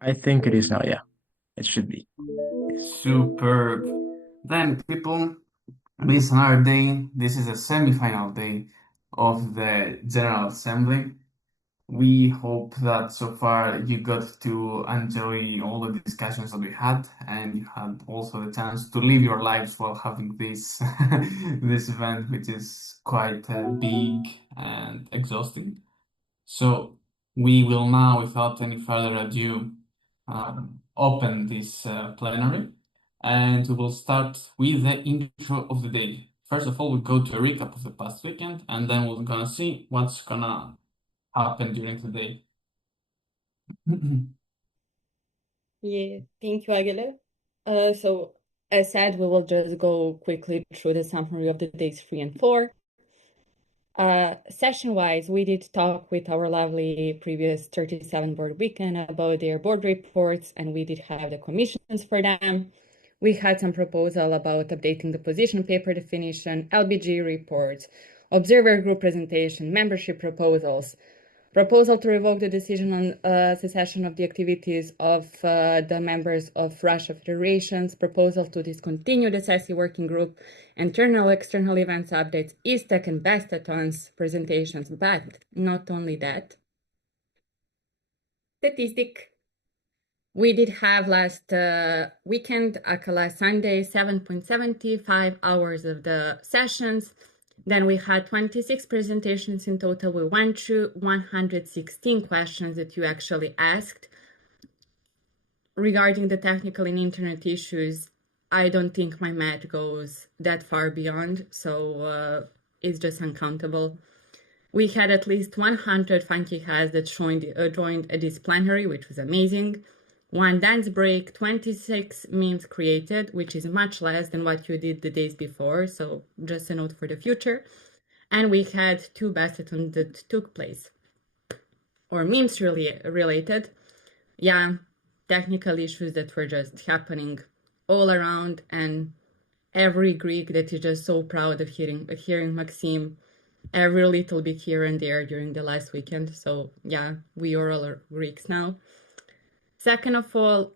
I think it is now, yeah. It should be. Superb. Then, people, this is another day. This is a semi-final day of the General Assembly. We hope that so far you got to enjoy all the discussions that we had, and you had also the chance to live your lives while having this this event, which is quite big and exhausting. So we will now, without any further ado, open this plenary, and we will start with the intro of the day. First of all, we go to a recap of the past weekend, and then we're gonna see what's gonna happen during the day. Yeah, thank you, Aguila. So as said, we will just go quickly through the summary of the days 3 and 4. Session-wise, we did talk with our lovely previous 37 board weekend about their board reports, and we did have the commissions for them. We had some proposal about updating the position paper definition, LBG reports, observer group presentation, membership proposals, proposal to revoke the decision on cessation of the activities of the members of Russia Federations, proposal to discontinue the SESI working group, internal external events updates, ISTEC and Bestathons presentations, but not only that. Statistic. We did have last weekend, last Sunday, 7.75 hours of the sessions. Then we had 26 presentations in total. We went through 116 questions that you actually asked. Regarding the technical and internet issues, I don't think my math goes that far beyond, so it's just uncountable. We had at least 100 funky hats that joined this plenary, which was amazing. One dance break, 26 memes created, which is much less than what you did the days before, so just a note for the future. And we had 2 bastathons that took place. Or memes really related. Yeah, technical issues that were just happening all around, and every Greek that is just so proud of hearing Maxim every little bit here and there during the last weekend. So yeah, we are all Greeks now. Second of all,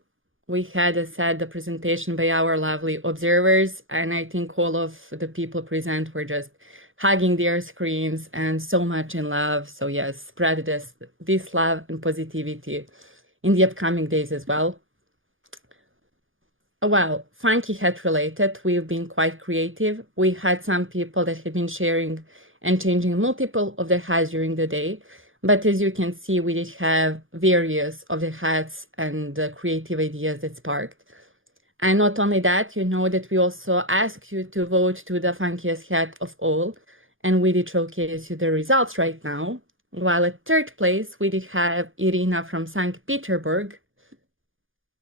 we had, as said, the presentation by our lovely observers, and I think all of the people present were just hugging their screens and so much in love. So yes, spread this love and positivity in the upcoming days as well. Well, funky hat related, we've been quite creative. We had some people that had been sharing and changing multiple of their hats during the day. But as you can see, we did have various of the hats and the creative ideas that sparked. And not only that, you know that we also asked you to vote to the funkiest hat of all, and we did showcase you the results right now. While at third place, we did have Irina from St. Petersburg.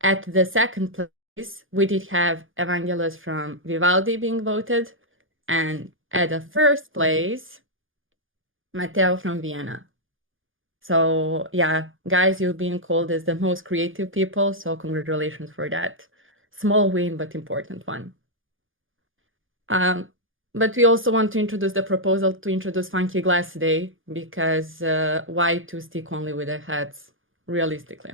At the second place, we did have Evangelos from Vivaldi being voted, and at the first place, Matteo from Vienna. So yeah, guys, you've been called as the most creative people, so congratulations for that. Small win, but important one. But we also want to introduce the proposal to introduce Funky Glass Day, because why to stick only with the hats, realistically?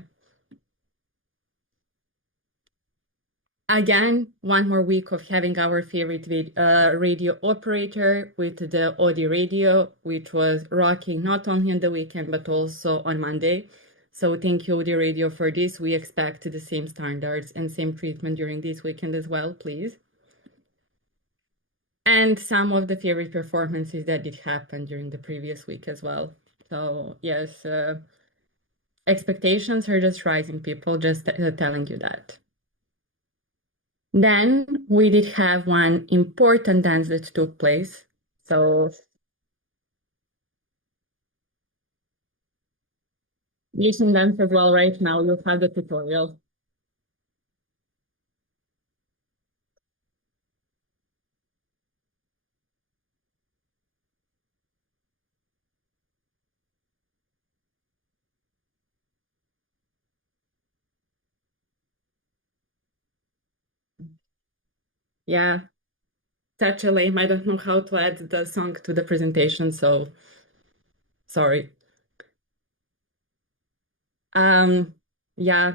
Again, one more week of having our favorite radio operator with the Audi radio, which was rocking not only on the weekend, but also on Monday. So thank you, Audi Radio, for this. We expect the same standards and same treatment during this weekend as well, please. And some of the favorite performances that did happen during the previous week as well. So yes, expectations are just rising, people, just telling you that. Then we did have one important dance that took place. So listen dance as well right now. You'll have the tutorial. Yeah, such a lame. I don't know how to add the song to the presentation, so sorry. Yeah,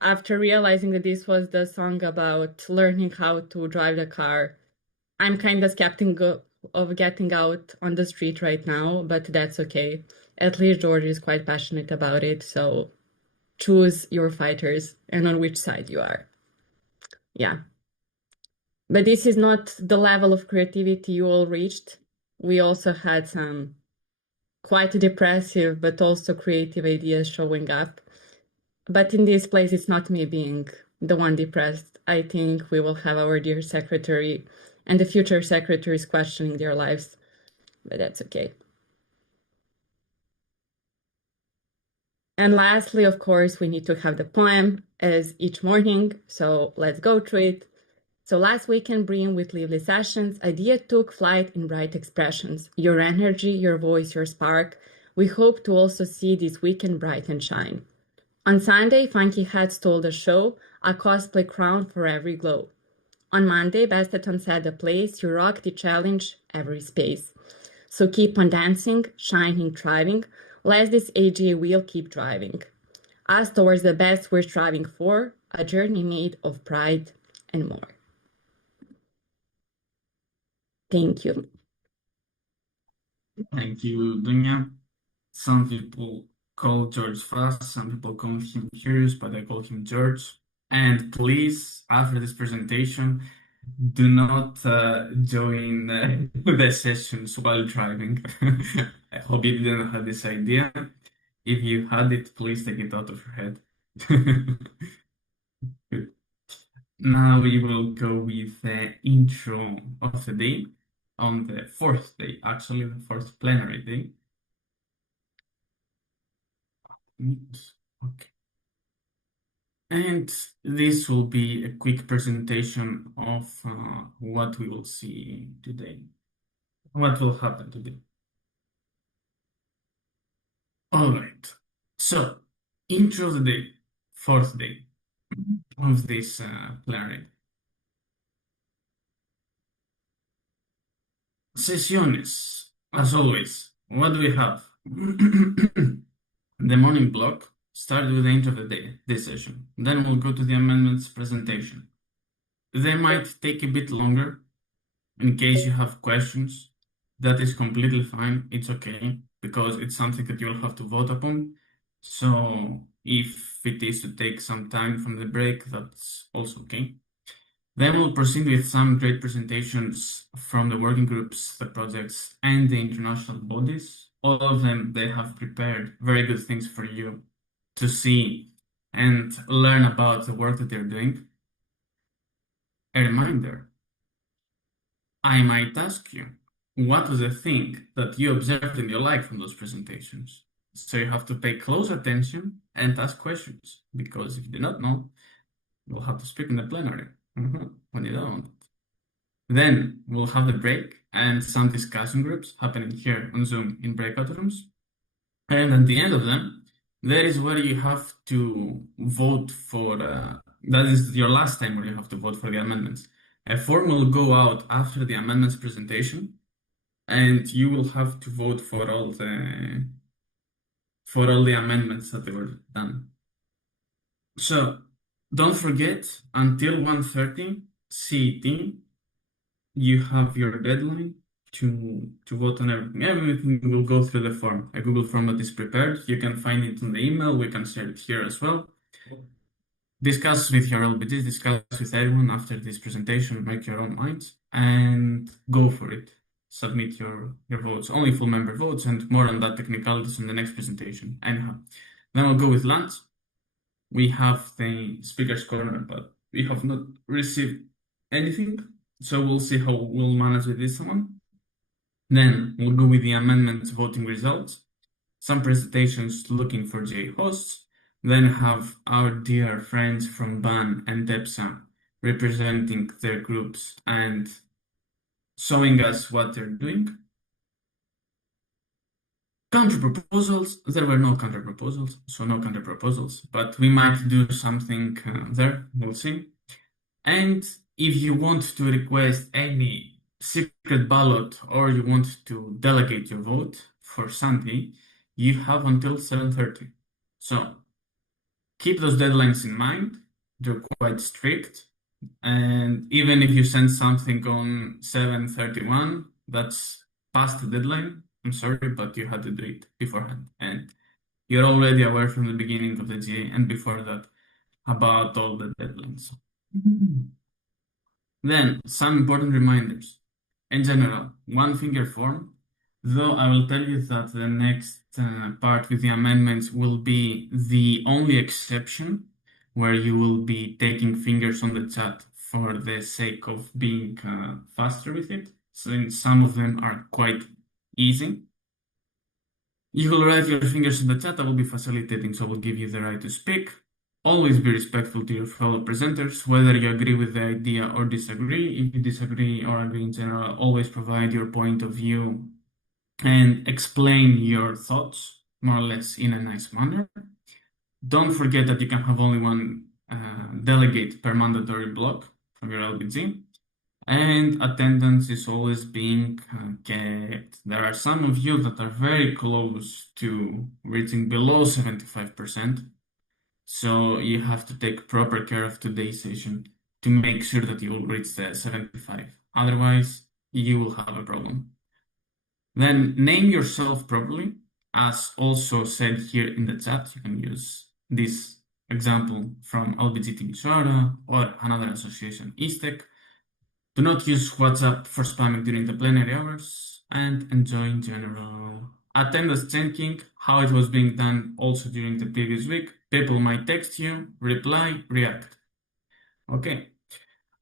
after realizing that this was the song about learning how to drive the car, I'm kind of skeptical of getting out on the street right now, but that's okay. At least George is quite passionate about it, so choose your fighters and on which side you are. Yeah. But this is not the level of creativity you all reached. We also had some quite depressive but also creative ideas showing up. But in this place, it's not me being the one depressed. I think we will have our dear secretary and the future secretaries questioning their lives, but that's okay. And lastly, of course, we need to have the poem as each morning. So let's go through it. So last weekend, Brim with Lively Sessions, idea took flight in bright expressions. Your energy, your voice, your spark. We hope to also see this weekend bright and shine. On Sunday, Funky Hat stole the show, a cosplay crown for every glow. On Monday, Bestaton set the place, you rock the challenge, every space. So keep on dancing, shining, thriving, let this aGA wheel keep driving. Us towards the best we're striving for, a journey made of pride and more. Thank you. Thank you, Dunya. Some people call George fast, some people call him curious, but I call him George. And please, after this presentation, do not join the sessions while driving. I hope you didn't have this idea. If you had it, please take it out of your head. Good. Now we will go with the intro of the day on the fourth day, actually the fourth plenary day. Okay. And this will be a quick presentation of what we will see today, what will happen today. All right. So, intro of the day, fourth day of this plenary. Sesiones, as always, what do we have? The morning block started with the intro of the day, this session. Then we'll go to the amendments presentation. They might take a bit longer in case you have questions. That is completely fine. It's okay because it's something that you'll have to vote upon. So if it is to take some time from the break, that's also okay. Then we'll proceed with some great presentations from the working groups, the projects, and the international bodies. All of them, they have prepared very good things for you to see and learn about the work that they're doing. A reminder, I might ask you, what was the thing that you observed and you liked from those presentations? So you have to pay close attention and ask questions, because if you do not know, you'll have to speak in the plenary when you don't. Then we'll have the break and some discussion groups happening here on Zoom in breakout rooms. And at the end of them, that is where you have to vote for, that is your last time where you have to vote for the amendments. A form will go out after the amendments presentation, and you will have to vote for all the amendments that they were done. So don't forget, until 1:30 CET, you have your deadline to vote on everything. Everything will go through the form, a Google form that is prepared. You can find it in the email. We can share it here as well. Discuss with your LBDs, discuss with everyone after this presentation, make your own minds, and go for it. Submit your votes, only full member votes, and more on that technicalities in the next presentation. Anyhow, then we'll go with lunch. We have the speaker's corner, but we have not received anything, so we'll see how we'll manage with this one. Then we'll go with the amendments voting results, some presentations looking for J hosts, then have our dear friends from BAN and DEPSA representing their groups and showing us what they're doing. Counter proposals, there were no counter proposals, so no counter proposals, but we might do something there, we'll see. And if you want to request any secret ballot or you want to delegate your vote for Sunday, you have until 7:30. So keep those deadlines in mind. They're quite strict. And even if you send something on 7/31, that's past the deadline. I'm sorry, but you had to do it beforehand. And you're already aware from the beginning of the GA and before that about all the deadlines. Then, some important reminders. In general, one finger form, though I will tell you that the next part with the amendments will be the only exception where you will be taking fingers on the chat for the sake of being faster with it, since some of them are quite easy. You will write your fingers in the chat. I will be facilitating, so I will give you the right to speak. Always be respectful to your fellow presenters, whether you agree with the idea or disagree. If you disagree or agree in general, always provide your point of view and explain your thoughts more or less in a nice manner. Don't forget that you can have only one delegate per mandatory block from your LBG. And attendance is always being kept. There are some of you that are very close to reaching below 75%. So you have to take proper care of today's session to make sure that you will reach the 75. Otherwise, you will have a problem. Then name yourself properly. As also said here in the chat, you can use this example from LBG Timisoara or another association, ISTEC. Do not use WhatsApp for spamming during the plenary hours, and enjoy in general. Attendance checking, how it was being done also during the previous week. People might text you, reply, react. Okay.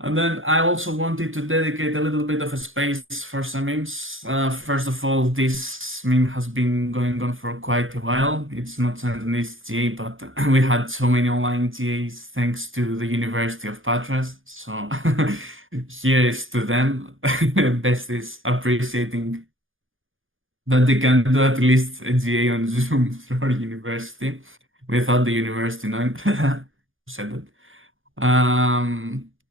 And then I also wanted to dedicate a little bit of a space for some memes. First of all, this meme has been going on for quite a while. It's not sent this GA, but we had so many online GAs thanks to the University of Patras. So here is to them. Best is appreciating that they can do at least a GA on Zoom through our university without the university knowing who said that.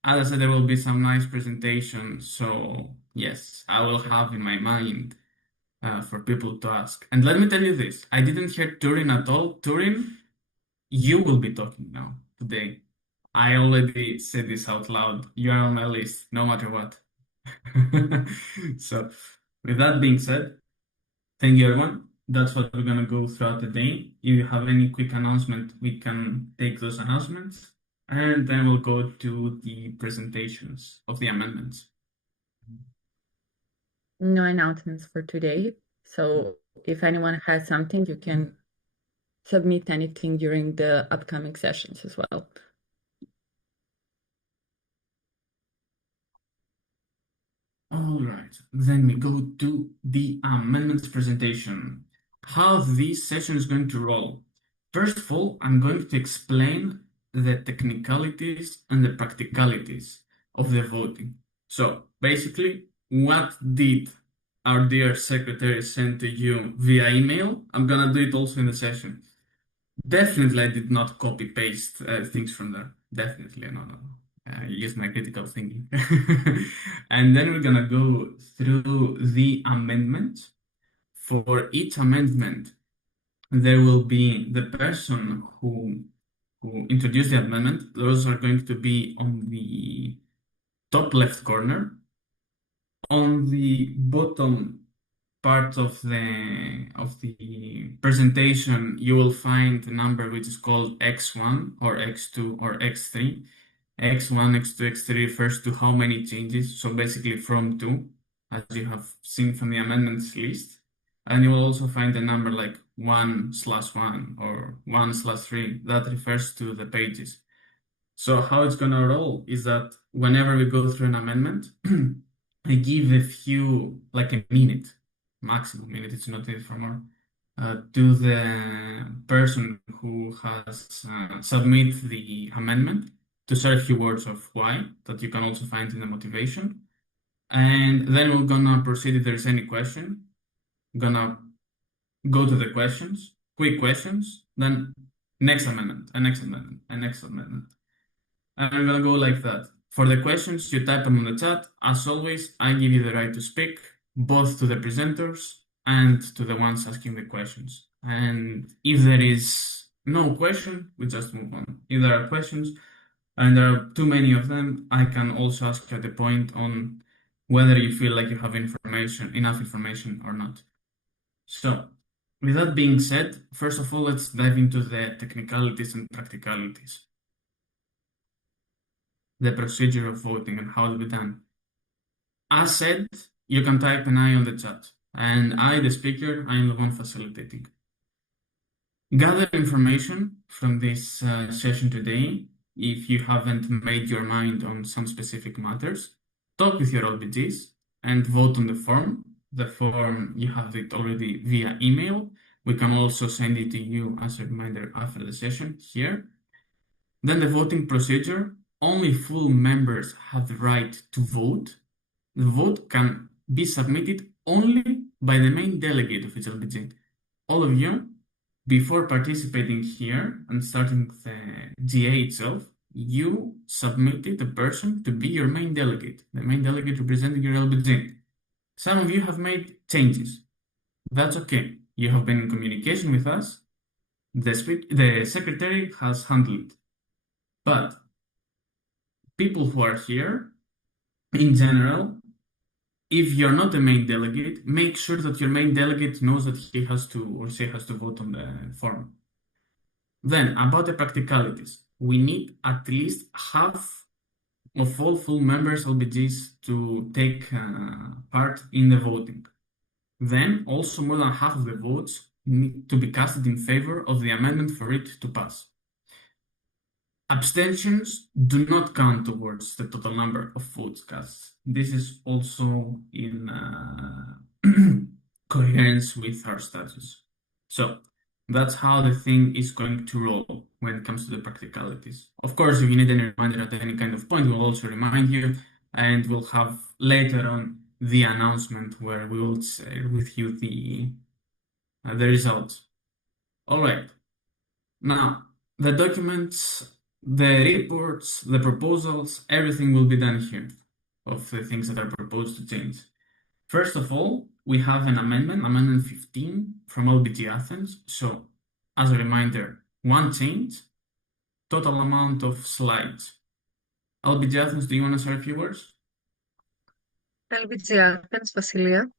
As I said, there will be some nice presentations. So yes, I will have in my mind for people to ask. And let me tell you this, I didn't hear Turin at all. Turin, you will be talking now today. I already said this out loud. You are on my list, no matter what. So with that being said, thank you everyone. That's what we're gonna go throughout the day. If you have any quick announcement, we can take those announcements. And then we'll go to the presentations of the amendments. No announcements for today. So if anyone has something, you can submit anything during the upcoming sessions as well. All right, then we go to the amendments presentation. How this session is going to roll. First of all, I'm going to explain the technicalities and the practicalities of the voting. So basically, what did our dear secretary send to you via email? I'm gonna do it also in the session. Definitely, I did not copy paste things from there. Definitely, no. Use my critical thinking. And then we're gonna go through the amendments. For each amendment, there will be the person who introduced the amendment. Those are going to be on the top left corner. On the bottom part of the presentation, you will find a number which is called X1 or X2 or X3. X1, X2, X3 refers to how many changes, so basically from 2, as you have seen from the amendments list. And you will also find a number like 1/1 or 1/3, that refers to the pages. So how it's gonna roll is that whenever we go through an amendment, I give a few, like a minute, maximum minute, it's not needed for more, to the person who has submit the amendment to share a few words of why, that you can also find in the motivation. And then we're gonna proceed if there's any question. Gonna go to the questions, quick questions, then next amendment, and next amendment, and next amendment. And I'm gonna go like that. For the questions, you type them on the chat. As always, I give you the right to speak, both to the presenters and to the ones asking the questions. And if there is no question, we just move on. If there are questions, and there are too many of them, I can also ask you at the point on whether you feel like you have enough information or not. So, with that being said, first of all, let's dive into the technicalities and practicalities. The procedure of voting and how it will be done. As said, you can type an I on the chat, and I, the speaker, I am the one facilitating. Gather information from this session today. If you haven't made your mind on some specific matters, talk with your LBGs and vote on the form. The form, you have it already via email. We can also send it to you as a reminder after the session here. Then the voting procedure, only full members have the right to vote. The vote can be submitted only by the main delegate of each LBG. All of you, before participating here and starting the GA itself, you submitted a person to be your main delegate, the main delegate representing your LBG. Some of you have made changes. That's okay. You have been in communication with us. The secretary has handled it. But people who are here, in general, if you're not the main delegate, make sure that your main delegate knows that he has to or she has to vote on the form. Then, about the practicalities, we need at least half of all full members LBGs to take part in the voting. Then, also more than half of the votes need to be casted in favor of the amendment for it to pass. Abstentions do not count towards the total number of votes cast. This is also in coherence with our status. So that's how the thing is going to roll when it comes to the practicalities. Of course, if you need any reminder at any kind of point, we'll also remind you, and we'll have later on the announcement where we will share with you the results. All right. Now, the documents, the reports, the proposals, everything will be done here of the things that are proposed to change. First of all, we have an amendment 15 from LBG Athens. So, as a reminder, one change, total amount of slides. LBG Athens, do you want to say a few words? LBG Athens, Vasilia.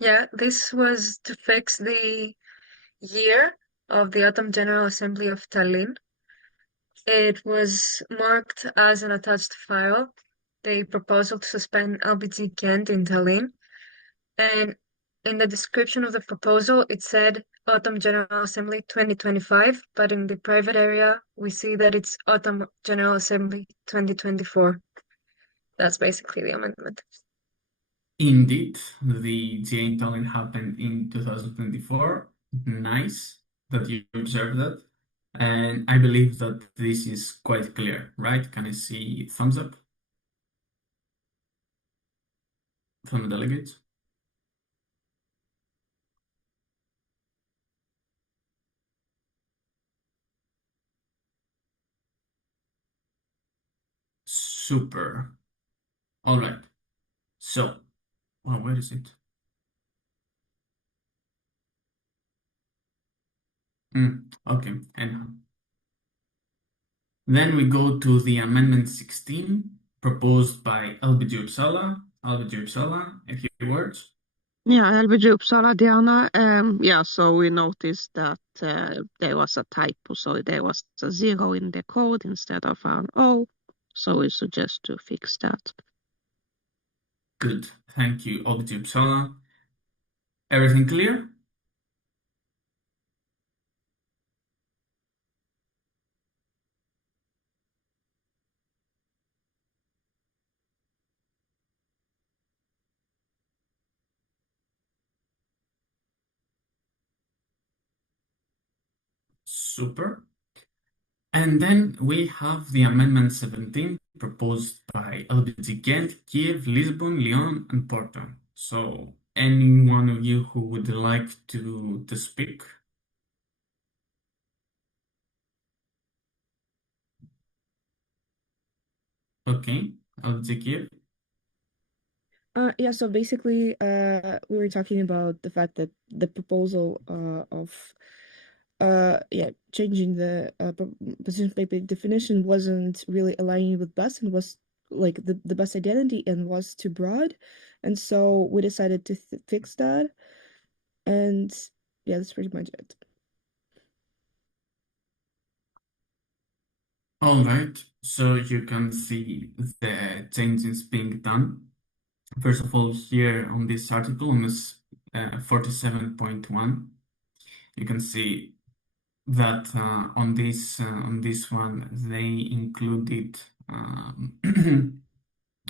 Yeah, this was to fix the year of the Autumn General Assembly of Tallinn. It was marked as an attached file, the proposal to suspend LBG Kent in Tallinn. And in the description of the proposal, it said Autumn General Assembly 2025, but in the private area, we see that it's Autumn General Assembly 2024. That's basically the amendment. Indeed, the GA in Tallinn happened in 2024. Nice that you observed that. And I believe that this is quite clear, right? Can I see thumbs up from the delegates? Super. All right. So, well, where is it? Okay, anyhow. Then we go to the amendment 16 proposed by LBG Uppsala. LBG Uppsala, a few words. Yeah, LBG Uppsala, Diana. Yeah, so we noticed that there was a typo, so there was a 0 in the code instead of an O. So we suggest to fix that. Good, thank you, LBG Uppsala. Everything clear? Super. And then we have the amendment 17 proposed by LBG Ghent, Kiev, Lisbon, Lyon, and Porto. So any one of you who would like to speak? Okay, LBG Kiev. Yeah, so basically, we were talking about the fact that the proposal of yeah, changing the position paper definition wasn't really aligning with bus and was like the bus identity and was too broad. And so we decided to fix that. And yeah, that's pretty much it. All right, so you can see the changes being done. First of all, here on this article, on this 47.1, you can see that on this one they included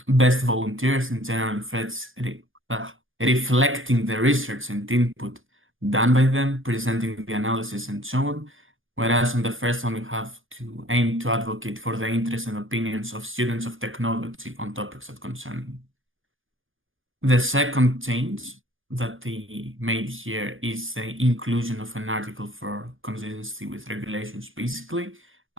best volunteers in general reflecting the research and input done by them, presenting the analysis and so on. Whereas on the first one, we have to aim to advocate for the interests and opinions of students of technology on topics that concern them. The second change that they made here is the inclusion of an article for consistency with regulations, basically.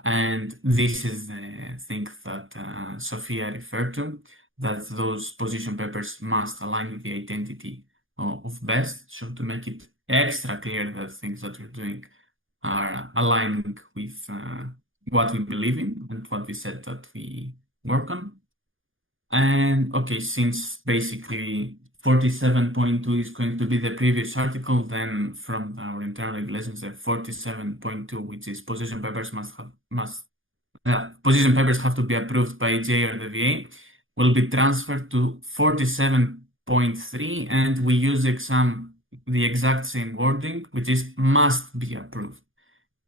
And this is the thing that Sophia referred to, that those position papers must align with the identity of BEST. So to make it extra clear that things that we're doing are aligning with what we believe in and what we said that we work on. And okay, since basically 47.2 is going to be the previous article, then from our internal regulations, the 47.2, which is position papers position papers have to be approved by aGA or the VA, will be transferred to 47.3, and we use the exact same wording, which is must be approved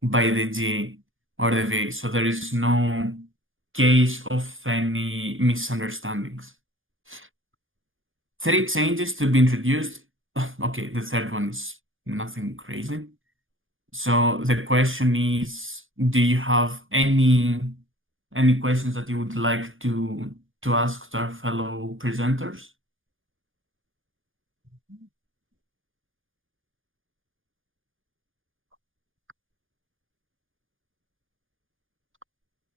by the GA or the VA. So there is no case of any misunderstandings. 3 changes to be introduced. Okay, the third one is nothing crazy. So the question is, do you have any questions that you would like to ask to our fellow presenters?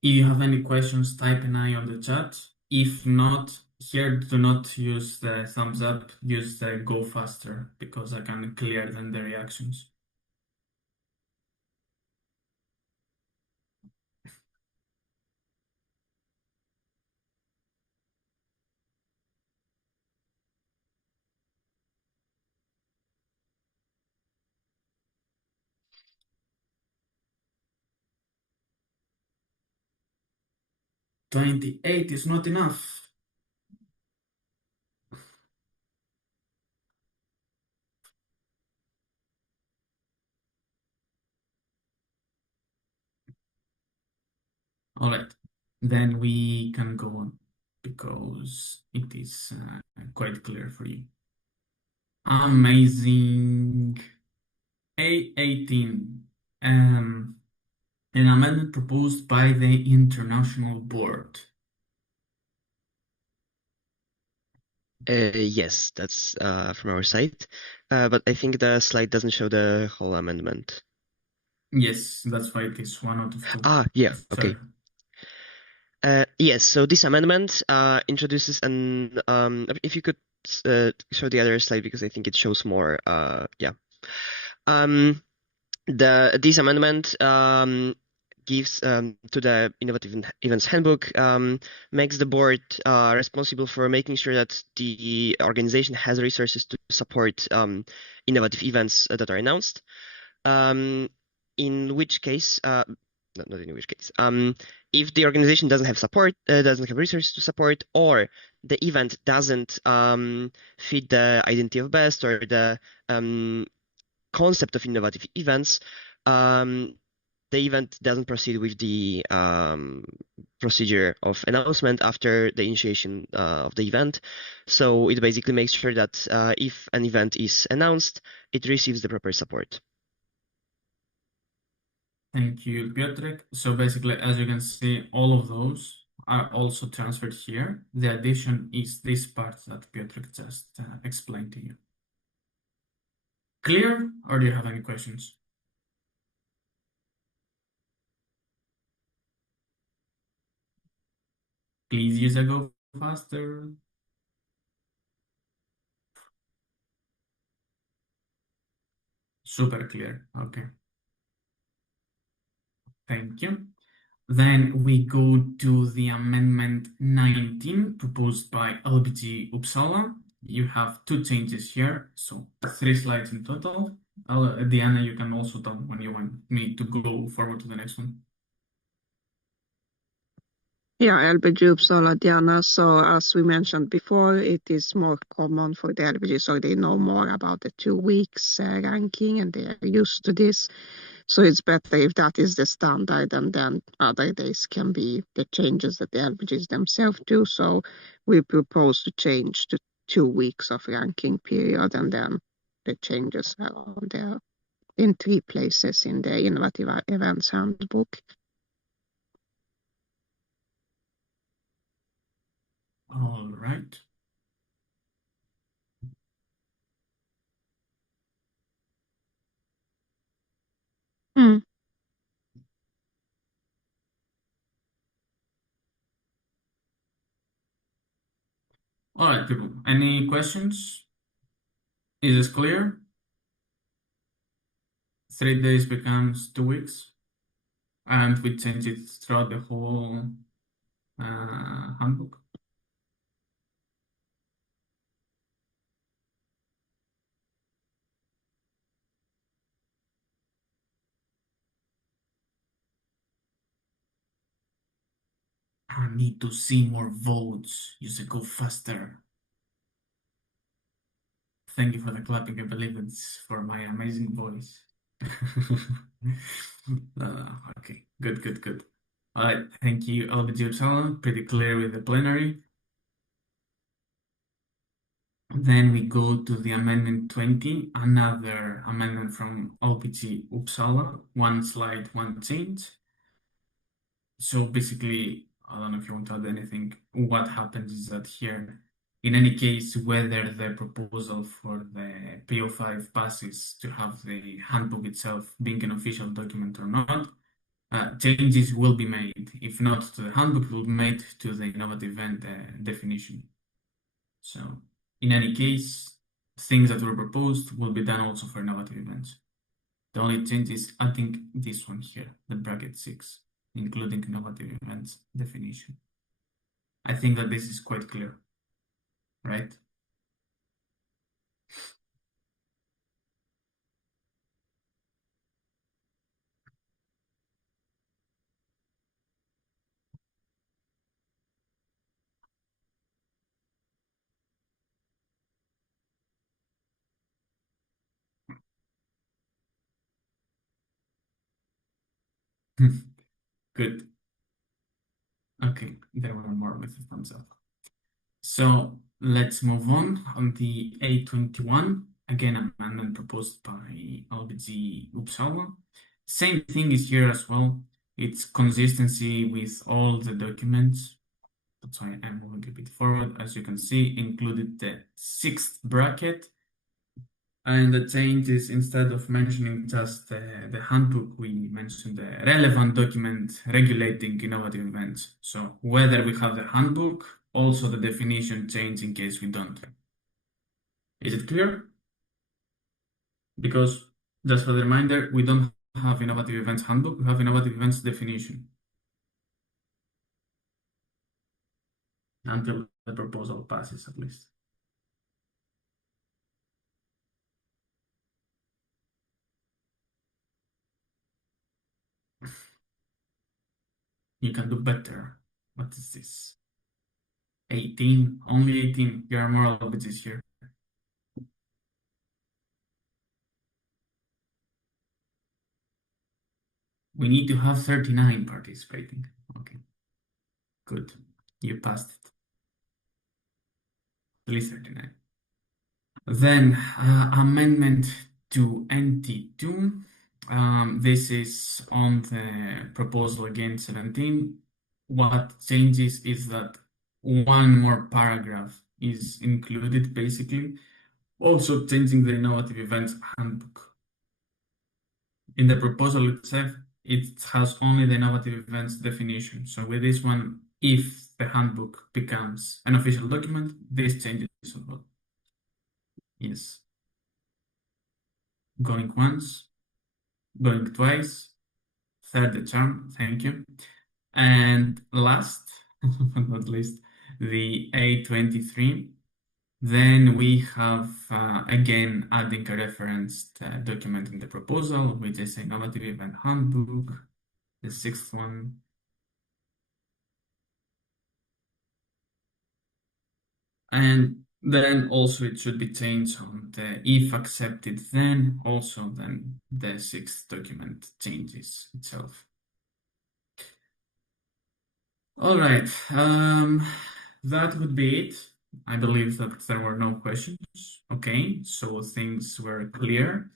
If you have any questions, type an I on the chat. If not, here do not use the thumbs up, use the go faster, because I can clear then the reactions. $28 is not enough. All right, then we can go on because it is quite clear for you. Amazing. A18, an amendment proposed by the International Board. Yes, that's from our side, but I think the slide doesn't show the whole amendment. Yes, that's why it is 1 out of 2. Yeah, Sorry. okay. Yes, so this amendment introduces an if you could show the other slide because I think it shows more. Yeah. This amendment gives to the Innovative Events Handbook makes the board responsible for making sure that the organization has resources to support innovative events that are announced. In which case, not in which case, if the organization doesn't have support, doesn't have resources to support, or the event doesn't fit the identity of BEST or the concept of innovative events, the event doesn't proceed with the procedure of announcement after the initiation of the event. So it basically makes sure that if an event is announced, it receives the proper support. Thank you, Piotrek. So basically, as you can see, all of those are also transferred here. The addition is this part that Piotrek just explained to you. Clear, or do you have any questions? Please use a go faster. Super clear. Okay. Thank you. Then we go to the amendment 19 proposed by LBG Uppsala. You have two changes here, so 3 slides in total. Diana, you can also tell when you want me to go forward to the next one. Yeah, LBG Uppsala, Diana. So as we mentioned before, it is more common for the LBG, so they know more about the 2 weeks ranking and they are used to this. So it's better if that is the standard, and then other days can be the changes that the LBGs themselves do. So we propose to change to 2 weeks of ranking period, and then the changes are on there in 3 places in the Innovative Events Handbook. All right. Mm. All right, people. Any questions? Is this clear? 3 days becomes 2 weeks, and we change it throughout the whole handbook. I need to see more votes. You should go faster. Thank you for the clapping. I believe it's for my amazing voice. Okay, good. All right, thank you, LBG Uppsala. Pretty clear with the plenary. Then we go to the amendment 20, another amendment from LBG Uppsala. 1 slide, 1 change. So basically, I don't know if you want to add anything. What happens is that here, in any case, whether the proposal for the PO5 passes to have the handbook itself being an official document or not, changes will be made. If not to the handbook, it will be made to the innovative event definition. So in any case, things that were proposed will be done also for innovative events. The only change is adding this one here, the bracket 6, including innovative events definition. I think that this is quite clear, right? Good. Okay, there were more with the thumbs up. So let's move on the A21, again, amendment proposed by LBG Uppsala. Same thing is here as well. It's consistency with all the documents. That's why I'm moving a bit forward. As you can see, included the 6th bracket. And the change is, instead of mentioning just the handbook, we mentioned the relevant document regulating innovative events. So whether we have the handbook, also the definition change in case we don't. Is it clear? Because, just for the reminder, we don't have innovative events handbook, we have innovative events definition. Until the proposal passes, at least. You can do better. What is this? 18, only 18. There are more LBGs here. We need to have 39 participating. Okay, good. You passed it. At least 39. Then amendment to NT2. This is on the proposal again 17. What changes is that one more paragraph is included, basically. Also changing the innovative events handbook. In the proposal itself, it has only the innovative events definition. So with this one, if the handbook becomes an official document, this changes as well. Yes. Going once, going twice, third term, thank you. And last but not least, the A23. Then we have, again, adding a referenced document in the proposal, which is Innovative Event Handbook, the sixth one. And then also it should be changed on the if accepted, then also then the sixth document changes itself. All right, that would be it. I believe that there were no questions. Okay, so things were clear.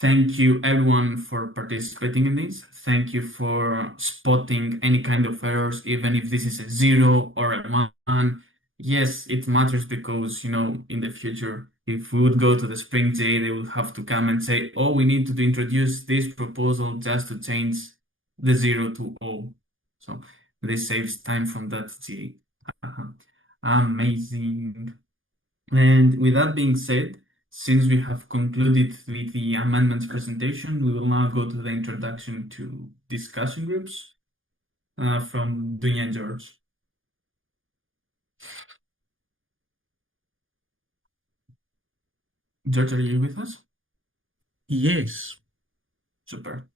Thank you everyone for participating in this. Thank you for spotting any kind of errors, even if this is a 0 or a 1. Yes, it matters because, in the future, if we would go to the Spring J, they will have to come and say, oh, we need to introduce this proposal just to change the 0 to O. So this saves time from that J. Amazing. And with that being said, since we have concluded with the amendments presentation, we will now go to the introduction to discussion groups from Dunya and George. George, are you with us? Yes. Super.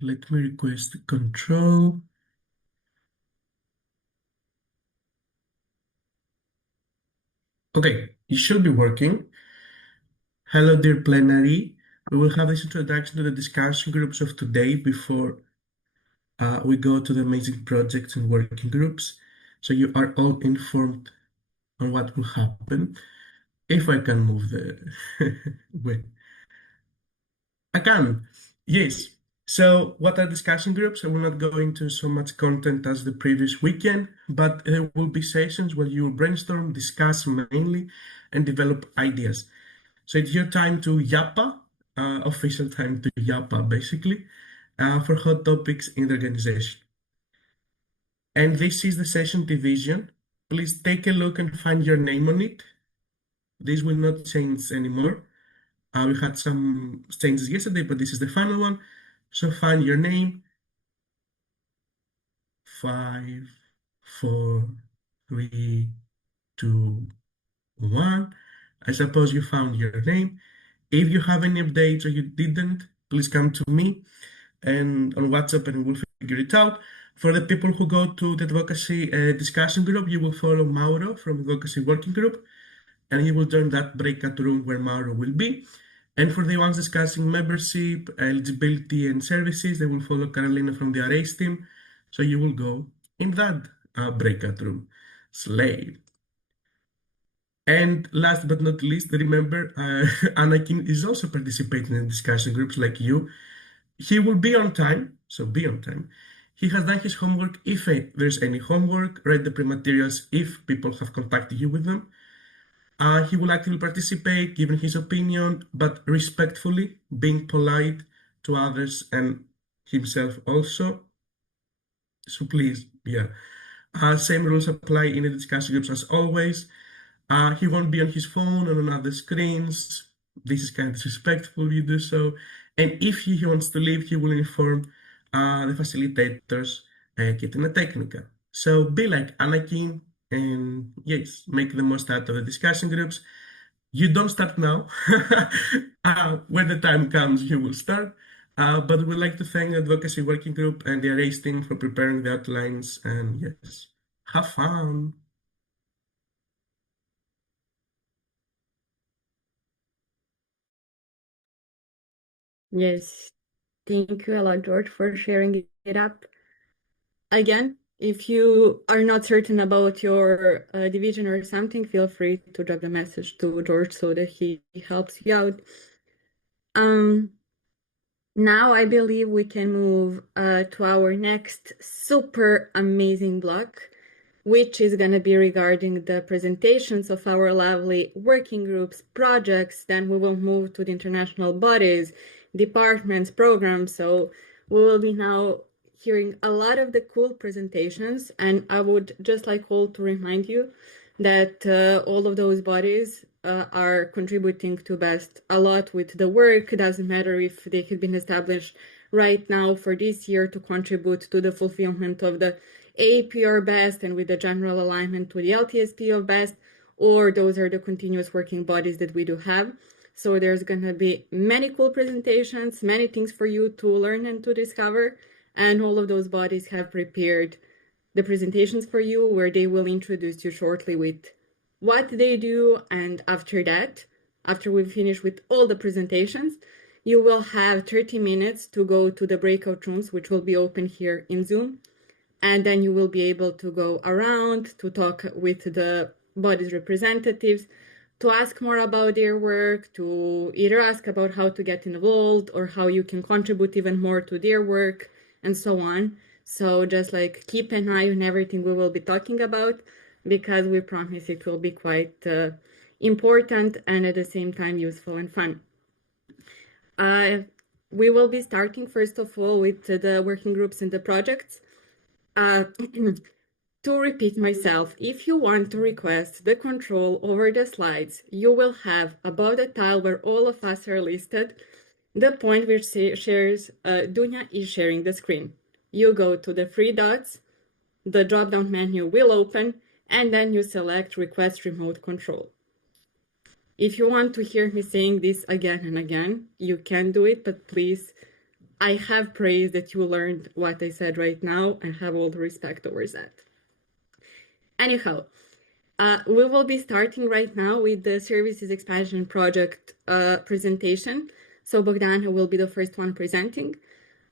Let me request the control. Okay, it should be working. Hello, dear plenary. We will have this introduction to the discussion groups of today before we go to the amazing projects and working groups. So you are all informed on what will happen. If I can move the wait. I can. Yes. So what are discussion groups? I will not go into so much content as the previous weekend, but there will be sessions where you will brainstorm, discuss mainly, and develop ideas. So it's your time to yappa, official time to yappa, basically, for hot topics in the organization. And this is the session division. Please take a look and find your name on it. This will not change anymore. We had some changes yesterday, but this is the final one. So find your name. 5, 4, 3, 2, 1. I suppose you found your name. If you have any updates or you didn't, please come to me and on WhatsApp and we'll figure it out. For the people who go to the advocacy discussion group, you will follow Mauro from advocacy working group and you will join that breakout room where Mauro will be. And for the ones discussing membership, eligibility, and services, they will follow Carolina from the arrays team. So you will go in that breakout room. Slay. And last but not least, remember, Anakin is also participating in discussion groups like you. He will be on time, so be on time. He has done his homework. If there's any homework, read the pre-materials if people have contacted you with them. He will actively participate, giving his opinion, but respectfully, being polite to others and himself also. So please, yeah. Same rules apply in the discussion groups as always. He won't be on his phone or on other screens. This is kind of disrespectful, you do so. And if he wants to leave, he will inform the facilitators, getting a technica. So be like Anakin and yes, make the most out of the discussion groups. You don't start now. When the time comes, you will start. But we'd like to thank the Advocacy Working Group and the Arrays team for preparing the outlines. And yes, have fun. Yes, thank you a lot, George, for sharing it up. Again, if you are not certain about your division or something, feel free to drop the message to George so that he helps you out. Now I believe we can move to our next super amazing block, which is going to be regarding the presentations of our lovely working groups, projects. Then we will move to the international bodies, departments, programs. So we will be now hearing a lot of the cool presentations. And I would just like all to remind you that all of those bodies are contributing to BEST a lot with the work. It doesn't matter if they have been established right now for this year to contribute to the fulfillment of the APR BEST and with the general alignment to the LTSP of BEST, or those are the continuous working bodies that we do have. So there's going to be many cool presentations, many things for you to learn and to discover. And all of those bodies have prepared the presentations for you where they will introduce you shortly with what they do. And after that, after we finish with all the presentations, you will have 30 minutes to go to the breakout rooms, which will be open here in Zoom. And then you will be able to go around to talk with the body's representatives, to ask more about their work, to either ask about how to get involved or how you can contribute even more to their work and so on. So just like keep an eye on everything we will be talking about, because we promise it will be quite important and at the same time useful and fun. We will be starting first of all with the working groups and the projects. To repeat myself, if you want to request the control over the slides, you will have above the tile where all of us are listed, the point which shares Dunya is sharing the screen. You go to the three dots, the drop-down menu will open, and then you select Request Remote Control. If you want to hear me saying this again and again, you can do it, but please, I have praised that you learned what I said right now and have all the respect towards that. Anyhow, we will be starting right now with the Services Expansion Project presentation. So Bogdana will be the first one presenting.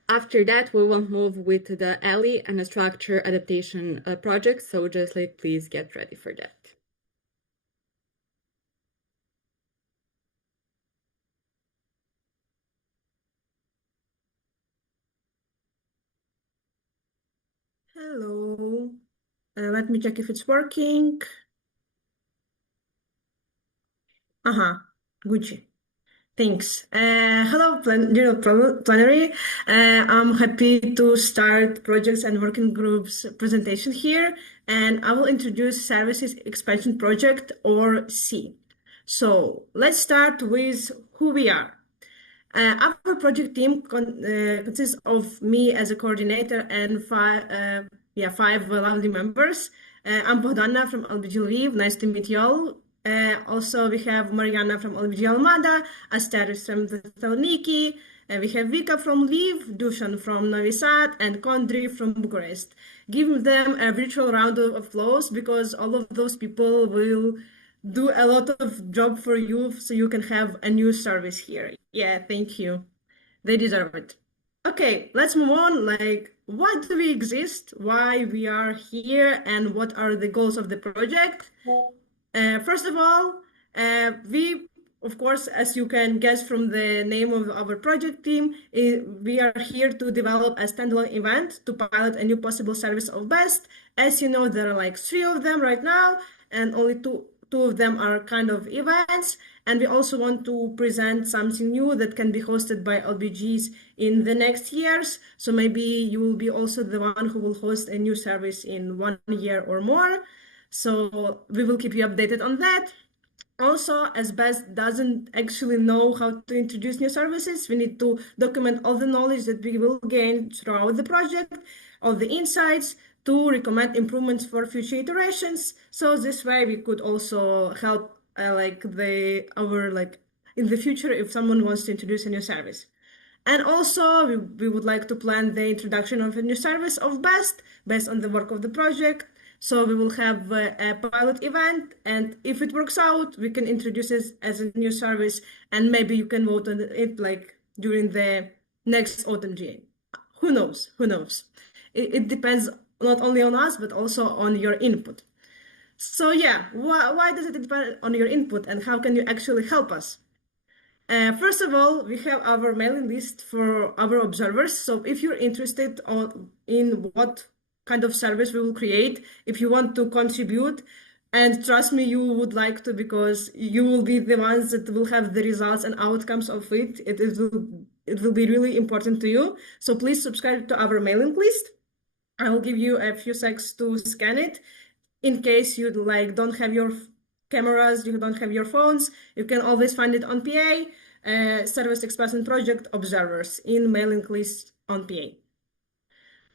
After that, we will move with the ALI and the Structure Adaptation Project. So just like, please get ready for that. Hello. Let me check if it's working. Gucci. Thanks. Hello, Plenary. I'm happy to start projects and working groups presentation here, and I will introduce Services Expansion Project, or C. So let's start with who we are. Our project team consists of me as a coordinator and five lovely members. I'm Bogdana from LBG Lviv. Nice to meet you all. Also, we have Mariana from LBG Almada, Asteris from Thessaloniki, we have Vika from Lviv, Dushan from Novi Sad, and Kondri from Bucharest. Give them a virtual round of applause because all of those people will do a lot of job for you so you can have a new service here. Yeah, thank you. They deserve it. Okay, let's move on. Like, why do we exist? Why we are here? And what are the goals of the project? First of all, we, of course, as you can guess from the name of our project team, we are here to develop a standalone event to pilot a new possible service of BEST. As you know, there are like 3 of them right now, and only two of them are kind of events. And we also want to present something new that can be hosted by LBGs in the next years. So maybe you will be also the one who will host a new service in 1 year or more. So we will keep you updated on that. Also, as BEST doesn't actually know how to introduce new services, we need to document all the knowledge that we will gain throughout the project, all the insights, to recommend improvements for future iterations. So this way we could also help in the future if someone wants to introduce a new service. And also we would like to plan the introduction of a new service of BEST based on the work of the project. So we will have a pilot event, and if it works out, we can introduce it as a new service, and maybe you can vote on it like during the next autumn GA. Who knows? Who knows? It depends not only on us, but also on your input. So yeah, why does it depend on your input, and how can you actually help us? First of all, we have our mailing list for our observers. So if you're interested in what kind of service we will create, if you want to contribute, and trust me, you would like to, because you will be the ones that will have the results and outcomes of it. It will be really important to you. So please subscribe to our mailing list. I will give you a few seconds to scan it. In case you don't have your cameras, you don't have your phones, you can always find it on PA, Service Expansion Project Observers in mailing list on PA.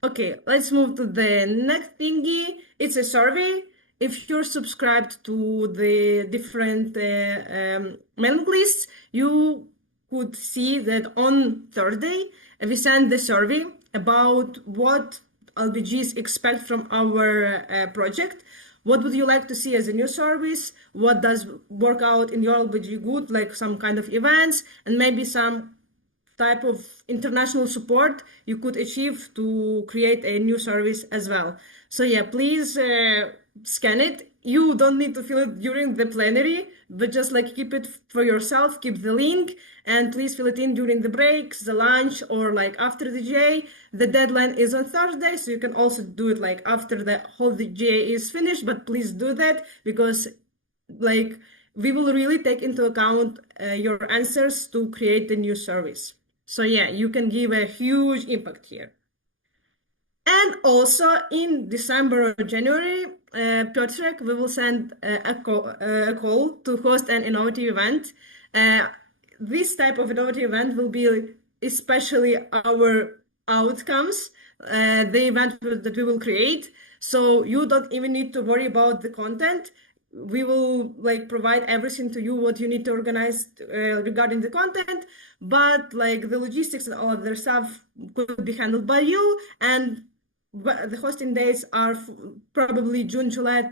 Okay, let's move to the next thingy. It's a survey. If you're subscribed to the different mailing lists, you could see that on Thursday, we sent the survey about what LBGs expect from our project. What would you like to see as a new service? What does work out in your LBG good, like some kind of events, and maybe some type of international support you could achieve to create a new service as well. So yeah, please scan it. You don't need to fill it during the plenary, but just like keep it for yourself, keep the link, and please fill it in during the breaks, the lunch, or like after the GA. The deadline is on Thursday, so you can also do it like after the whole GA is finished, but please do that because like we will really take into account your answers to create the new service. So yeah, you can give a huge impact here. And also in December or January, Piotrek, we will send a call to host an innovative event. This type of innovative event will be especially our outcomes, the event that we will create. So you don't even need to worry about the content. We will like provide everything to you what you need to organize regarding the content, but like the logistics and all of their stuff could be handled by you. And the hosting dates are probably June, July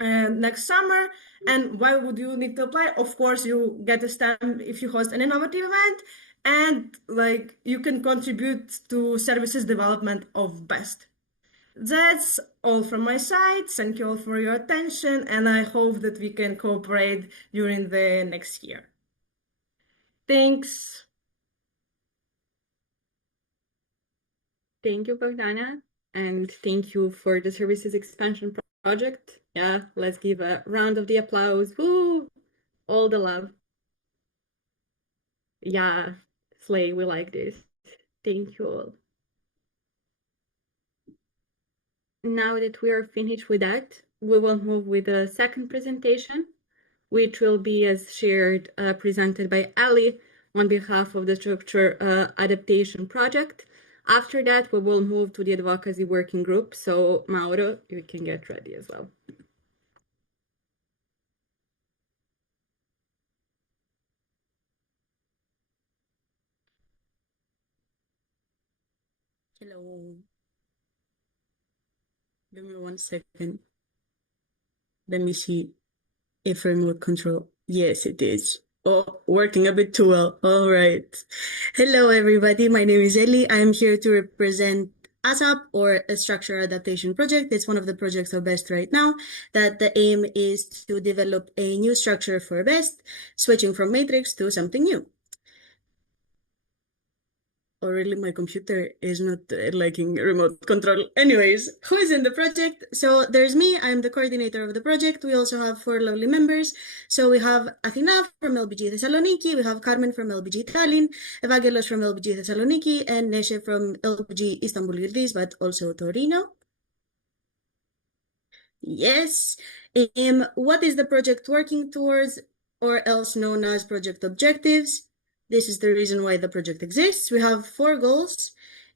next summer. And why would you need to apply? Of course, you get a stamp if you host an innovative event, and like you can contribute to services development of BEST. That's all from my side. Thank you all for your attention, and I hope that we can cooperate during the next year. Thanks. Thank you, Bogdana, and thank you for the services expansion project. Yeah, let's give a round of the applause. Woo! All the love. Yeah, Slay, we like this. Thank you all. Now that we are finished with that, we will move with the second presentation, which will be as shared, presented by Ali on behalf of the Structure Adaptation Project. After that, we will move to the Advocacy Working Group. So Mauro, you can get ready as well. Hello. Give me 1 second. Let me see if remote control. Yes, it is. Oh, working a bit too well. All right. Hello, everybody. My name is Eli. I'm here to represent ASAP, or a Structure Adaptation Project. It's one of the projects of BEST right now, that the aim is to develop a new structure for BEST, switching from matrix to something new. Or really, my computer is not liking remote control. Anyways, who is in the project? So there's me, I'm the coordinator of the project. We also have 4 lovely members. So we have Athina from LBG Thessaloniki, we have Carmen from LBG Tallinn, Evangelos from LBG Thessaloniki, and Neshe from LBG Istanbul Girdis, but also Torino. Yes. What is the project working towards, or else known as project objectives? This is the reason why the project exists. We have 4 goals.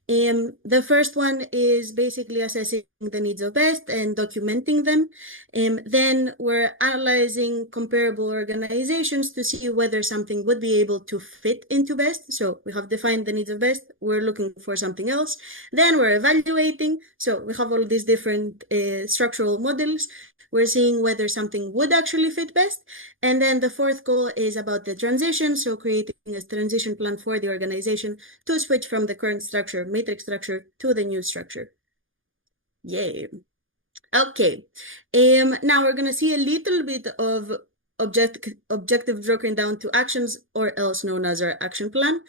The first one is basically assessing the needs of BEST and documenting them. Then we're analyzing comparable organizations to see whether something would be able to fit into BEST. So we have defined the needs of BEST. We're looking for something else. Then we're evaluating. So we have all these different structural models. We're seeing whether something would actually fit BEST. And then the 4th goal is about the transition. So creating a transition plan for the organization to switch from the current structure, matrix structure, to the new structure. Yay. Okay. Now we're going to see a little bit of objectives broken down to actions, or else known as our action plan.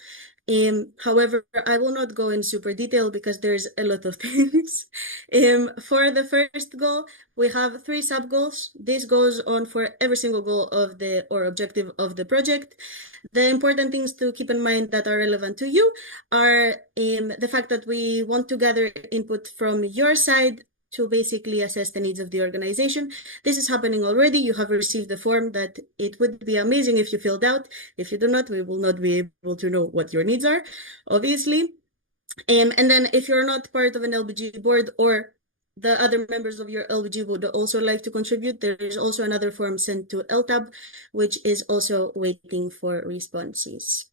However, I will not go in super detail because there's a lot of things. For the first goal, we have 3 sub-goals. This goes on for every single goal of the, or objective of the project. The important things to keep in mind that are relevant to you are the fact that we want to gather input from your side to basically assess the needs of the organization. This is happening already. You have received the form that it would be amazing if you filled out. If you do not, we will not be able to know what your needs are, obviously. And then if you're not part of an LBG board or the other members of your LBG would also like to contribute, there is also another form sent to LTAB, which is also waiting for responses.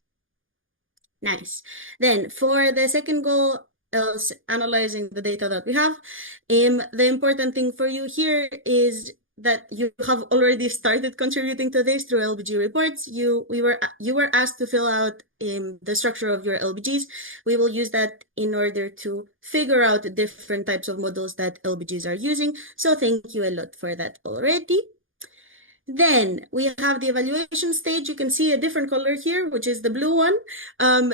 Nice. Then for the second goal, else analyzing the data that we have, the important thing for you here is that you have already started contributing to this through LBG reports. You were asked to fill out the structure of your LBGs. We will use that in order to figure out the different types of models that LBGs are using. So thank you a lot for that already. Then we have the evaluation stage. You can see a different color here, which is the blue one.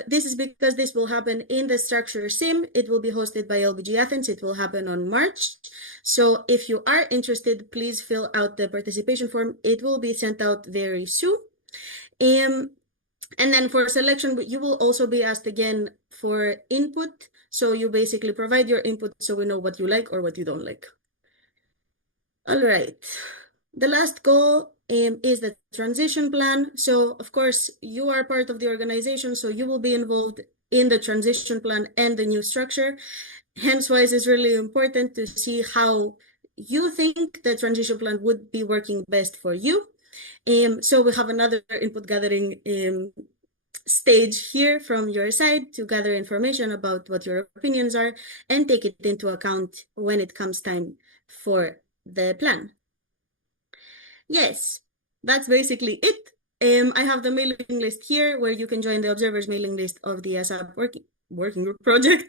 This is because this will happen in the structure sim. It will be hosted by LBG Athens. It will happen on March. So if you are interested, please fill out the participation form. It will be sent out very soon. And then for selection, you will also be asked again for input. So you basically provide your input so we know what you like or what you don't like. All right. The last goal is the transition plan. So of course, you are part of the organization, so you will be involved in the transition plan and the new structure. Hence why it's really important to see how you think the transition plan would be working best for you. So we have another input gathering stage here from your side to gather information about what your opinions are and take it into account when it comes time for the plan. Yes, that's basically it. I have the mailing list here where you can join the observers mailing list of the ASAP working group project.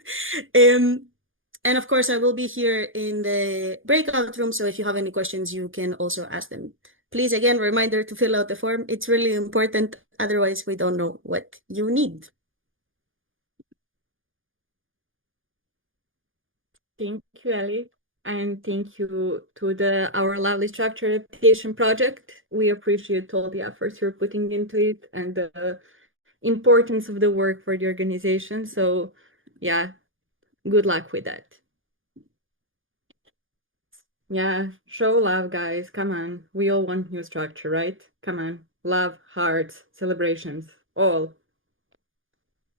And of course, I will be here in the breakout room. So if you have any questions, you can also ask them. Please, again, reminder to fill out the form. It's really important. Otherwise, we don't know what you need. Thank you, Ellie. And thank you to our lovely structure adaptation project. We appreciate all the efforts you're putting into it and the importance of the work for the organization. So yeah, good luck with that. Yeah, show love, guys. Come on. We all want new structure, right? Come on. Love, hearts, celebrations, all.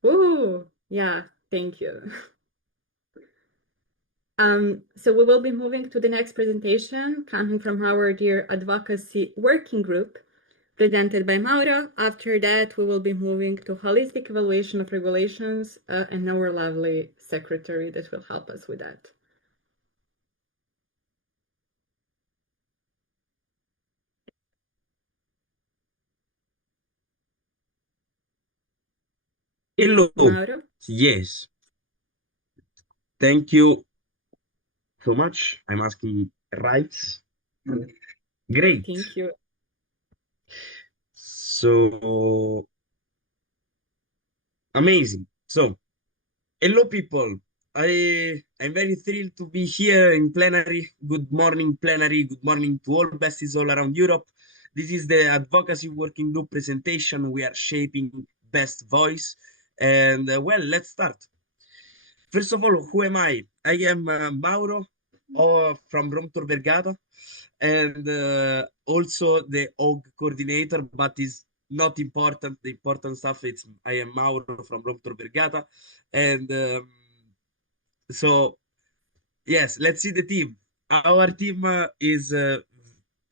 Woohoo! Yeah, thank you. So we will be moving to the next presentation coming from our dear advocacy working group presented by Mauro. After that, we will be moving to holistic evaluation of regulations and our lovely secretary that will help us with that. Hello. Mauro? Yes. Thank you so much. I'm asking rights. Great. Thank you. So amazing. So hello people. I'm very thrilled to be here in plenary. Good morning, plenary. Good morning to all besties all around Europe. This is the advocacy working group presentation. We are shaping best voice. And well, let's start. First of all, who am I? I am Mauro from Rome Tor Vergata and also the OG coordinator, but is not important. The important stuff is I am Mauro from Rome Tor Vergata. And so, yes, let's see the team. Our team is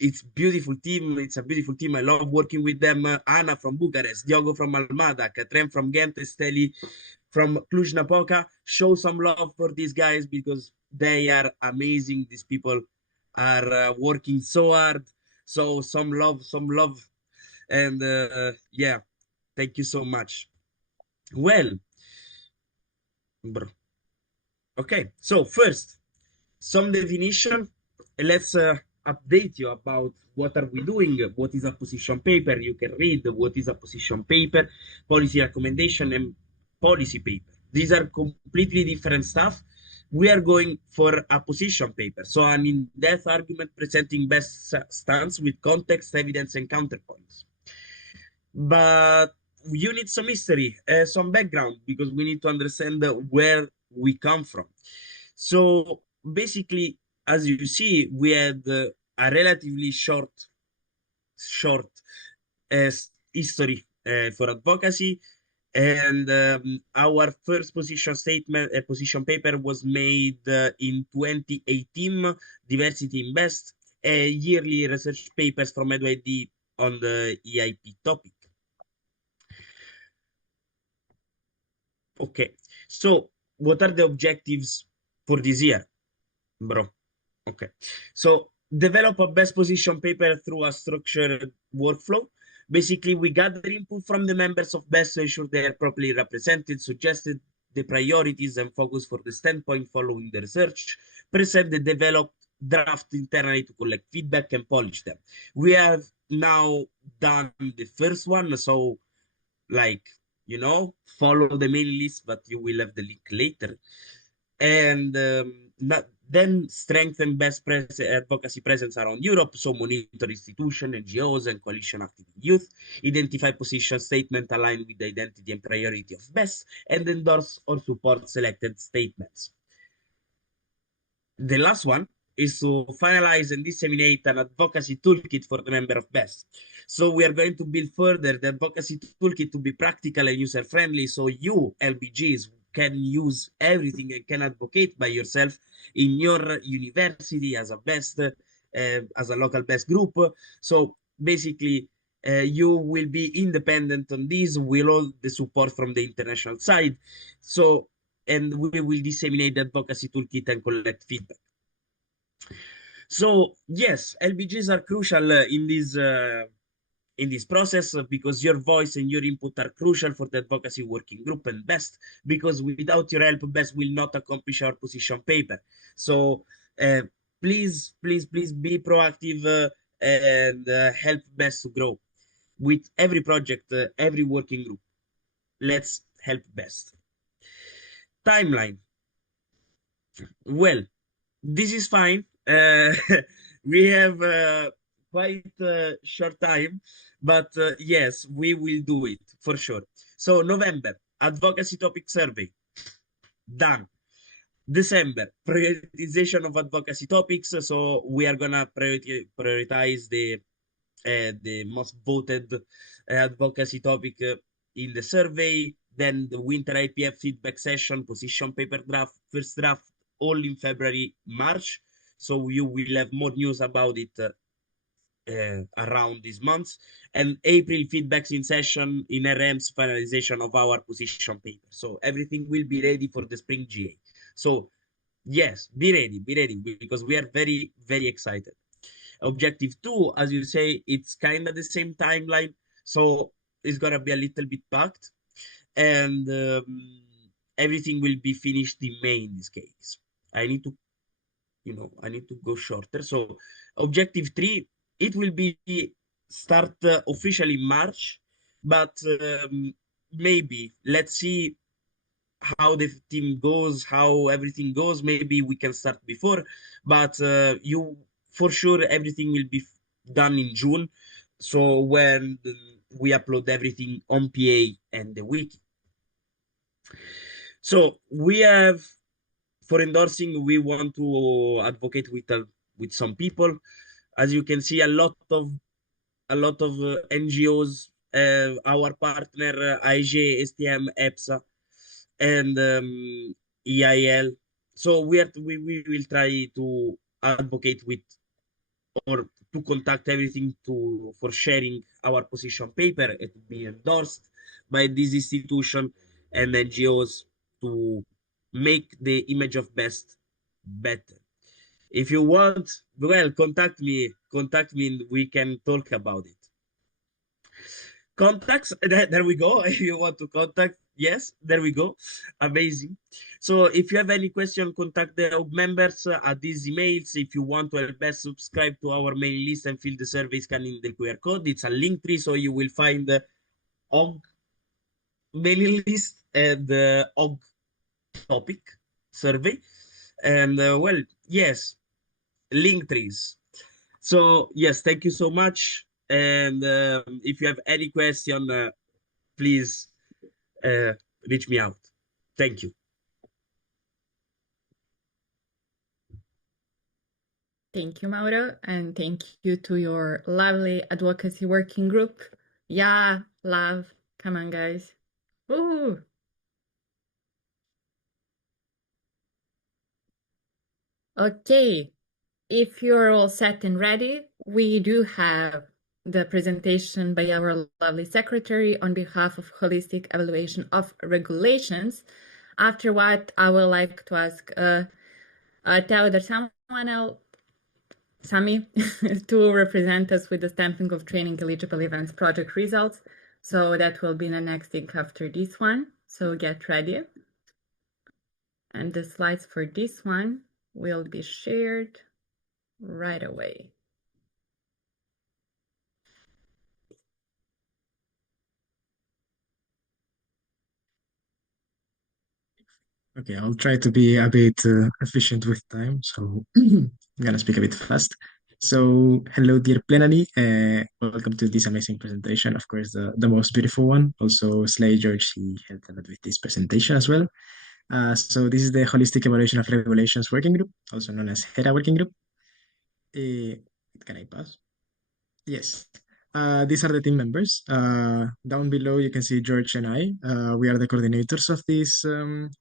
it's beautiful team. It's a beautiful team. I love working with them. Anna from Bucharest, Diogo from Almada, Katrin from Ghent, Esteli from Cluj-Napoca. Show some love for these guys because they are amazing. These people are working so hard. So some love. And yeah, thank you so much. Well, bro. Okay, so first, some definition. Let's update you about what are we doing, what is a position paper. You can read what is a position paper, policy recommendation, and policy paper. These are completely different stuff. We are going for a position paper, so an in-depth argument presenting best stance with context, evidence, and counterpoints. But you need some history, some background, because we need to understand where we come from. So basically, as you see, we had a relatively short history for advocacy. And our first position paper was made in 2018, Diversity in Best, a yearly research papers from EduID on the EIP topic. Okay, so what are the objectives for this year, bro? Okay, so develop a best position paper through a structured workflow. Basically, we gather input from the members of BEST to ensure they are properly represented, suggested the priorities and focus for the standpoint following the research, present the developed draft internally to collect feedback and polish them. We have now done the first one, so like, you know, follow the mailing list, but you will have the link later. And then strengthen best advocacy presence around Europe, so monitor institutions, NGOs, and coalition active in youth, identify position statement aligned with the identity and priority of BEST, and endorse or support selected statements. The last one is to finalize and disseminate an advocacy toolkit for the member of BEST. So we are going to build further the advocacy toolkit to be practical and user-friendly, so you, LBGs, can use everything and can advocate by yourself in your university as a BEST, as a local BEST group. So basically, you will be independent on this with all the support from the international side. So, and we will disseminate the advocacy toolkit and collect feedback. So yes, LBGs are crucial in this process because your voice and your input are crucial for the advocacy working group and BEST, because without your help, BEST will not accomplish our position paper. So please be proactive and help BEST to grow. With every project, every working group, let's help BEST. Timeline. Well, this is fine. We have quite a short time, but yes, we will do it for sure. So November, advocacy topic survey, done. December, prioritization of advocacy topics. So we are gonna prioritize the most voted advocacy topic in the survey. Then the winter IPF feedback session, position paper draft, first draft, all in February, March. So you will have more news about it around these months. And April feedbacks in session in RM's finalization of our position paper. So everything will be ready for the spring GA. So yes, be ready, because we are very, very excited. Objective 2, as you say, it's kind of the same timeline. So it's going to be a little bit packed. And everything will be finished in May in this case. I need to, I need to go shorter. So objective 3, it will be start officially in March, but maybe let's see how the team goes, how everything goes. Maybe we can start before, but you for sure everything will be done in June. So when we upload everything on PA and the wiki. So we have, for endorsing, we want to advocate with some people. As you can see, a lot of NGOs, our partner aGA, STM, EPSA, and EIL. So we will try to advocate with, or to contact everything for sharing our position paper and to be endorsed by this institution and NGOs to make the image of BEST better. If you want, well, contact me and we can talk about it. Contacts, there we go. If you want to contact, yes, there we go. Amazing. So if you have any question, contact the members at these emails. If you want to help us, subscribe to our mailing list and fill the survey scanning the QR code. It's a link tree, so you will find the OG mailing list and the OG topic survey. And well, yes, link trees. So yes, thank you so much. And if you have any question, please reach me out. Thank you. Thank you, Mauro, and thank you to your lovely advocacy working group. Yeah, love. Come on, guys. Woo! Okay, if you're all set and ready, we do have the presentation by our lovely secretary on behalf of Holistic Evaluation of Regulations. After what, I would like to ask Theodor Sami to represent us with the stamping of training eligible events project results. So that will be the next thing after this one. So get ready. And the slides for this one will be shared right away. Okay, I'll try to be a bit efficient with time, so I'm gonna speak a bit fast. So, hello, dear plenary. Welcome to this amazing presentation. Of course, the most beautiful one. Also, Slay George, he helped a lot with this presentation as well. So, this is the Holistic Evaluation of Regulations Working Group, also known as HERA Working Group. Can I pass? Yes. These are the team members. Down below, you can see George and I. We are the coordinators of this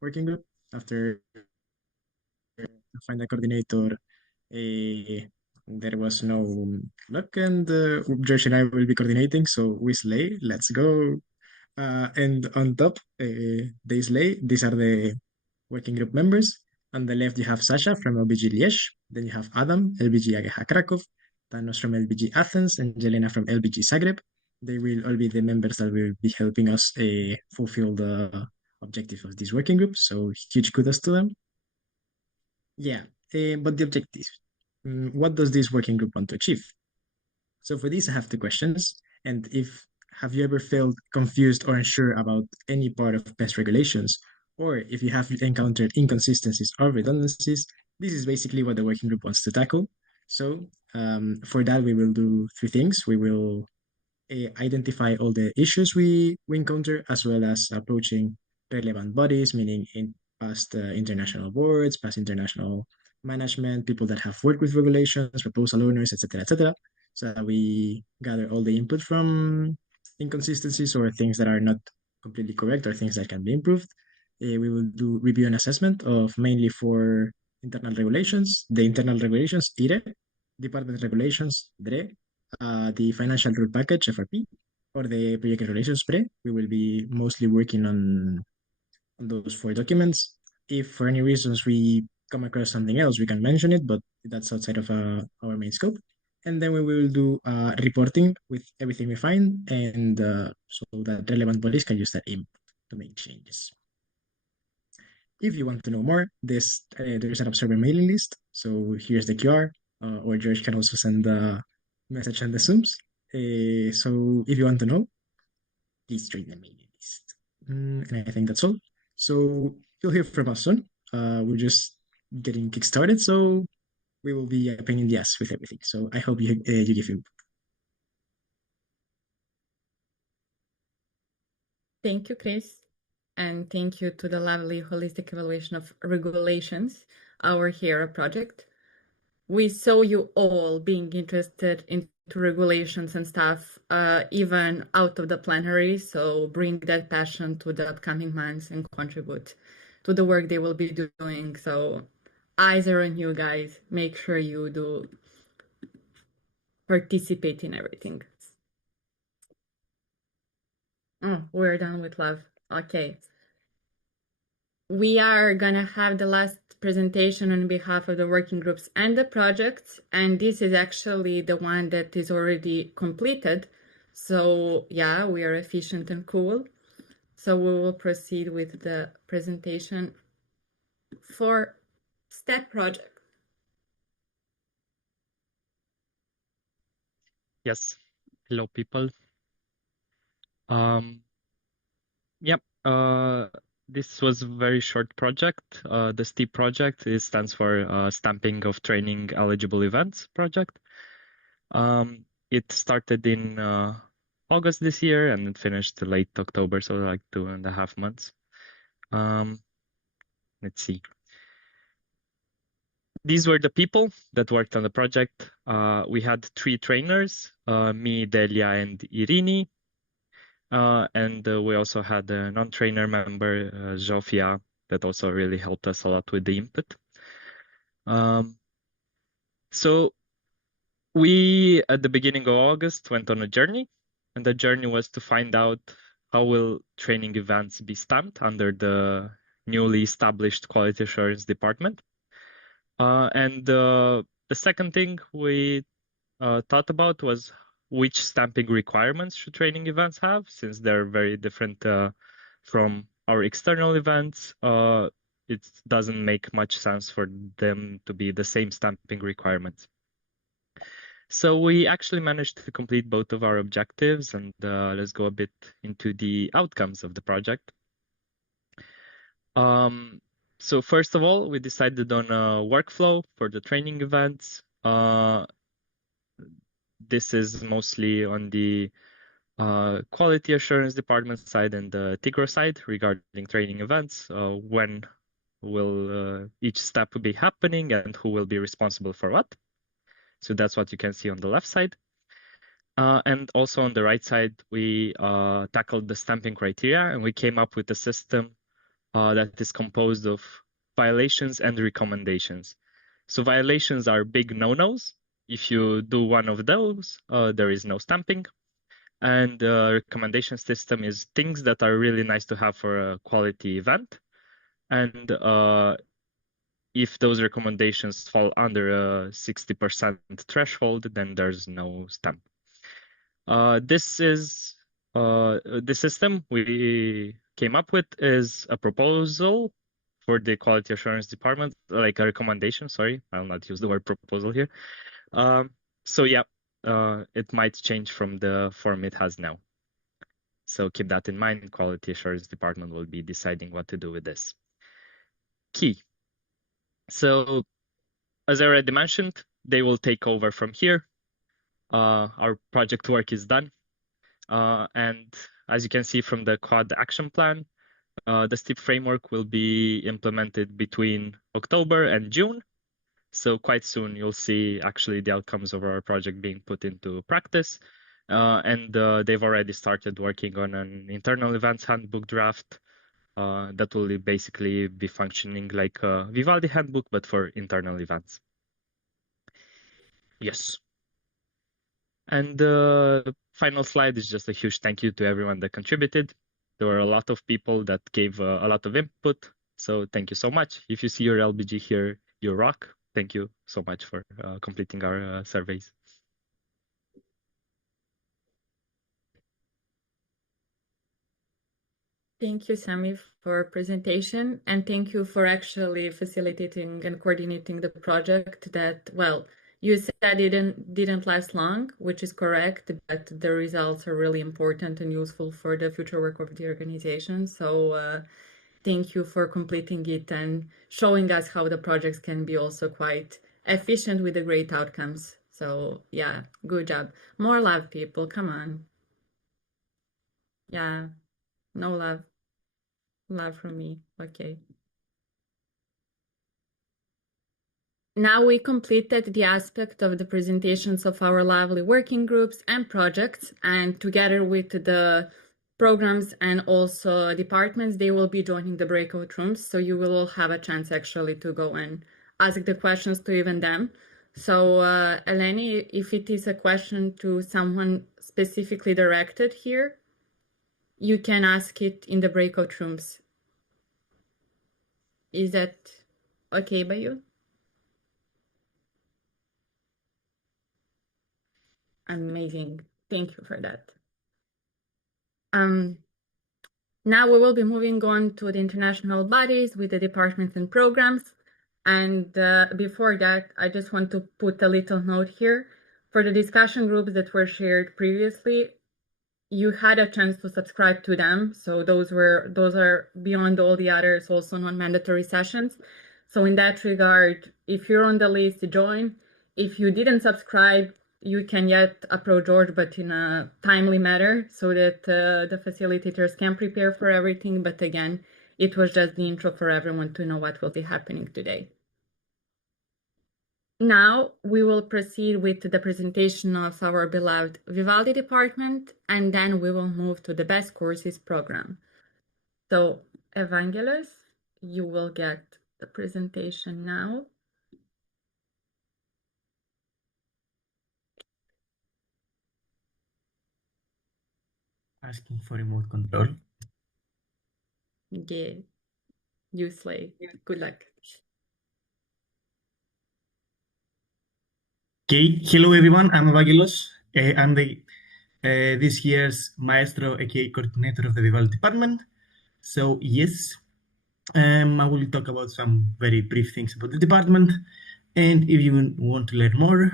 working group. After find a coordinator, there was no luck, and George and I will be coordinating. So we slay. Let's go. And on top, they slay. These are the working group members. On the left, you have Sasha from LBG Liège. Then you have Adam, LBG aGA Krakow, Thanos from LBG Athens, and Jelena from LBG Zagreb. They will all be the members that will be helping us fulfill the objective of this working group. So huge kudos to them. Yeah, but the objective. What does this working group want to achieve? So for this, I have two questions. And if have you ever felt confused or unsure about any part of pest regulations, or if you have encountered inconsistencies or redundancies, this is basically what the working group wants to tackle. So for that, we will do three things. We will identify all the issues we encounter, as well as approaching relevant bodies, meaning in past international boards, past international management, people that have worked with regulations, proposal owners, etc., so that we gather all the input from inconsistencies or things that are not completely correct or things that can be improved. We will do review and assessment of mainly for internal regulations, the internal regulations, IRE, department regulations, DRE, the financial rule package, FRP, or the project regulations PRE. We will be mostly working on those four documents. If for any reasons we come across something else, we can mention it, but that's outside of our main scope. And then we will do reporting with everything we find, and so that relevant bodies can use that input to make changes. If you want to know more, there's an observer mailing list. So here's the QR, or George can also send the message on the Zooms. So if you want to know, please join the mailing list. And I think that's all. So you'll hear from us soon. We're just getting kickstarted, so we will be a pain in the ass with everything. So I hope you give input. Thank you, Chris. And thank you to the lovely Holistic Evaluation of Regulations, our HERA project. We saw you all being interested into regulations and stuff, even out of the plenary. So bring that passion to the upcoming months and contribute to the work they will be doing. So eyes are on you guys. Make sure you do participate in everything. Oh, we're done with love. Okay. We are gonna have the last presentation on behalf of the working groups and the projects, and this is actually the one that is already completed. So yeah, we are efficient and cool. So we will proceed with the presentation for STEP project. Yes. Hello, people. Yep. This was a very short project. The STEEP project stands for Stamping of Training Eligible Events project. It started in August this year and it finished late October, so like 2.5 months. Let's see. these were the people that worked on the project. We had 3 trainers, me, Delia, and Irini. And we also had a non-trainer member, Zsofia, that also really helped us a lot with the input. So we, at the beginning of August, went on a journey, and the journey was to find out how will training events be stamped under the newly established quality assurance department. And the second thing we thought about was which stamping requirements should training events have, since they're very different from our external events. It doesn't make much sense for them to be the same stamping requirements. So we actually managed to complete both of our objectives, and let's go a bit into the outcomes of the project. So first of all, we decided on a workflow for the training events. This is mostly on the quality assurance department side and the Tigro side regarding training events. When will each step be happening and who will be responsible for what? So that's what you can see on the left side. And also on the right side, we tackled the stamping criteria, and we came up with a system that is composed of violations and recommendations. So violations are big no-nos. If you do one of those, there is no stamping. And the recommendation system is things that are really nice to have for a quality event. And if those recommendations fall under a 60% threshold, then there's no stamp. This is the system we came up with is a proposal for the quality assurance department, like a recommendation. Sorry, I'll not use the word proposal here. So yeah, it might change from the form it has now. So keep that in mind. Quality assurance department will be deciding what to do with this. Key. So as I already mentioned, they will take over from here. Our project work is done. And as you can see from the quad action plan, the STIP framework will be implemented between October and June. So quite soon you'll see actually the outcomes of our project being put into practice. And they've already started working on an internal events handbook draft that will basically be functioning like a Vivaldi handbook, but for internal events. Yes. And the final slide is just a huge thank you to everyone that contributed. There were a lot of people that gave a lot of input. So thank you so much. If you see your LBG here, you rock. Thank you so much for completing our surveys. Thank you, Sami, for presentation, and thank you for actually facilitating and coordinating the project that, well, you said it didn't last long, which is correct, but the results are really important and useful for the future work of the organization. So thank you for completing it and showing us how the projects can be also quite efficient with the great outcomes. So yeah, good job. More love, people, come on. Yeah, no love. Love from me. Okay. Now we completed the aspect of the presentations of our lovely working groups and projects, and together with the programs and also departments, they will be joining the breakout rooms. So you will all have a chance actually to go and ask the questions to even them. So Eleni, if it is a question to someone specifically directed here, you can ask it in the breakout rooms. Is that okay by you? Amazing. Thank you for that. Now we will be moving on to the international bodies with the departments and programs. And before that, I just want to put a little note here. For the discussion groups that were shared previously, you had a chance to subscribe to them. So those are beyond all the others, also non-mandatory sessions. So in that regard, if you're on the list, join. If you didn't subscribe, you can yet approach George, but in a timely manner so that the facilitators can prepare for everything. But again, it was just the intro for everyone to know what will be happening today. Now we will proceed with the presentation of our beloved Vivaldi department, and then we will move to the Best Courses program. So, Evangelos, you will get the presentation now. Asking for remote control. Yeah, you slay. Good luck. Okay, hello everyone. I'm Evangelos. I'm the this year's Maestro, aka coordinator of the Vivaldi department. So yes, I will talk about some very brief things about the department. And if you want to learn more,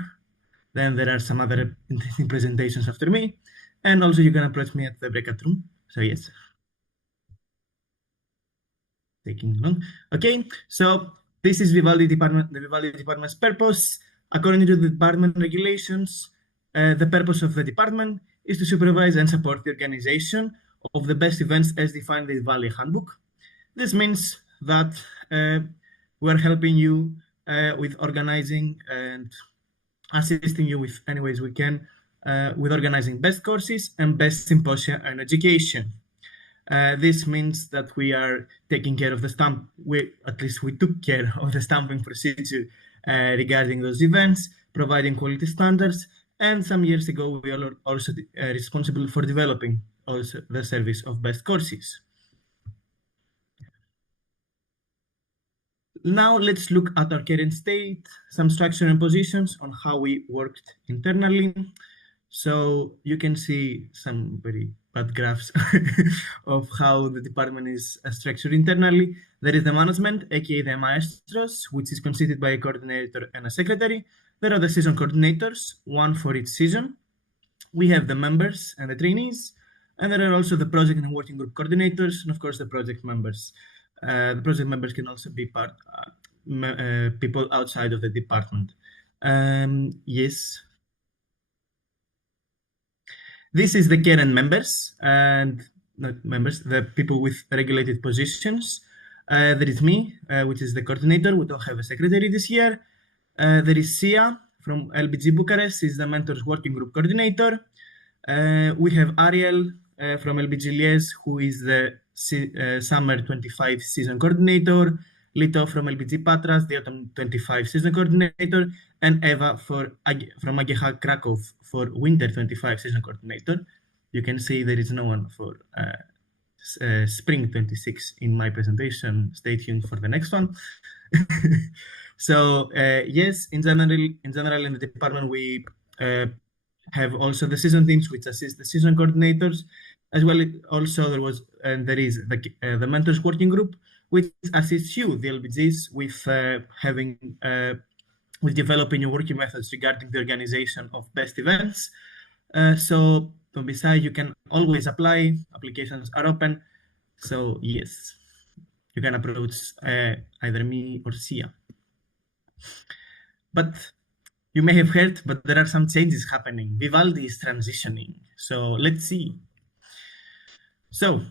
then there are some other interesting presentations after me. And also you can approach me at the breakout room. So yes. Taking long. Okay, so this is Vivaldi department, the Vivaldi department's purpose. According to the department regulations, the purpose of the department is to supervise and support the organization of the best events as defined in the Vivaldi handbook. This means that we're helping you with organizing and assisting you with any ways we can with organizing best courses and best symposia and education. This means that we are taking care of the stamp. At least we took care of the stamping procedure regarding those events, providing quality standards, and some years ago we are also responsible for developing also the service of best courses. Now let's look at our current state, some structure and positions on how we worked internally. So you can see some very bad graphs of how the department is structured internally. There is the management, aka the maestros, which is constituted by a coordinator and a secretary. There are the season coordinators, one for each season. We have the members and the trainees, and there are also the project and working group coordinators, and of course the project members. The project members can also be people outside of the department. Yes. This is the current members and not members, the people with regulated positions. There is me, which is the coordinator. We don't have a secretary this year. There is Sia from LBG Bucharest, is the mentors working group coordinator. We have Ariel from LBG Liège, who is the summer 25 season coordinator. Lito from LBG Patras, the autumn 25 season coordinator, and Eva from aGA Krakow for winter 25 season coordinator. You can see there is no one for spring 26 in my presentation. Stay tuned for the next one. So yes, in general in the department we have also the season teams which assist the season coordinators, as well. Also there was and there is the mentors working group which assists you, the LBGs, with with developing your working methods regarding the organization of best events. So besides, you can always apply. Applications are open. So yes, you can approach either me or Sia. But you may have heard, but there are some changes happening. Vivaldi is transitioning. So let's see. So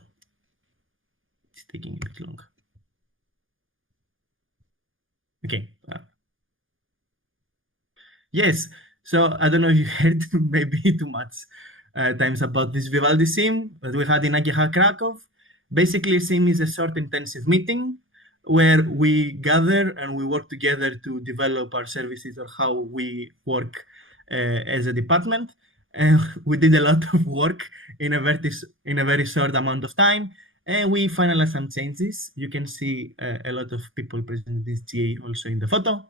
it's taking a bit long. Okay. Yes. So I don't know if you heard maybe too much times about this Vivaldi sim that we had in aGA Krakow. Basically, sim is a short intensive meeting where we gather and we work together to develop our services or how we work as a department. We did a lot of work in a very short amount of time, and we finalized some changes. You can see a lot of people present this GA also in the photo.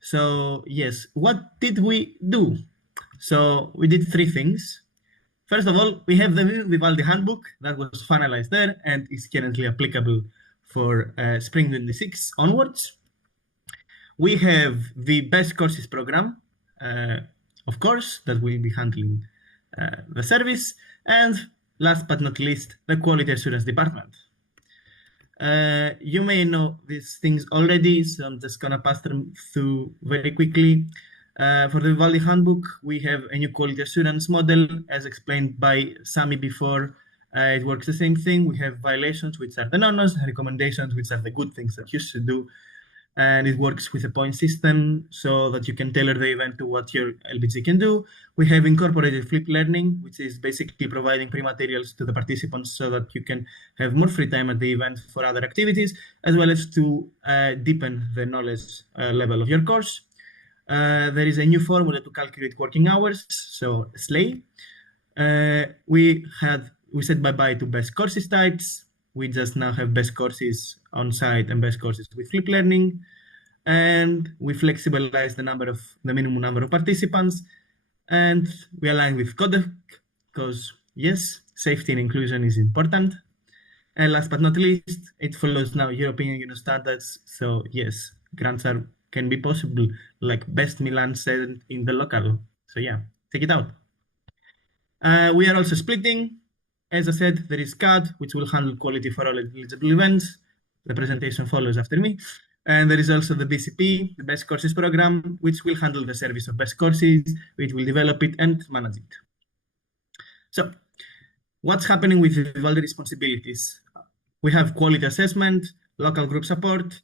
So yes, what did we do? So we did three things. First of all, we have the Vivaldi handbook that was finalized there and is currently applicable for spring 26 onwards. We have the best courses program, of course, that will be handling the service. And last but not least, the quality assurance department. You may know these things already, so I'm just gonna pass them through very quickly. For the Vivaldi handbook, we have a new quality assurance model, as explained by Sami before. It works the same thing. We have violations, which are the no-nos, recommendations, which are the good things that you should do. and it works with a point system so that you can tailor the event to what your LBG can do. We have incorporated flipped learning, which is basically providing pre-materials to the participants so that you can have more free time at the event for other activities, as well as to deepen the knowledge level of your course. There is a new formula to calculate working hours, so SLAY. We said bye-bye to best courses types. We just now have best courses on site and best courses with flipped learning. And we flexibilize the minimum number of participants. And we align with Codec because yes, safety and inclusion is important. And last but not least, it follows now European Union standards. So yes, grants can be possible, like Best Milan said in the local. So yeah, check it out. We are also splitting. As I said, there is CAD, which will handle quality for all eligible events. The presentation follows after me. And there is also the BCP, the Best Courses Program, which will handle the service of best courses, which will develop it and manage it. So what's happening with the Vivaldi responsibilities? We have quality assessment, local group support,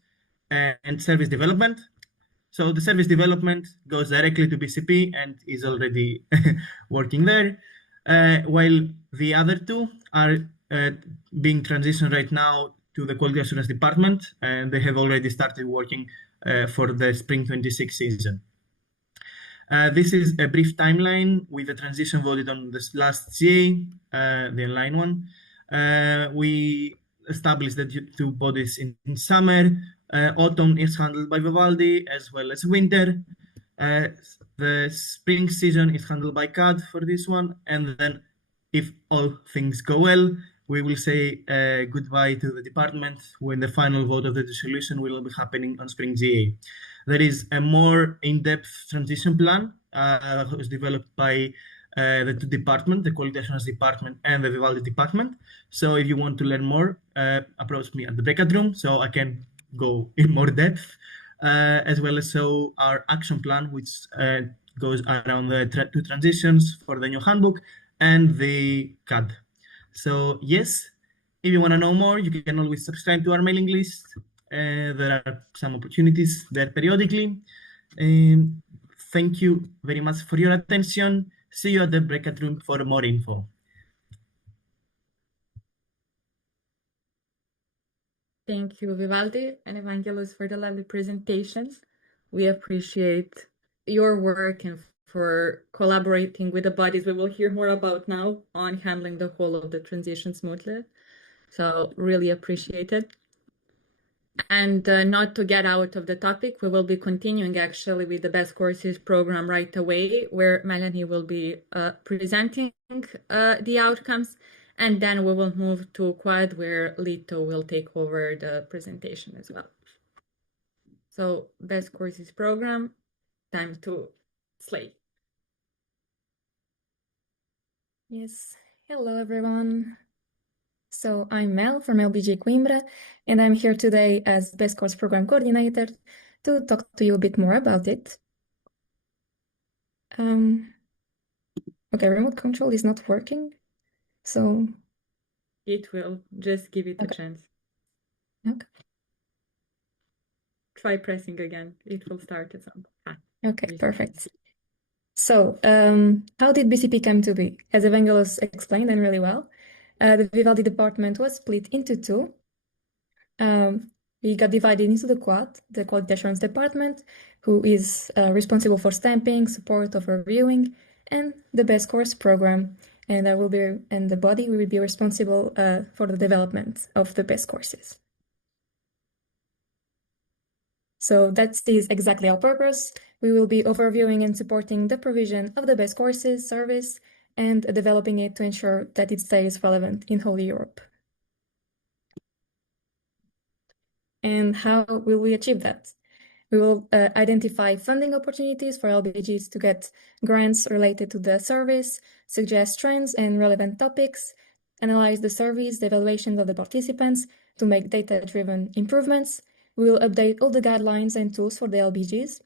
and service development. So the service development goes directly to BCP and is already working there, while the other two are being transitioned right now to the quality assurance department, and they have already started working for the spring 26 season. This is a brief timeline with the transition voted on this last GA, the online one. We established the two bodies in summer. Autumn is handled by Vivaldi, as well as winter. The spring season is handled by CAD for this one. And then if all things go well, we will say goodbye to the department when the final vote of the dissolution will be happening on spring GA. There is a more in-depth transition plan that was developed by the two departments, the Quality Assurance Department and the Vivaldi Department. So if you want to learn more, approach me at the breakout room so I can go in more depth, as well as so our action plan, which goes around the two transitions for the new handbook and the CAD. So yes, if you want to know more, you can always subscribe to our mailing list. There are some opportunities there periodically. Thank you very much for your attention. See you at the breakout room for more info. Thank you, Vivaldi and Evangelos, for the lovely presentations. We appreciate your work and for collaborating with the bodies we will hear more about now on handling the whole of the transition smoothly. So really appreciate it. And not to get out of the topic, we will be continuing actually with the Best Courses program right away, where Melanie will be presenting the outcomes. And then we will move to Quad, where Lito will take over the presentation as well. So Best Courses program, time to slay. Yes, hello everyone. So I'm Mel from LBG Coimbra, and I'm here today as Best Course Program Coordinator to talk to you a bit more about it. Okay, remote control is not working, so... It will, just give it a chance. Okay. Try pressing again, it will start at some point. Okay, perfect. So, how did BCP come to be? As Evangelos explained and really well, the Vivaldi department was split into two. We got divided into the Quad, the Quality Assurance Department, who is responsible for stamping, support of reviewing, and the Best Course program. And the body will be responsible for the development of the best courses. So that is exactly our purpose. We will be overviewing and supporting the provision of the best courses service and developing it to ensure that it stays relevant in whole Europe. And how will we achieve that? We will identify funding opportunities for LBGs to get grants related to the service, suggest trends and relevant topics, analyze the surveys, the evaluations of the participants to make data-driven improvements. We will update all the guidelines and tools for the LBGs,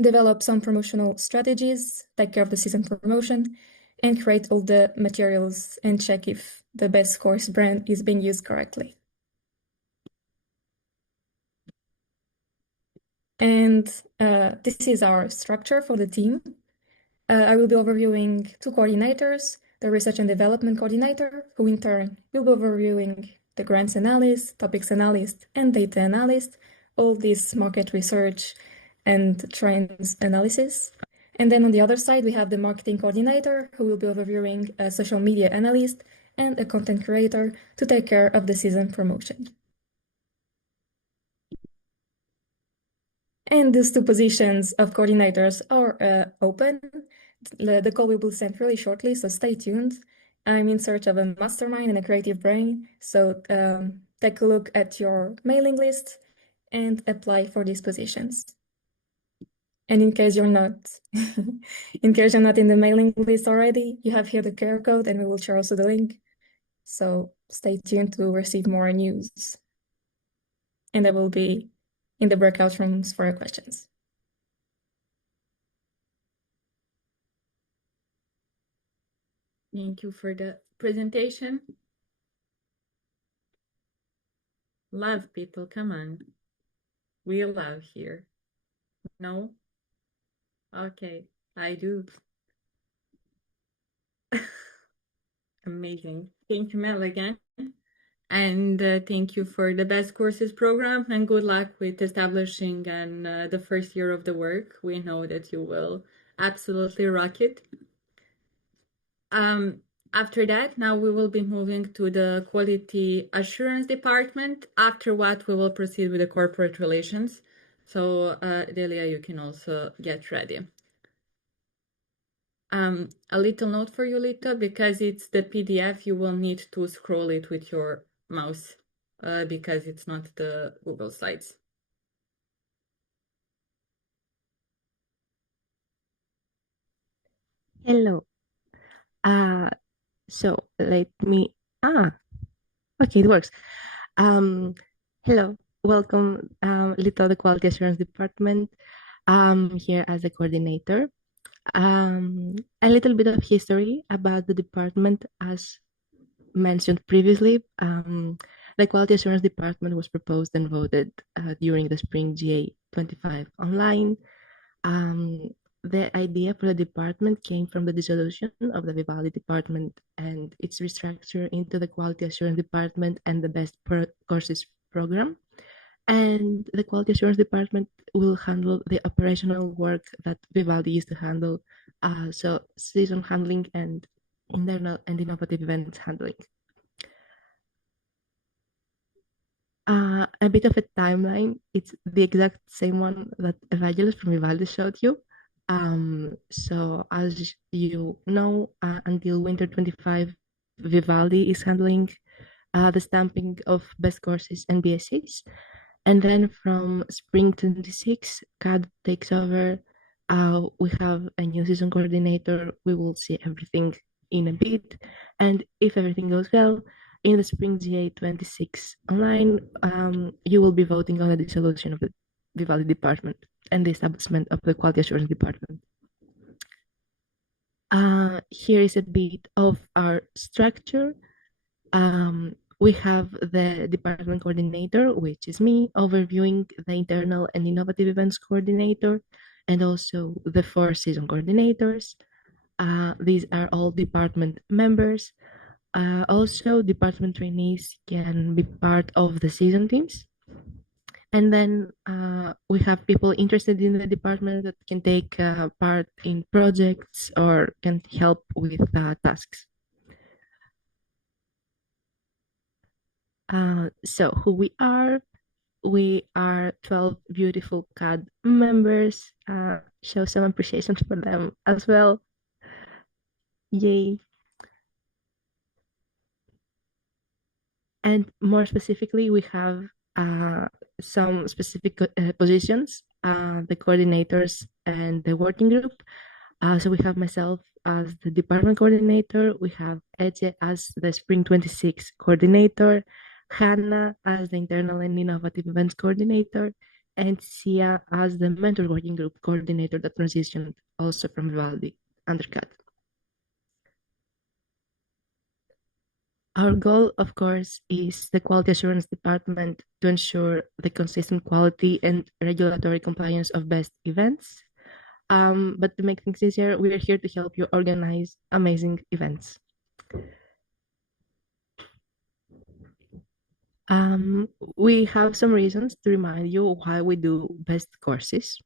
develop some promotional strategies, take care of the season promotion, and create all the materials and check if the Best Course brand is being used correctly. And this is our structure for the team. I will be overviewing two coordinators, the research and development coordinator, who in turn will be overviewing the grants analyst, topics analyst, and data analyst, all this market research and trends analysis. And then on the other side, we have the marketing coordinator, who will be overviewing a social media analyst and a content creator to take care of the season promotion. And these two positions of coordinators are open. The call will be sent really shortly, so stay tuned. I'm in search of a mastermind and a creative brain, so take a look at your mailing list and apply for these positions. And in case you're not, in case you're not in the mailing list already, you have here the QR code, and we will share also the link. So stay tuned to receive more news. And I will be in the breakout rooms for your questions. Thank you for the presentation. Love, people, come on. We love here. No? Okay, I do. Amazing. Thank you, Mel, again. And thank you for the Best Courses program, and good luck with establishing and the first year of the work. We know that you will absolutely rock it. After that, now we will be moving to the quality assurance department, after what we will proceed with the corporate relations. So Delia, you can also get ready. A little note for you, Lita, because it's the PDF, you will need to scroll it with your mouse because it's not the Google Slides. Hello. So let me, okay, it works. Hello, welcome, Lito, the Quality Assurance Department. I'm here as the coordinator. A little bit of history about the department. As mentioned previously, the Quality Assurance Department was proposed and voted during the Spring GA25 online. The idea for the department came from the dissolution of the Vivaldi department and its restructure into the Quality Assurance Department and the Best Courses program. And the Quality Assurance Department will handle the operational work that Vivaldi used to handle, so season handling and internal and innovative events handling. A bit of a timeline, it's the exact same one that Evangelist from Vivaldi showed you. So as you know, until winter 25, Vivaldi is handling the stamping of best courses and BScs. And then from spring 26, CAD takes over. We have a new season coordinator. We will see everything in a bit. And if everything goes well, in the spring GA26 online, you will be voting on the dissolution of the Vivaldi department and the establishment of the Quality Assurance Department. Here is a bit of our structure. We have the department coordinator, which is me, overviewing the internal and innovative events coordinator, and also the 4 season coordinators. These are all department members. Also, department trainees can be part of the season teams. And then we have people interested in the department that can take part in projects or can help with tasks. So who we are 12 beautiful CAD members. Show some appreciation for them as well. Yay. And more specifically, we have some specific positions, the coordinators and the working group. So we have myself as the department coordinator. We have aGA as the Spring 26 coordinator, Hannah as the internal and innovative events coordinator, and Sia as the mentor working group coordinator that transitioned also from Vivaldi under CAD. Our goal, of course, is the quality assurance department to ensure the consistent quality and regulatory compliance of best events. But to make things easier, we are here to help you organize amazing events. We have some reasons to remind you why we do best courses.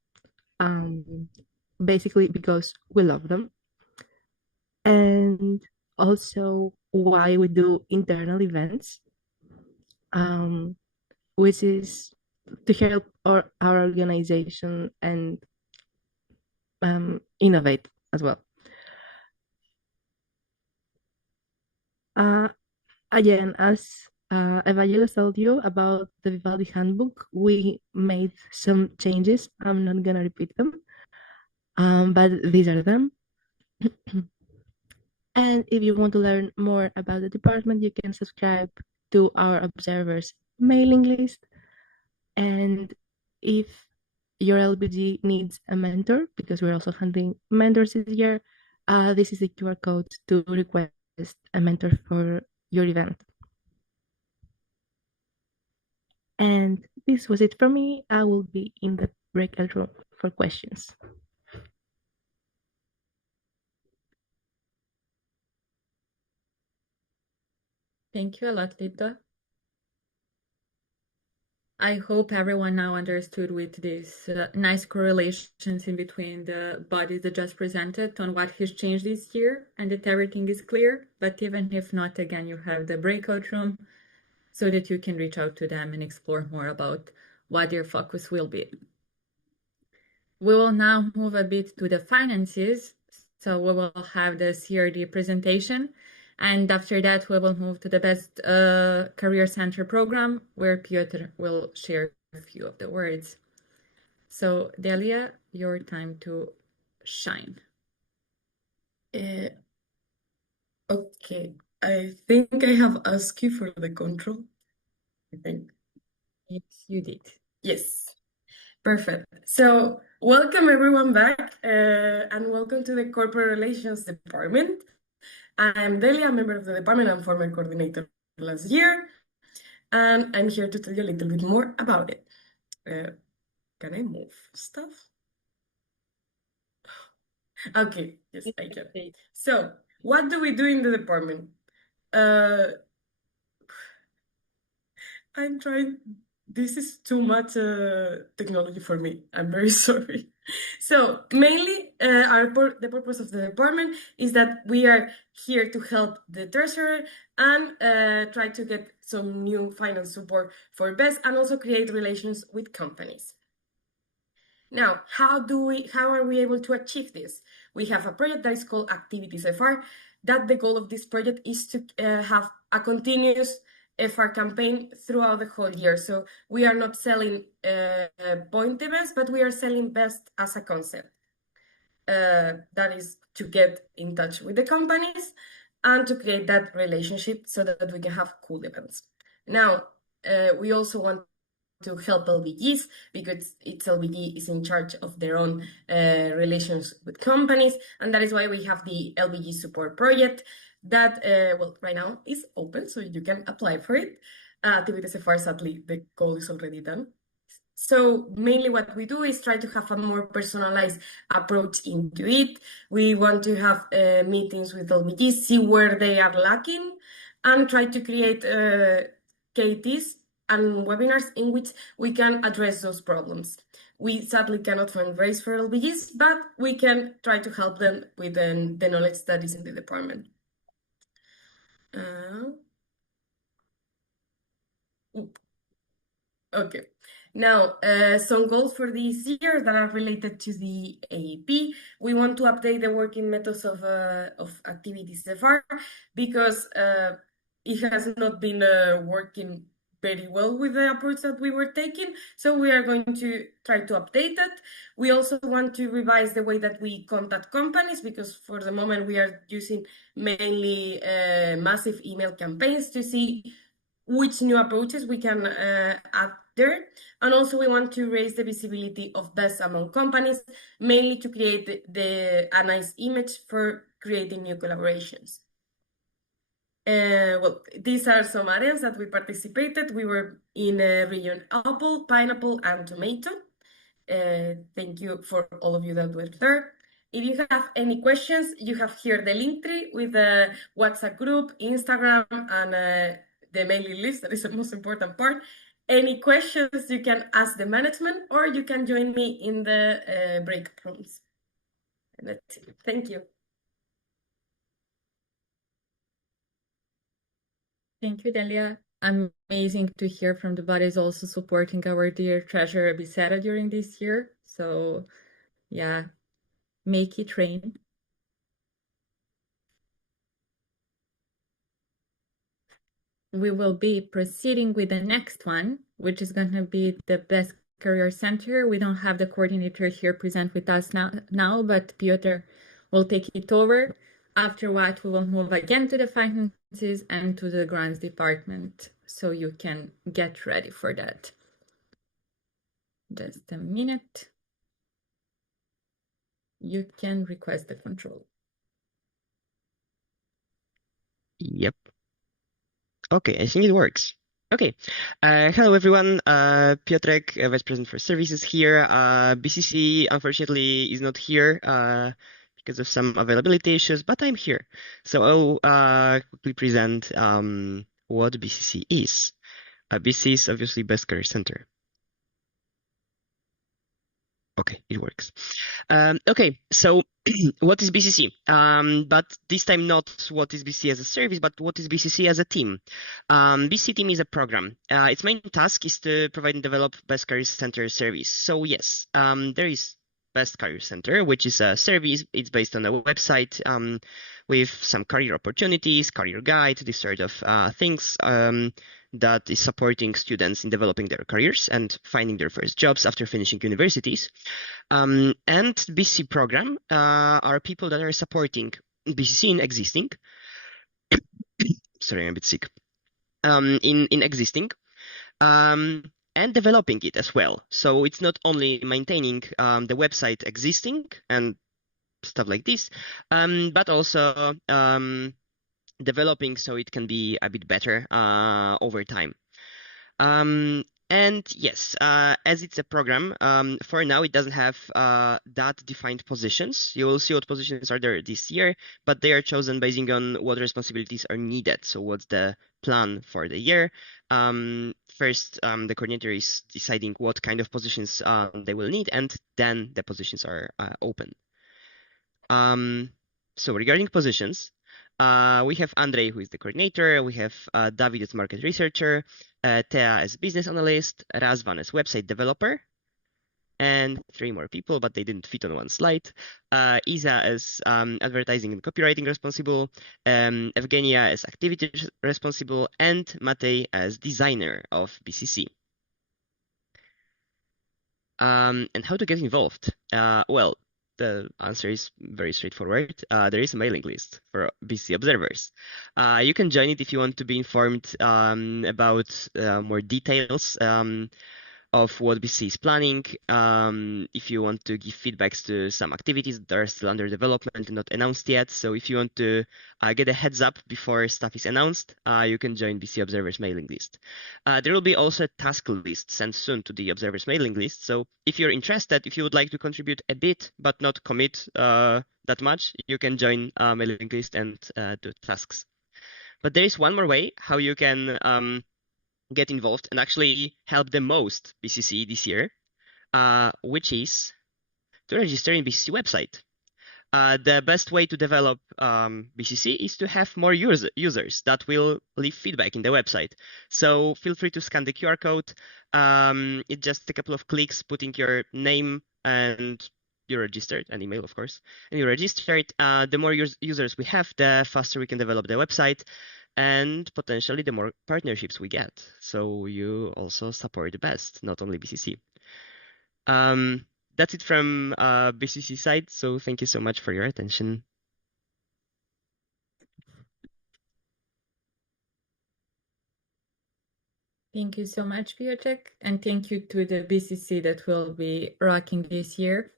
Basically because we love them, and also why we do internal events, which is to help our organization and innovate as well. Again, as Evangelos told you about the Vivaldi handbook, we made some changes. I'm not gonna repeat them, but these are them. And if you want to learn more about the department, you can subscribe to our observers mailing list. And if your LBG needs a mentor, because we're also handling mentors this year, this is the QR code to request a mentor for your event. And this was it for me. I will be in the breakout room for questions. Thank you a lot, Lita. I hope everyone now understood with these nice correlations in between the bodies that just presented on what has changed this year and that everything is clear. But even if not, again, you have the breakout room so that you can reach out to them and explore more about what their focus will be. We will now move a bit to the finances. So we will have the CRD presentation. And after that, we will move to the Best Career Center program, where Piotr will share a few of the words. So, Delia, your time to shine. Okay, I think I have asked you for the control. I think. Yes, you did. Yes. Perfect. So, welcome everyone back, and welcome to the Corporate Relations Department. I'm Delia, a member of the department and former coordinator last year, and I'm here to tell you a little bit more about it. Can I move stuff? Okay, yes, I can. So, what do we do in the department? I'm trying. This is too much technology for me. I'm very sorry. So mainly, the purpose of the department is that we are here to help the treasurer and try to get some new finance support for BEST and also create relations with companies. Now, how are we able to achieve this? We have a project that is called Activities FR. That the goal of this project is to have a continuous FR campaign throughout the whole year. So we are not selling point events, but we are selling BEST as a concept. That is to get in touch with the companies and to create that relationship so that we can have cool events. Now, we also want to help LBGs because it's LBG is in charge of their own relations with companies, and that is why we have the LBG support project that well, right now is open, so you can apply for it. Activities FR, sadly, the goal is already done. So mainly what we do is try to have a more personalized approach into it. We want to have meetings with LBGs, see where they are lacking, and try to create KTs and webinars in which we can address those problems. We sadly cannot fundraise for LBGs, but we can try to help them with the knowledge that is in the department. Okay. Now, some goals for this year that are related to the AAP. We want to update the working methods of Activities FR because it has not been working very well with the approach that we were taking. So we are going to try to update that. We also want to revise the way that we contact companies because for the moment we are using mainly massive email campaigns to see which new approaches we can add there. And also we want to raise the visibility of BEST among companies, mainly to create a nice image for creating new collaborations. Well, these are some areas that we participated. We were in region apple, pineapple, and tomato. Thank you for all of you that were there. If you have any questions, you have here the link tree with the WhatsApp group, Instagram, and the mailing list. That is the most important part. Any questions, you can ask the management, or you can join me in the break rooms. And that's it. Thank you. Thank you, Delia. Amazing to hear from the bodies also supporting our dear treasurer Bisera during this year. So yeah, make it rain. We will be proceeding with the next one, which is going to be the Best Career Center. We don't have the coordinator here present with us now, but Piotr will take it over. After what, we will move again to the finances and to the grants department, so you can get ready for that. Just a minute. You can request the control. Yep. Okay, I think it works. Okay. Hello, everyone. Piotrek, Vice President for Services here. BCC, unfortunately, is not here because of some availability issues, but I'm here. So I'll quickly present what BCC is. BCC is obviously Best Career Center. Okay, it works. Okay, so what is BCC? But this time not what is BCC as a service, but what is BCC as a team. BCC team is a program. Its main task is to provide and develop Best Career Center service. So yes, there is Best Career Center, which is a service. It's based on a website with some career opportunities, career guide, this sort of things that is supporting students in developing their careers and finding their first jobs after finishing universities. And BCC program are people that are supporting BCC in existing. Sorry, I'm a bit sick. In existing. And developing it as well. So it's not only maintaining the website existing and stuff like this, but also developing so it can be a bit better over time. And yes, as it's a program, for now it doesn't have that defined positions. You will see what positions are there this year, but they are chosen based on what responsibilities are needed. So what's the plan for the year? First, the coordinator is deciding what kind of positions they will need, and then the positions are open. So regarding positions, we have Andrei, who is the coordinator. We have David as market researcher, Thea as business analyst, Razvan as website developer, and 3 more people, but they didn't fit on one slide. Isa as advertising and copywriting responsible, Evgenia as activity responsible, and Matej as designer of BCC. And how to get involved? Well, the answer is very straightforward. There is a mailing list for BCC observers. You can join it if you want to be informed about more details of what BCC is planning. If you want to give feedbacks to some activities that are still under development and not announced yet. So if you want to get a heads up before stuff is announced, you can join BCC Observers mailing list. There will be also a task list sent soon to the Observers mailing list. So if you're interested, if you would like to contribute a bit but not commit that much, you can join mailing list and do tasks. But there is one more way how you can get involved and actually help the most BCC this year, which is to register in BCC website. The best way to develop BCC is to have more users that will leave feedback in the website. So feel free to scan the QR code. It's just a couple of clicks, putting your name and you're registered, and email, of course, and you're registered. The more users we have, the faster we can develop the website, and potentially the more partnerships we get. So you also support the best, not only BCC. That's it from BCC side. So thank you so much for your attention. Thank you so much, Piotr, and thank you to the BCC that will be rocking this year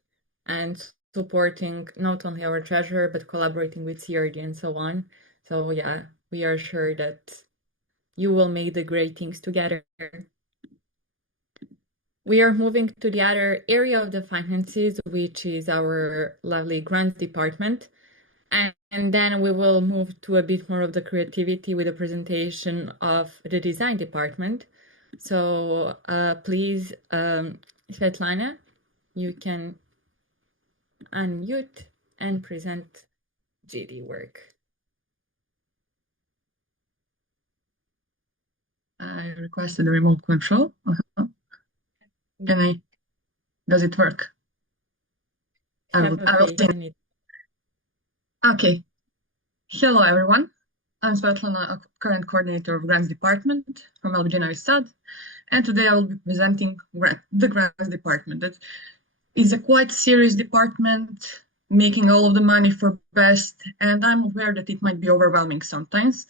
and supporting not only our treasurer, but collaborating with CRD and so on. So yeah, we are sure that you will make the great things together. We are moving to the other area of the finances, which is our lovely grants department. And then we will move to a bit more of the creativity with a presentation of the design department. So please, Svetlana, you can unmute and present GD work. I requested a remote control. Does it work? I will see. Okay. Hello, everyone. I'm Svetlana, a current coordinator of Grants Department from aGA25, and today I will be presenting the Grants Department. That is a quite serious department, making all of the money for best, and I'm aware that it might be overwhelming sometimes.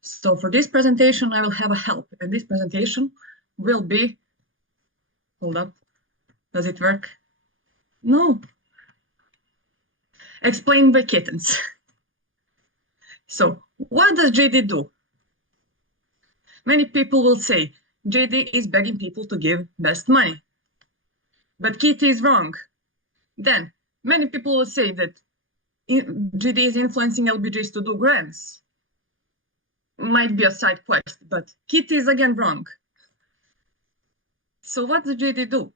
So for this presentation, I will have a help, and this presentation will be, hold up, does it work? No. Explained by kittens. So what does GD do? Many people will say GD is begging people to give best money. But Kitty is wrong. Then many people will say that GD is influencing LBGs to do grants. Might be a side quest, but Kitty is again wrong. So what does GD do?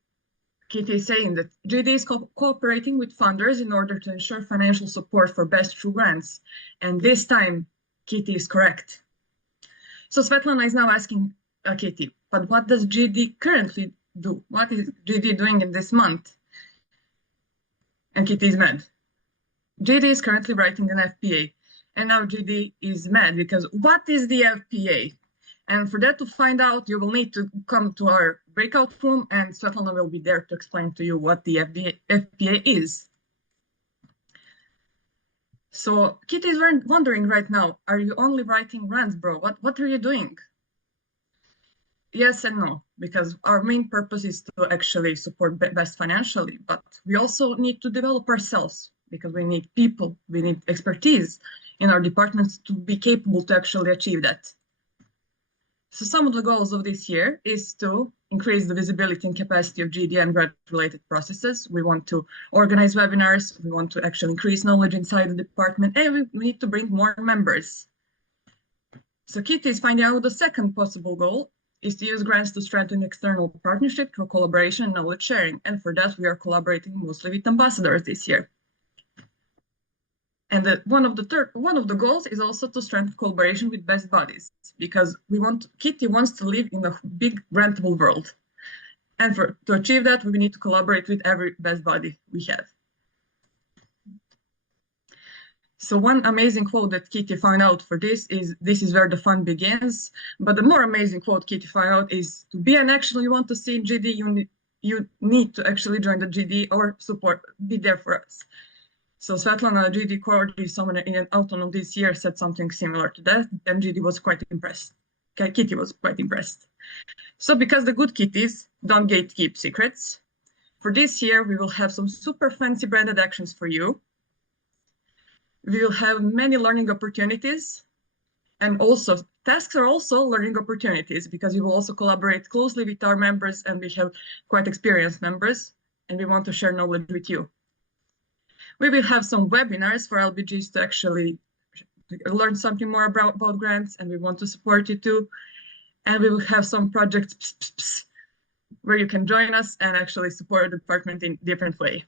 Kitty is saying that GD is cooperating with funders in order to ensure financial support for best through grants. And this time, Kitty is correct. So Svetlana is now asking Kitty, but what does GD currently do? What is GD doing in this month? And Kitty is mad. GD is currently writing an FPA, and now GD is mad because what is the FPA? And for that to find out, you will need to come to our breakout room, and Svetlana will be there to explain to you what the FPA is. So Kitty is wondering right now, are you only writing grants, bro? What are you doing? Yes and no, because our main purpose is to actually support best financially, but we also need to develop ourselves because we need people, we need expertise in our departments to be capable to actually achieve that. So some of the goals of this year is to increase the visibility and capacity of GD and grant-related processes. We want to organize webinars, we want to actually increase knowledge inside the department, and we need to bring more members. So Kitty is finding out the second possible goal is to use grants to strengthen external partnership through collaboration and knowledge sharing. And for that, we are collaborating mostly with ambassadors this year. And one of the goals is also to strengthen collaboration with best bodies, because Kitty wants to live in a big grantable world. And to achieve that, we need to collaborate with every best body we have. So one amazing quote that Kitty found out for this is where the fun begins. But the more amazing quote Kitty found out is, to be an action you want to see in GD, you need to actually join the GD or be there for us. So Svetlana, GD coordinator, someone in an autonom this year, said something similar to that, and GD was quite impressed. Okay, Kitty was quite impressed. So because the good kitties don't gatekeep secrets, for this year we will have some super fancy branded actions for you. We will have many learning opportunities, and also tasks are also learning opportunities, because we will also collaborate closely with our members, and we have quite experienced members, and we want to share knowledge with you. We will have some webinars for LBGs to actually learn something more about grants, and we want to support you too. And we will have some projects where you can join us and actually support the department in a different way.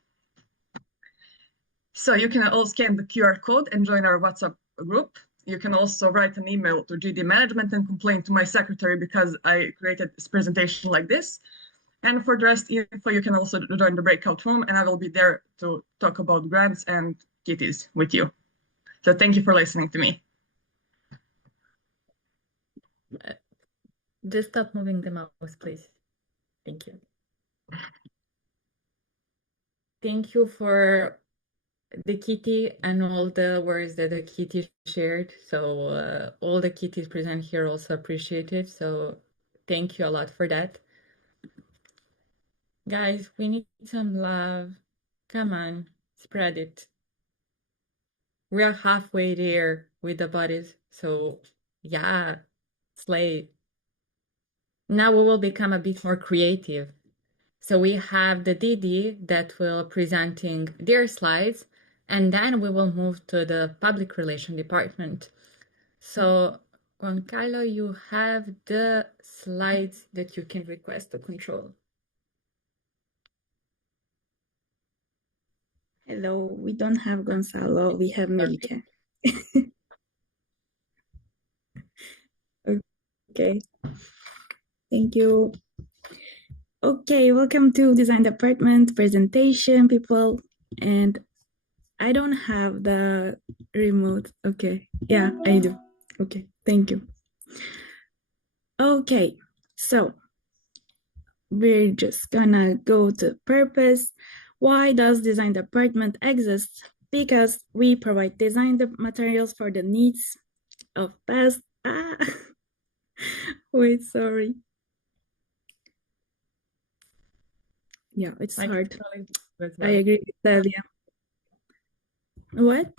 So you can all scan the QR code and join our WhatsApp group. You can also write an email to GD management and complain to my secretary because I created this presentation like this. And for the rest info, you can also join the breakout room, and I will be there to talk about grants and kitties with you. So thank you for listening to me. Just stop moving the mouse, please. Thank you. Thank you for the kitty and all the words that the kitty shared. So all the kitties present here also appreciate it. So thank you a lot for that. Guys, we need some love. Come on, spread it. We are halfway there with the bodies, so Yeah, slay. Now we will become a bit more creative. So we have the DD that will presenting their slides, and then we will move to the public relation department. So Juan Carlo, you have the slides that you can request to control. Hello, we don't have Gonzalo, we have Melika. Okay, thank you. Okay, welcome to Design Department presentation, people. And I don't have the remote. Okay, yeah, I do. Okay, thank you. Okay, so we're just gonna go to purpose. Why does Design Department exist? Because we provide design materials for the needs of past. Wait, sorry. Yeah, it's hard. I agree with Delia. What?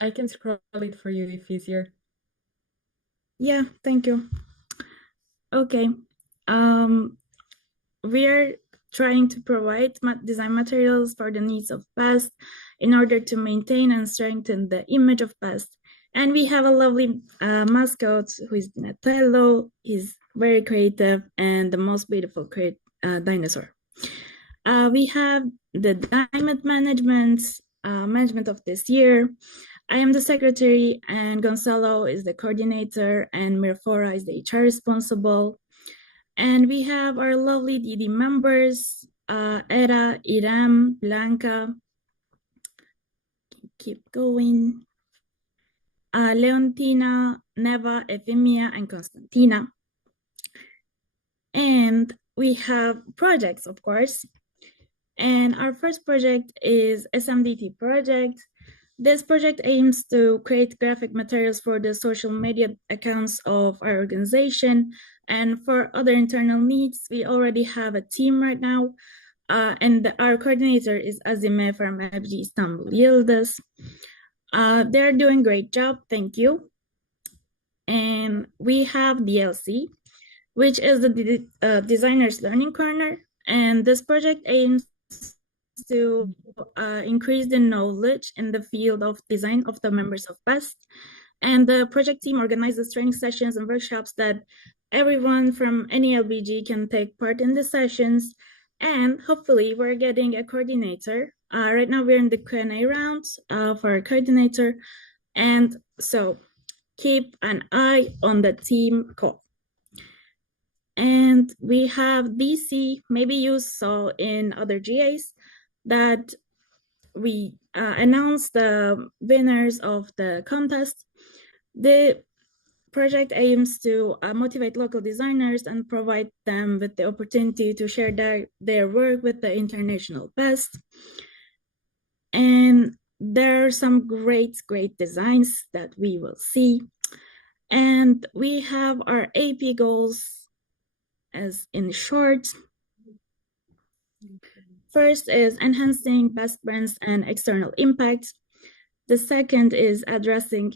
I can scroll it for you if easier. Yeah, thank you. Okay. We're trying to provide design materials for the needs of past in order to maintain and strengthen the image of past. And we have a lovely mascot who is Donatello. He's very creative and the most beautiful dinosaur. We have the diamond management of this year. I am the secretary and Gonzalo is the coordinator and Mirfora is the HR responsible. And we have our lovely DD members, Era, Iram, Blanca. Keep going. Leontina, Neva, Efemia, and Constantina. And we have projects, of course. And our first project is SMDT project. This project aims to create graphic materials for the social media accounts of our organization. And for other internal needs, we already have a team right now. And our coordinator is Azime from FG Istanbul Yildiz. They're doing a great job, thank you. And we have DLC, which is the Designer's Learning Corner. And this project aims to increase the knowledge in the field of design of the members of BEST. And the project team organizes training sessions and workshops that everyone from any LBG can take part in the sessions. And hopefully we're getting a coordinator. Right now we're in the Q&A round for a coordinator. And so keep an eye on the team call. And we have DC, maybe you saw in other GAs that we announced the winners of the contest. The project aims to motivate local designers and provide them with the opportunity to share their work with the international best. And there are some great designs that we will see. And we have our AP goals as in short. First is enhancing best brands and external impact. The second is addressing,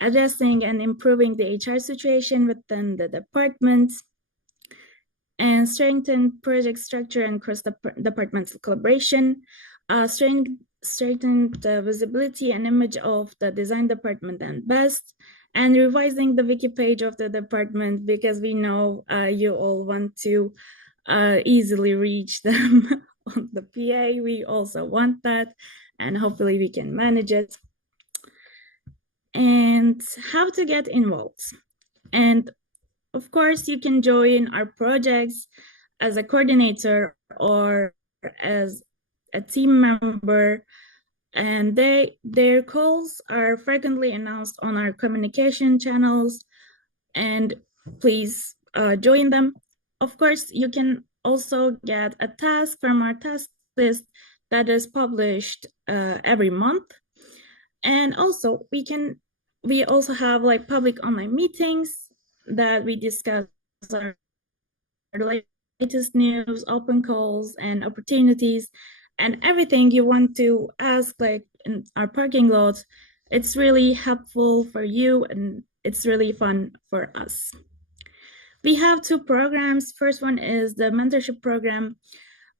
addressing and improving the HR situation within the department, and strengthen project structure and cross-departmental collaboration, strengthen the visibility and image of the design department and best, and revising the wiki page of the department because we know you all want to easily reach them on the PA. We also want that, and hopefully we can manage it. And how to get involved. And of course, you can join our projects as a coordinator or as a team member, and their calls are frequently announced on our communication channels, and please join them. Of course, you can also get a task from our task list that is published every month. And also we also have like public online meetings that we discuss our latest news, open calls, and opportunities. and everything you want to ask, like in our parking lot, it's really helpful for you and it's really fun for us. We have two programs. First one is the mentorship program.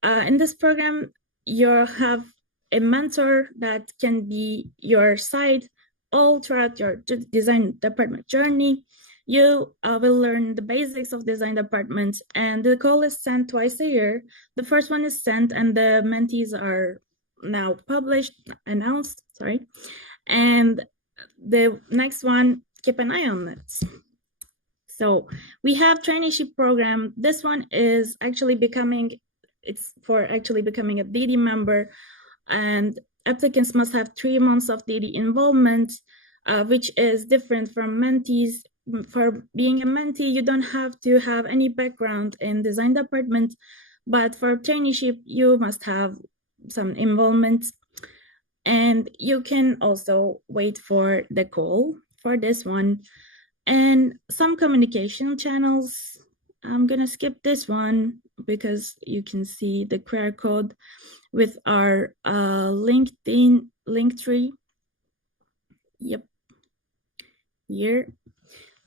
In this program, you have a mentor that can be your side all throughout your design department journey. You will learn the basics of design department, and the call is sent twice a year. The first one is sent, and the mentees are now announced, sorry. And the next one, keep an eye on it. So we have traineeship program. This one is actually it's for actually becoming a DD member, and applicants must have 3 months of DD involvement, which is different from mentees. For being a mentee, you don't have to have any background in design department, but for traineeship, you must have some involvement. And you can also wait for the call for this one. And some communication channels, I'm gonna skip this one because you can see the QR code with our LinkedIn link tree. Yep, here.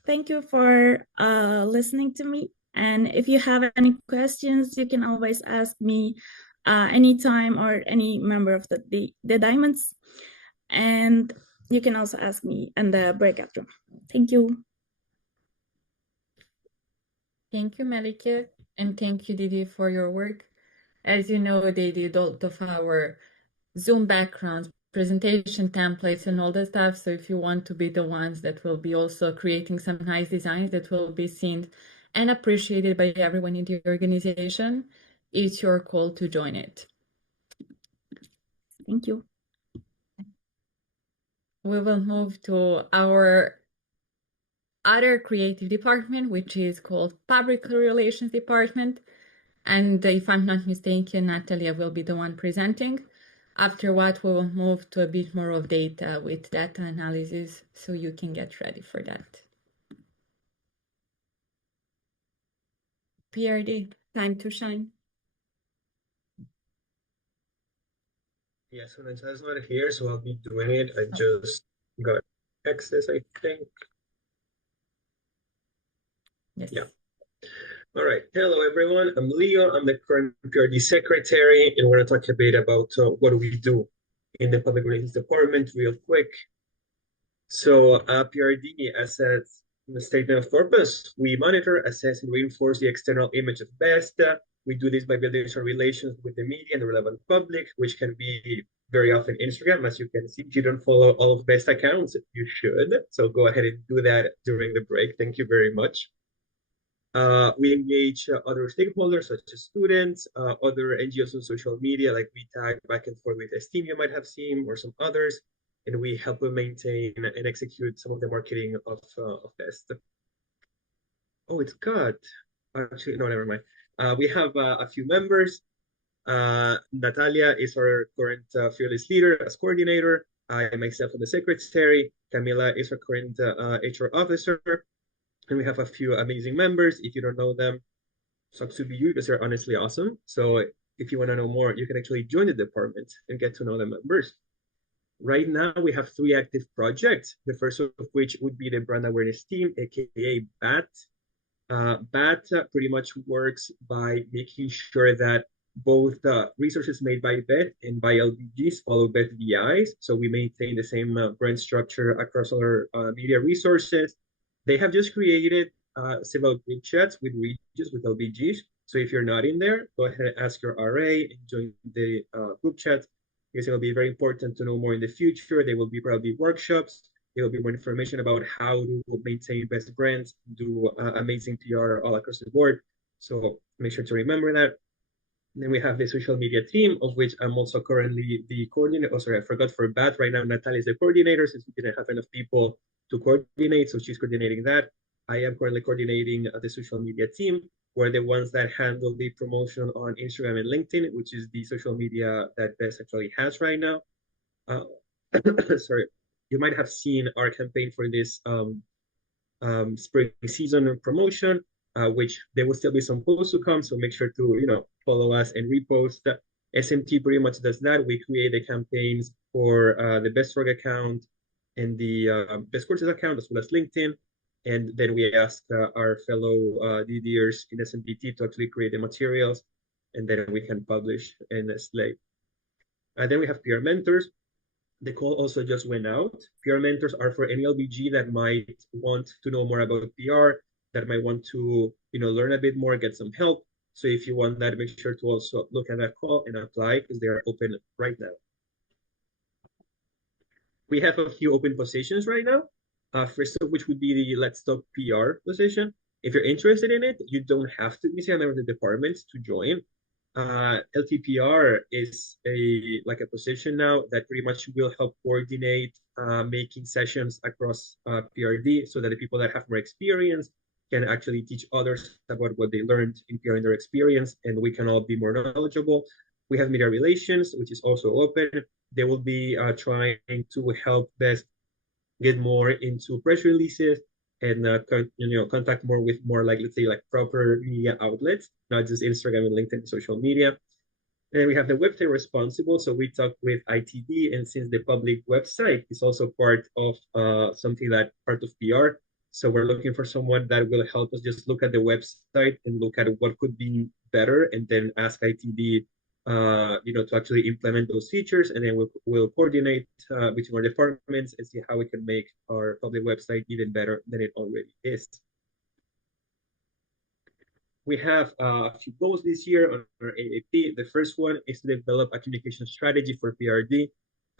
Thank you for listening to me. And if you have any questions, you can always ask me anytime, or any member of the Diamonds. And you can also ask me in the breakout room. Thank you. Thank you, Melike, and thank you, Didi, for your work. As you know, they did all of our Zoom backgrounds, presentation templates, and all that stuff. So if you want to be the ones that will be also creating some nice designs that will be seen and appreciated by everyone in the organization, it's your call to join it. Thank you. We will move to our other creative department, which is called Public Relations Department. And if I'm not mistaken, Natalia will be the one presenting. After what, we will move to a bit more of data with data analysis, so you can get ready for that. PRD, time to shine. Yes, Vanessa's not here, so I'll be doing it. I just got access, I think. Yes. Yeah. All right. Hello, everyone. I'm Leo. I'm the current PRD secretary, and we're going to talk a bit about what do we do in the public relations department real quick. So PRD, as the statement of purpose, we monitor, assess, and reinforce the external image of BEST. We do this by building strong relations with the media and the relevant public, which can be very often Instagram. As you can see, if you don't follow all of BEST accounts, you should. So go ahead and do that during the break. Thank you very much. We engage other stakeholders such as students, other NGOs on social media, like we tag back and forth with Esteem you might have seen, or some others, and we help them maintain and execute some of the marketing of BEST. Oh, it's got, actually, no, never mind. We have a few members. Natalia is our current fearless leader as coordinator. I myself am the secretary. Camila is our current HR officer. And we have a few amazing members. If you don't know them, sucks to be you, because they're honestly awesome. So if you want to know more, you can actually join the department and get to know the members. Right now, we have 3 active projects. The first of which would be the brand awareness team, aka BAT. BAT pretty much works by making sure that both resources made by BET and by LBGs follow BET VIs. So we maintain the same brand structure across our media resources. They have just created several group chats with regions, with LBGs. So if you're not in there, go ahead and ask your RA and join the group chat, because it will be very important to know more in the future. There will be probably workshops. There will be more information about how to maintain best brands, do amazing PR all across the board. So make sure to remember that. And then we have the social media team, of which I'm also currently the coordinator. Oh, sorry, I forgot for BAT. Right now, Natalia is the coordinator, since we didn't have enough people to coordinate, so she's coordinating that. I am currently coordinating the social media team. We're the ones that handle the promotion on Instagram and LinkedIn, which is the social media that BEST actually has right now. Sorry, you might have seen our campaign for this spring season promotion, which there will still be some posts to come. So make sure to follow us and repost. SMT pretty much does that. We create the campaigns for the Best Org account and the Best Courses account, as well as LinkedIn. And then we ask our fellow DDers in SMPT to actually create the materials, and then we can publish in Slate. Then we have peer mentors. The call also just went out. PR mentors are for any LBG that might want to know more about PR, that might want to, learn a bit more, get some help. So if you want that, make sure to also look at that call and apply, because they are open right now. We have a few open positions right now. First of which would be the Let's Talk PR position. If you're interested in it, you don't have to be a member of the department to join. LTPR is a position now that pretty much will help coordinate making sessions across PRD, so that the people that have more experience can actually teach others about what they learned in PR in their experience, and we can all be more knowledgeable. We have media relations, which is also open. They will be trying to help best get more into press releases and contact more with more, like, let's say, like proper media outlets, not just Instagram and LinkedIn social media. And we have the website responsible. So we talk with ITD, and since the public website is also part of something that part of PR, so we're looking for someone that will help us just look at the website and look at what could be better, and then ask ITD to actually implement those features, and then we'll coordinate between our departments and see how we can make our public website even better than it already is. We have a few goals this year on our AAP. The first one is to develop a communication strategy for PRD.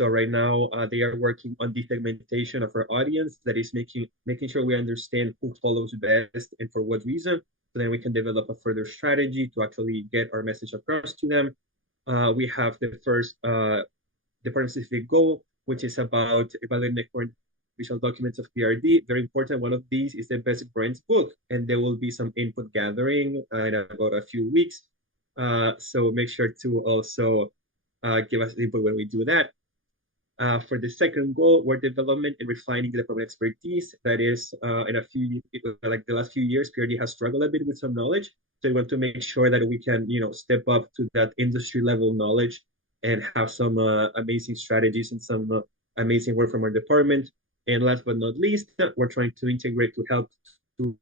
So right now, they are working on desegmentation of our audience. That is making sure we understand who follows best and for what reason. So then we can develop a further strategy to actually get our message across to them. We have the first department-specific goal, which is about evaluating the current official documents of PRD. Very important. One of these is the Best Brands book, and there will be some input gathering in about a few weeks. So make sure to also give us input when we do that. For the second goal, we're development and refining the department expertise. That is, in the last few years, PRD has struggled a bit with some knowledge. So we want to make sure that we can, step up to that industry level knowledge and have some amazing strategies and some amazing work from our department. And last but not least, we're trying to integrate to help to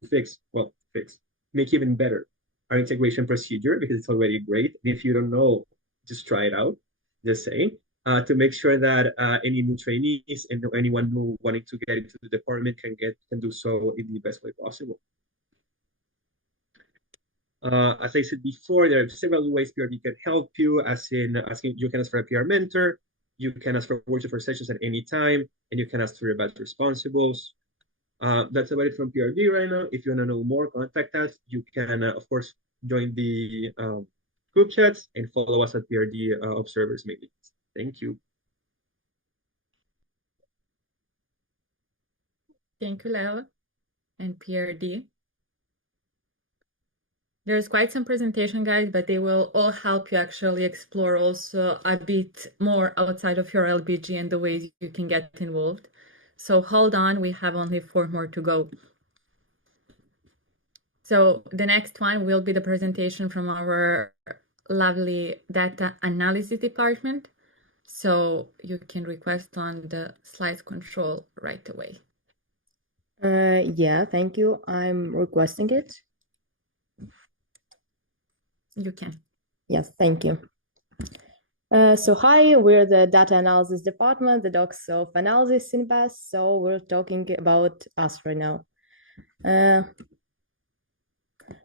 make even better our integration procedure, because it's already great. If you don't know, just try it out. Just saying. To make sure that any new trainees and anyone who wanting to get into the department can do so in the best way possible. As I said before, there are several ways PRD can help you, as in asking, you can ask for a PR mentor, you can ask for workshops for sessions at any time, and you can ask for your batch responsibles. That's about it from PRD right now. If you want to know more, contact us. You can, of course, join the group chats and follow us at PRD Observers meetings. Thank you. Thank you, Leo and PRD. There's quite some presentation guides, but they will all help you actually explore also a bit more outside of your LBG and the ways you can get involved. So hold on, we have only 4 more to go. So the next one will be the presentation from our lovely data analysis department. So you can request on the slides control right away. Yeah, thank you. I'm requesting it. You can. Yes, thank you. So hi, we're the data analysis department, the docs of analysis in BAS. So we're talking about us right now.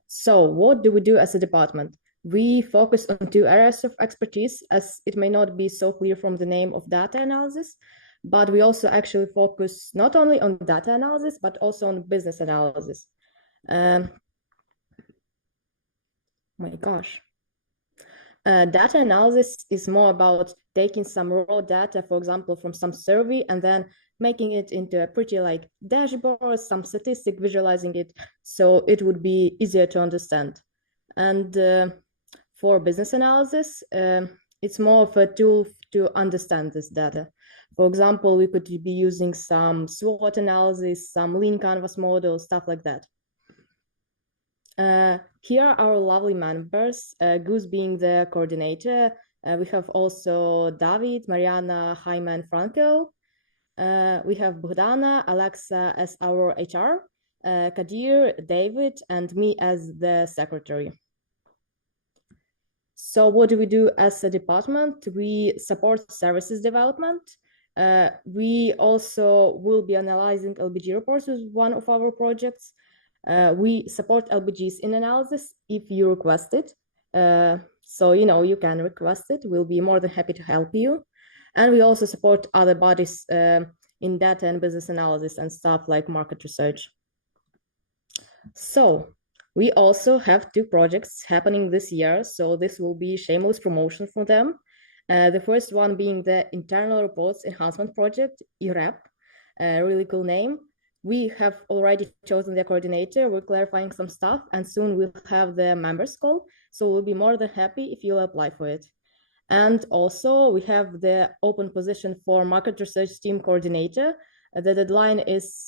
So what do we do as a department? We focus on 2 areas of expertise, as it may not be so clear from the name of data analysis, but we also actually focus not only on data analysis, but also on business analysis. My gosh. Data analysis is more about taking some raw data, for example, from some survey, and then making it into a pretty like dashboard, some statistic, visualizing it, so it would be easier to understand. And for business analysis, it's more of a tool to understand this data. For example, we could be using some SWOT analysis, some lean canvas model, stuff like that. Here are our lovely members, Goose being the coordinator, We have also David, Mariana, Jaime, and Franco. We have Bogdana, Alexa as our HR, Kadir, David, and me as the secretary. So what do we do as a department? We support services development. We also will be analyzing LBG reports with one of our projects. We support LBGs in analysis if you request it. So, you can request it. We'll be more than happy to help you. And we also support other bodies in data and business analysis and stuff like market research. So we also have 2 projects happening this year. So this will be shameless promotion for them. The first one being the Internal Reports Enhancement Project, IREP, a really cool name. We have already chosen the coordinator. We're clarifying some stuff, and soon we'll have the members call. So we'll be more than happy if you apply for it. And also we have the open position for market research team coordinator. The deadline is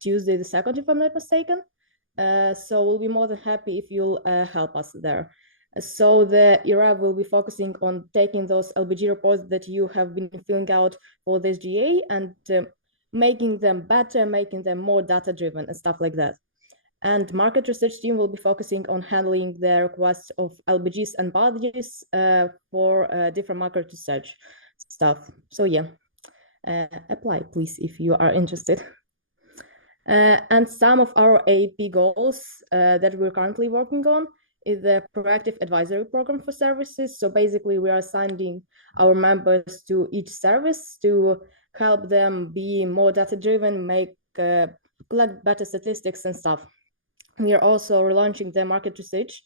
Tuesday the 2nd, if I'm not mistaken. So we'll be more than happy if you'll help us there. So the IREP will be focusing on taking those LBG reports that you have been filling out for this GA and making them better, making them more data-driven and stuff like that. And market research team will be focusing on handling the requests of LBGs and bodies for different market research stuff. So yeah, apply please if you are interested. And some of our AAP goals that we're currently working on is the proactive advisory program for services. So basically we are assigning our members to each service to help them be more data-driven, make collect better statistics and stuff. We are also relaunching the market research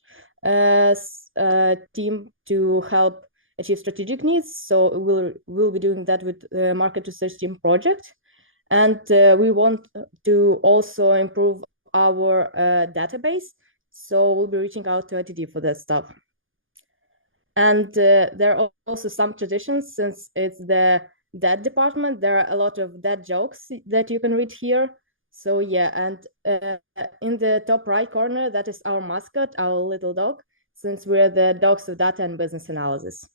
team to help achieve strategic needs. So we'll be doing that with the market research team project. And we want to also improve our database. So we'll be reaching out to ITD for that stuff. And there are also some traditions, since it's the dad department, there are a lot of dad jokes that you can read here. So yeah, and in the top right corner, that is our mascot, our little dog, since we're the dogs of data and business analysis.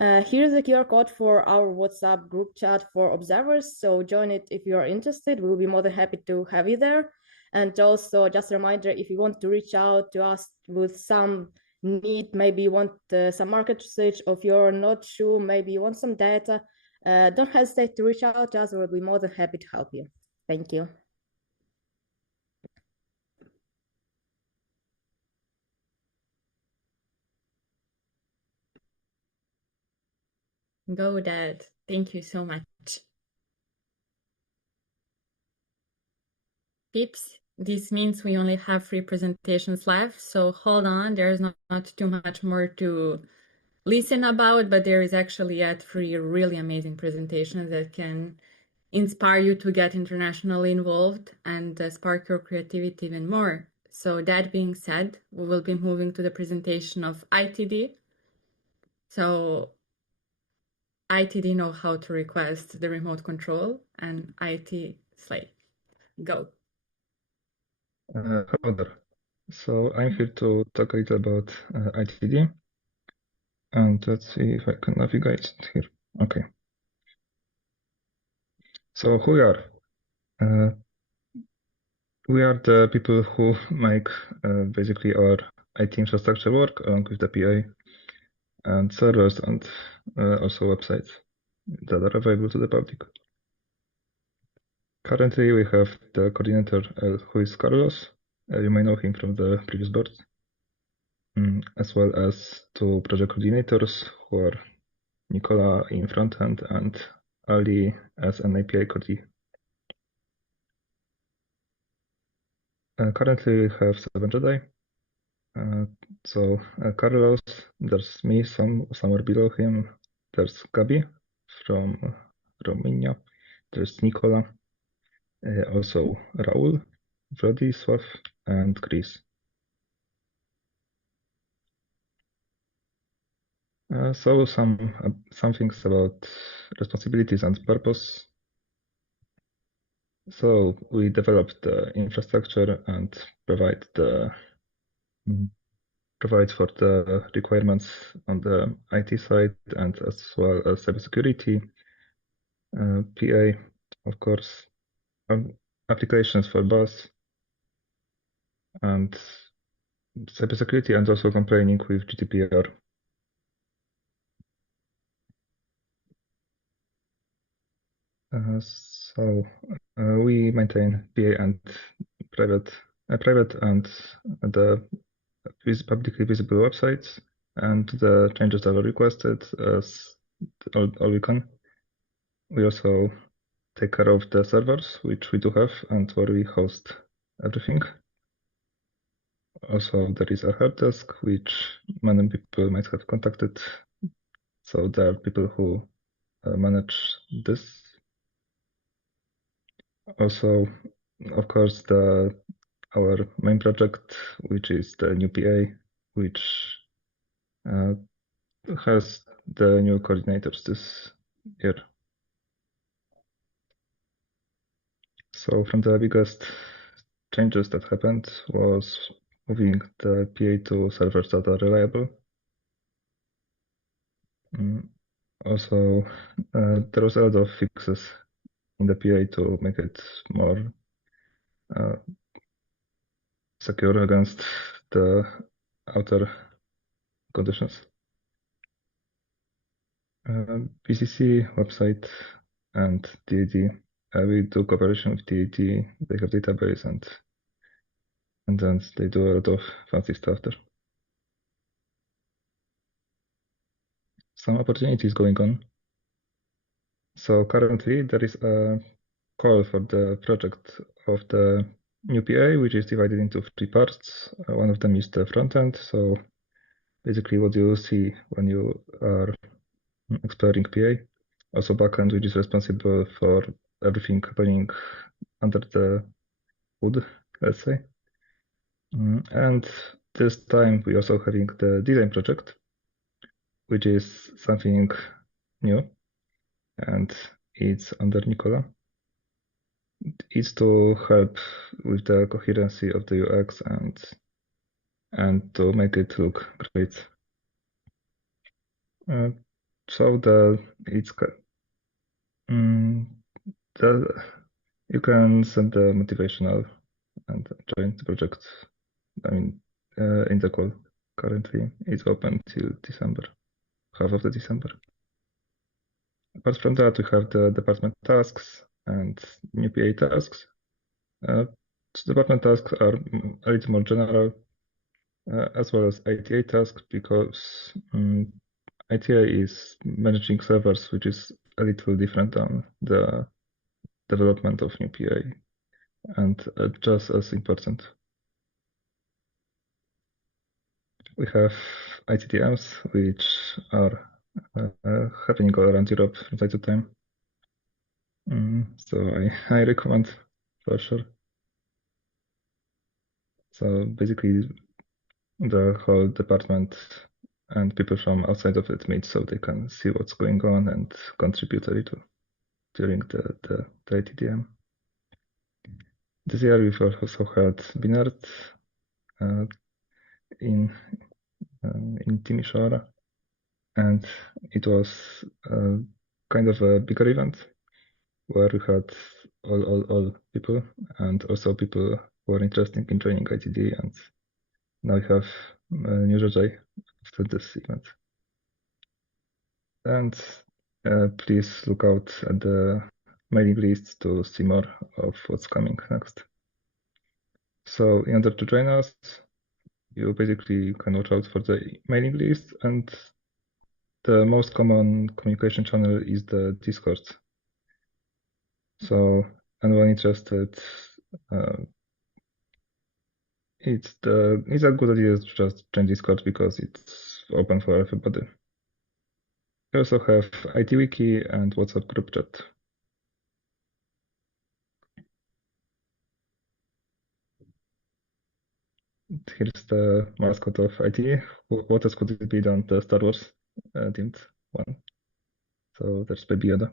Here's the QR code for our WhatsApp group chat for observers. So join it if you are interested. We'll be more than happy to have you there. And also just a reminder, if you want to reach out to us with some need, maybe you want some market research, or if you're not sure, maybe you want some data, don't hesitate to reach out to us. We'll be more than happy to help you. Thank you. Go, Dad. Thank you so much. Peeps, this means we only have 3 presentations left, so hold on. There's not too much more to listen about, but there is actually yet 3 really amazing presentations that can inspire you to get internationally involved and spark your creativity even more. So that being said, we will be moving to the presentation of ITD. So ITD know how to request the remote control, and IT slay. Go. Hello there. So I'm here to talk a little about ITD. And let's see if I can navigate here. Okay. So who we are? We are the people who make basically our IT infrastructure work, along with the PA and servers, and also websites that are available to the public. Currently, we have the coordinator who is Carlos. You may know him from the previous boards, as well as 2 project coordinators who are Nicola in front end and Ali as an API coordinator. Currently, we have 7 Jedi. So Carlos, there's me somewhere below him. There's Gabi from Romania. There's Nicola, also Raul, Władysław, and Chris. So some things about responsibilities and purpose. So we develop the infrastructure and provide the provide for the requirements on the IT side and as well as cybersecurity, PA, of course, applications for BOSS, and cybersecurity, and also complying with GDPR. So we maintain PA and private and the publicly visible websites, and the changes that are requested as all we can. We also take care of the servers, which we do have, and where we host everything. Also, there is a help desk, which many people might have contacted. So there are people who manage this. Also, of course, our main project, which is the new PA, which has the new coordinators this year. So from the biggest changes that happened was moving the PA to servers that are reliable. Also, there was a lot of fixes in the PA to make it more secure against the outer conditions. PCC website and DAD. We do cooperation with DAD. They have database and then they do a lot of fancy stuff there. Some opportunities going on. So currently there is a call for the project of the new PA, which is divided into 3 parts. One of them is the front end. So basically what you see when you are exploring PA. Also backend, which is responsible for everything happening under the hood, let's say. And this time we also having the design project, which is something new, and it's under Nicola. It's to help with the coherency of the UX and to make it look great. So you can send the motivational and join the project. I mean, in the call currently it's open till December, half of the December. Apart from that, we have the department tasks and new PA tasks. Department tasks are a little more general, as well as ITA tasks, because ITA is managing servers, which is a little different than the development of new PA, and just as important. We have ITDMs, which are happening all around Europe from time to time. So I recommend for sure. So basically, the whole department and people from outside of it meet so they can see what's going on and contribute a little during the ITDM. This year we've also had Binard in Timisoara, and it was kind of a bigger event where we had all people and also people who are interested in training ITD, and now we have new Jose after this event. And please look out at the mailing list to see more of what's coming next. So in order to join us, you basically can watch out for the mailing list, and the most common communication channel is the Discord. So anyone interested, it's a good idea to just join Discord because it's open for everybody. We also have IT Wiki and WhatsApp group chat. Here's the mascot of IT. What else could it be than the Star Wars themed one? So there's Baby Yoda.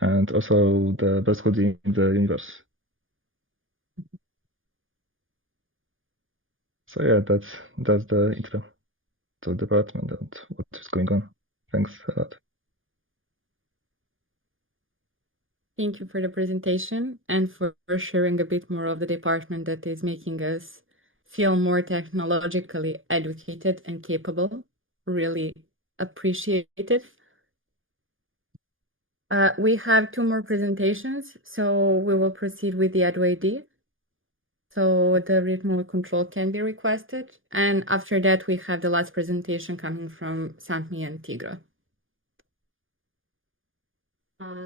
And also the best hoodie in the universe. So yeah, that's the intro to the department and what is going on. Thanks a lot. Thank you for the presentation and for sharing a bit more of the department that is making us feel more technologically educated and capable. Really appreciate it. We have 2 more presentations, so we will proceed with the ADO-AD. So the remote control can be requested. And after that, we have the last presentation coming from Santmi and Tigra.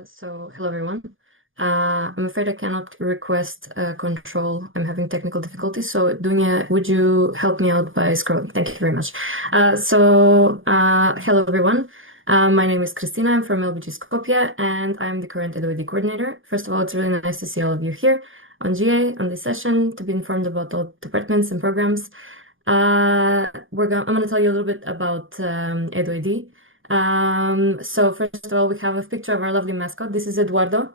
So hello everyone. I'm afraid I cannot request control. I'm having technical difficulties. So would you help me out by scrolling? Thank you very much. Hello everyone. My name is Christina. I'm from LBG Skopje, and I'm the current ADO-AD coordinator. First of all, it's really nice to see all of you here on GA on this session to be informed about all departments and programs. I'm going to tell you a little bit about ADO-AD. So first of all, we have a picture of our lovely mascot. This is Eduardo.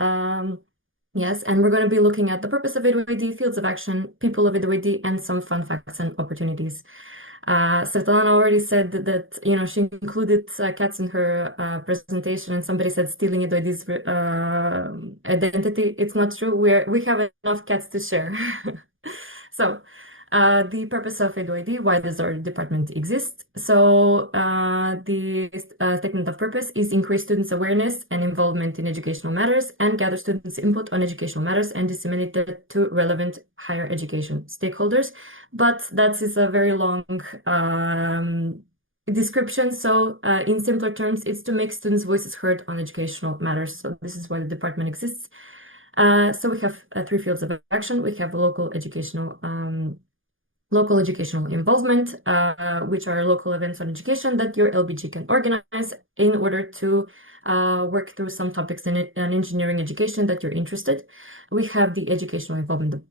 Yes, and we're going to be looking at the purpose of ADO-AD, fields of action, people of ADO-AD, and some fun facts and opportunities. Svetlana already said that she included cats in her presentation, and somebody said stealing ADO-AD's identity. It's not true. We have enough cats to share. So the purpose of ADO-AD, why does our department exist? So the statement of purpose is increase students' awareness and involvement in educational matters and gather students' input on educational matters and disseminate it to relevant higher education stakeholders. But that is a very long description. So in simpler terms, it's to make students' voices heard on educational matters. So this is why the department exists. So we have 3 fields of action. We have local educational involvement, which are local events on education that your LBG can organize in order to work through some topics in engineering education that you're interested. We have the educational involvement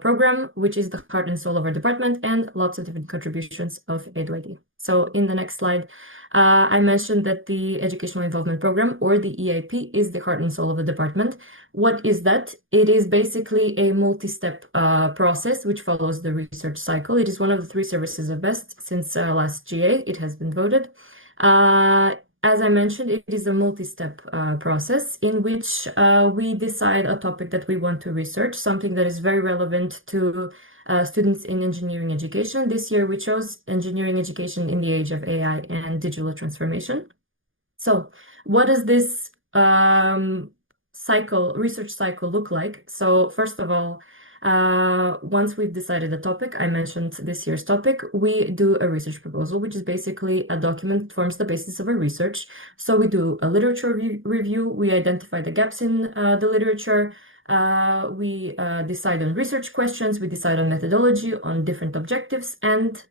program, which is the heart and soul of our department, and lots of different contributions of ADO-AD. So in the next slide, I mentioned that the educational involvement program, or the EIP, is the heart and soul of the department. What is that? It is basically a multi-step process which follows the research cycle. It is one of the 3 services of BEST since last GA. It has been voted. As I mentioned, it is a multi-step process in which we decide a topic that we want to research, something that is very relevant to students in engineering education. This year, we chose engineering education in the age of AI and digital transformation. So what does this research cycle look like? So first of all, once we've decided the topic, I mentioned this year's topic, we do a research proposal, which is basically a document that forms the basis of our research. So we do a literature review, we identify the gaps in the literature, we decide on research questions, we decide on methodology, on different objectives, and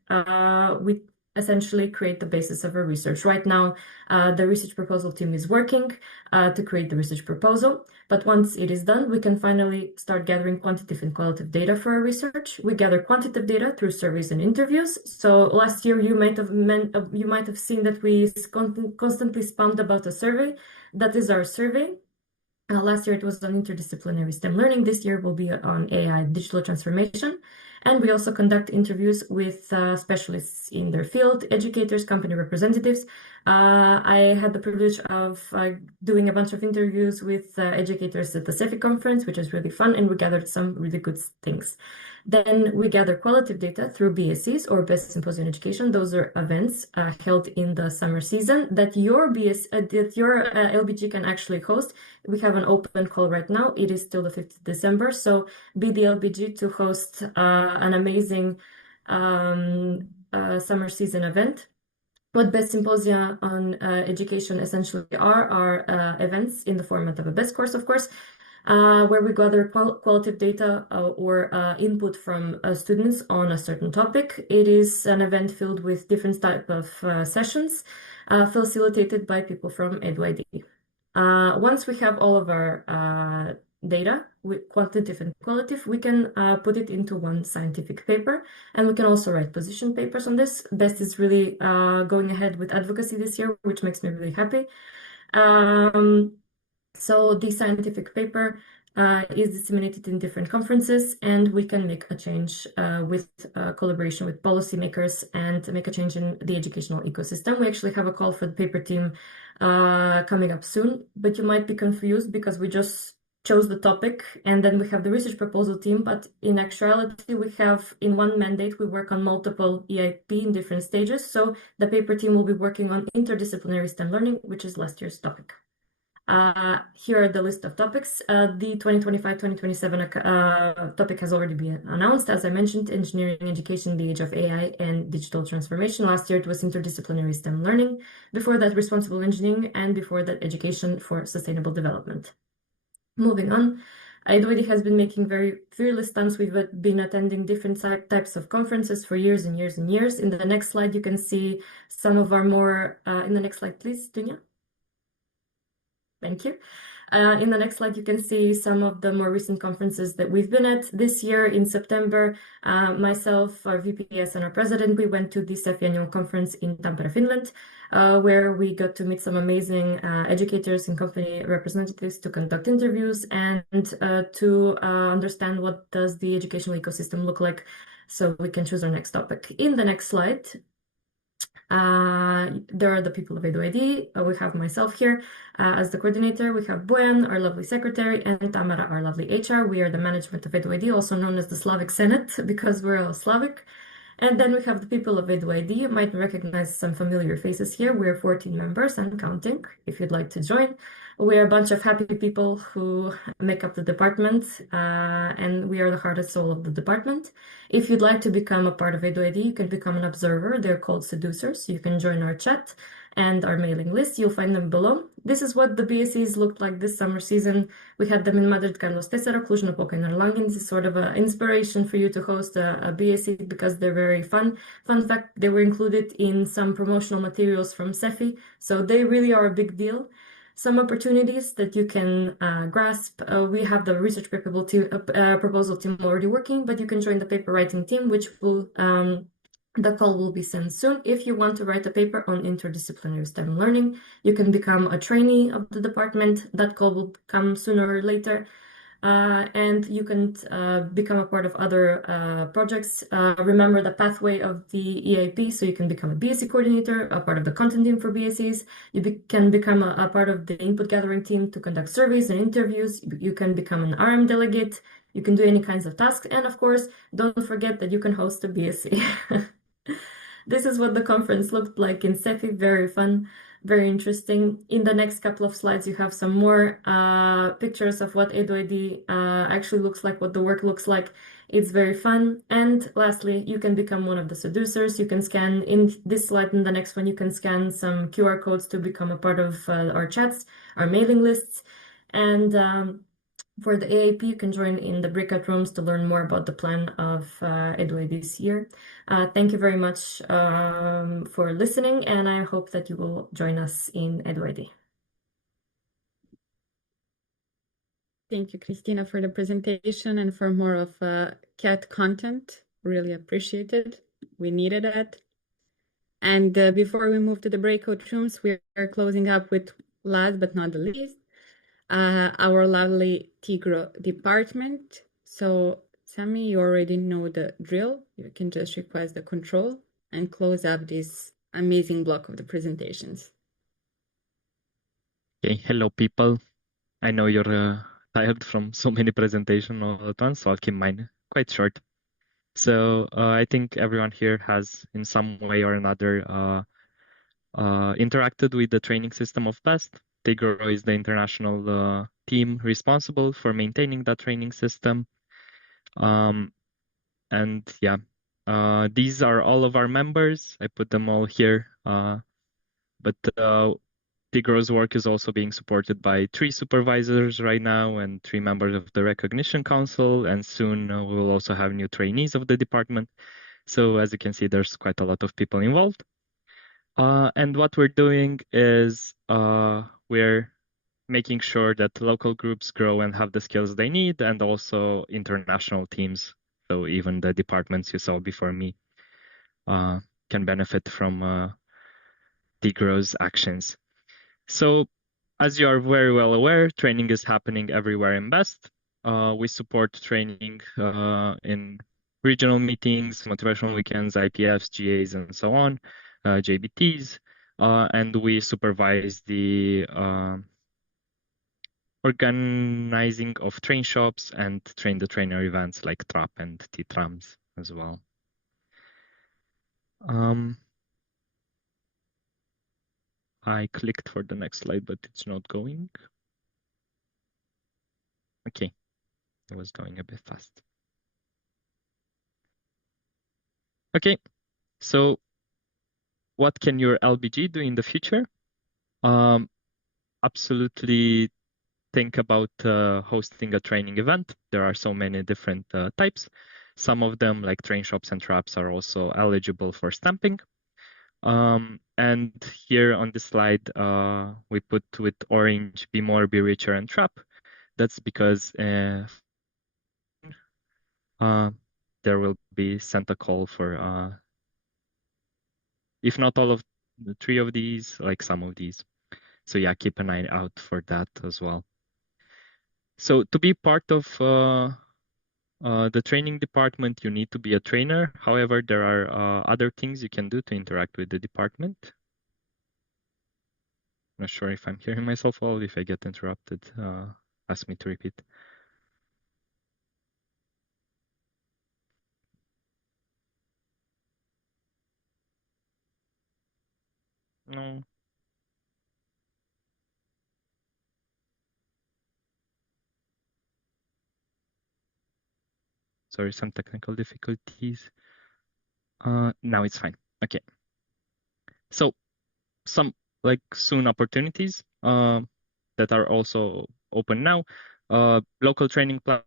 we essentially create the basis of our research. Right now, the research proposal team is working to create the research proposal. But once it is done, we can finally start gathering quantitative and qualitative data for our research. We gather quantitative data through surveys and interviews. So last year, you might have seen that we constantly spammed about a survey. That is our survey. Last year, it was on interdisciplinary STEM learning. This year will be on AI digital transformation. And we also conduct interviews with specialists in their field, educators, company representatives. I had the privilege of doing a bunch of interviews with educators at the CEFI conference, which was really fun, and we gathered some really good things. Then we gather qualitative data through BSCs, or Best Symposium Education. Those are events held in the summer season that your LBG can actually host. We have an open call right now. It is still the 5th of December. So be the LBG to host an amazing summer season event. What Best Symposia on Education essentially are events in the format of a BEST course, of course, where we gather qualitative data or input from students on a certain topic. It is an event filled with different type of sessions facilitated by people from ADO-AD. Once we have all of our data, quantitative and qualitative, we can put it into one scientific paper, and we can also write position papers on this. BEST is really going ahead with advocacy this year, which makes me really happy. So the scientific paper is disseminated in different conferences, and we can make a change with collaboration with policymakers and make a change in the educational ecosystem. We actually have a call for the paper team coming up soon, but you might be confused because we just chose the topic and then we have the research proposal team, but in actuality we have in one mandate we work on multiple EIP in different stages. So the paper team will be working on interdisciplinary STEM learning, which is last year's topic. Here are the list of topics. The 2025-2027 topic has already been announced. As I mentioned, engineering education in the age of AI and digital transformation. Last year it was interdisciplinary STEM learning. Before that, responsible engineering, and before that, education for sustainable development. Moving on, aGA25 has been making very fearless stunts. We've been attending different types of conferences for years and years and years. In the next slide, you can see some of our more, in the next slide, please, Dunya. Thank you. In the next slide, you can see some of the more recent conferences that we've been at. This year in September, myself, our VPS, and our president, we went to the CEFI annual conference in Tampere, Finland, where we got to meet some amazing educators and company representatives to conduct interviews and to understand what does the educational ecosystem look like so we can choose our next topic. In the next slide, there are the people of aGA. We have myself here as the coordinator. We have Bojan, our lovely secretary, and Tamara, our lovely HR. We are the management of aGA, also known as the Slavic Senate, because we're all Slavic. And then we have the people of aGA. You might recognize some familiar faces here. We're 14 members and counting, if you'd like to join. We're a bunch of happy people who make up the department, and we are the heart and soul of the department. If you'd like to become a part of aGA, you can become an observer. They're called seducers. You can join our chat and our mailing list. You'll find them below. This is what the BSEs looked like this summer season. We had them in Madrid, Carlos Tesoro, Cluj-Napoca, and Erlangen. This is sort of an inspiration for you to host a BSE because they're very fun. Fun fact, they were included in some promotional materials from CEFI, so they really are a big deal. Some opportunities that you can grasp. We have the research proposal team already working, but you can join the paper writing team, which will the call will be sent soon. If you want to write a paper on interdisciplinary STEM learning, you can become a trainee of the department. That call will come sooner or later. And you can become a part of other projects. Remember the pathway of the EIP, so you can become a BSE coordinator, a part of the content team for BSEs. You can become a part of the input gathering team to conduct surveys and interviews. You can become an RM delegate. You can do any kinds of tasks. And of course, don't forget that you can host a BSE. This is what the conference looked like in CEFI. Very fun, very interesting. In the next couple of slides, you have some more pictures of what aGA actually looks like, what the work looks like. It's very fun. And lastly, you can become one of the seducers. You can scan in this slide and the next one, you can scan some QR codes to become a part of our chats, our mailing lists. And for the AIP, you can join in the breakout rooms to learn more about the plan of aGA this year. Thank you very much for listening, and I hope that you will join us in aGA. Thank you, Christina, for the presentation and for more of CAT content. Really appreciated. We needed it. And before we move to the breakout rooms, we are closing up with, last but not the least, our lovely Tigro department. So Sami, you already know the drill. You can just request the control and close up this amazing block of the presentations. Okay, hello people. I know you're tired from so many presentations all at once, so I'll keep mine quite short. So I think everyone here has in some way or another interacted with the training system of BEST. Tigro is the international team responsible for maintaining that training system. And yeah, these are all of our members. I put them all here. But Tigro's work is also being supported by 3 supervisors right now and 3 members of the Recognition Council. And soon we will also have new trainees of the department. So as you can see, there's quite a lot of people involved. And what we're doing is we're making sure that local groups grow and have the skills they need, and also international teams. So even the departments you saw before me can benefit from Tigro's actions. So As you are very well aware, training is happening everywhere in BEST. We support training in regional meetings, motivational weekends, IPFs, GAs, and so on, JBTs, and we supervise the organizing of train shops and train the trainer events like TRAP and T-Trams as well. I clicked for the next slide, but it's not going. Okay, it was going a bit fast. Okay, so what can your LBG do in the future? Absolutely think about hosting a training event. There are so many different types. Some of them, like train shops and traps, are also eligible for stamping. And here on this slide, we put with orange, be more, be richer, and trap. That's because there will be sent a call for, if not all of the 3 of these, like some of these. So yeah, keep an eye out for that as well. So to be part of the training department, you need to be a trainer. However, there are other things you can do to interact with the department. Not sure if I'm hearing myself well. If I get interrupted, ask me to repeat. No. Sorry, some technical difficulties. Now it's fine. Okay. So some like soon opportunities that are also open now. Local training plan.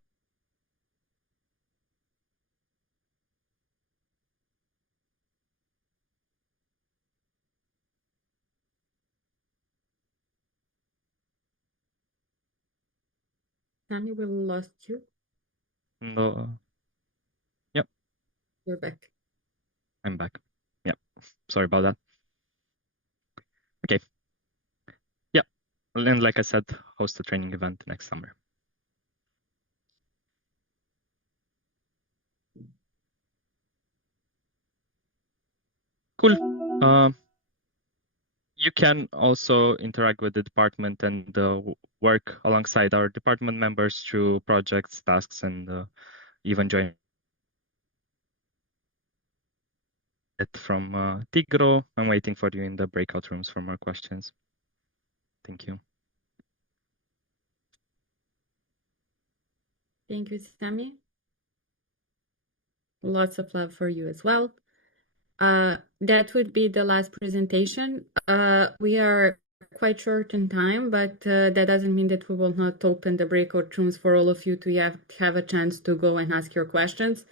Sammy, we lost you. No. Yep. You're back. I'm back. Yep. Sorry about that. Okay. Yeah. And like I said, host a training event next summer. Cool. You can also interact with the department and work alongside our department members through projects, tasks, and even join it from Tigro. I'm waiting for you in the breakout rooms for more questions. Thank you. Thank you, Sammy. Lots of love for you as well. That would be the last presentation. We are quite short in time, but that doesn't mean that we will not open the breakout rooms for all of you to have a chance to go and ask your questions.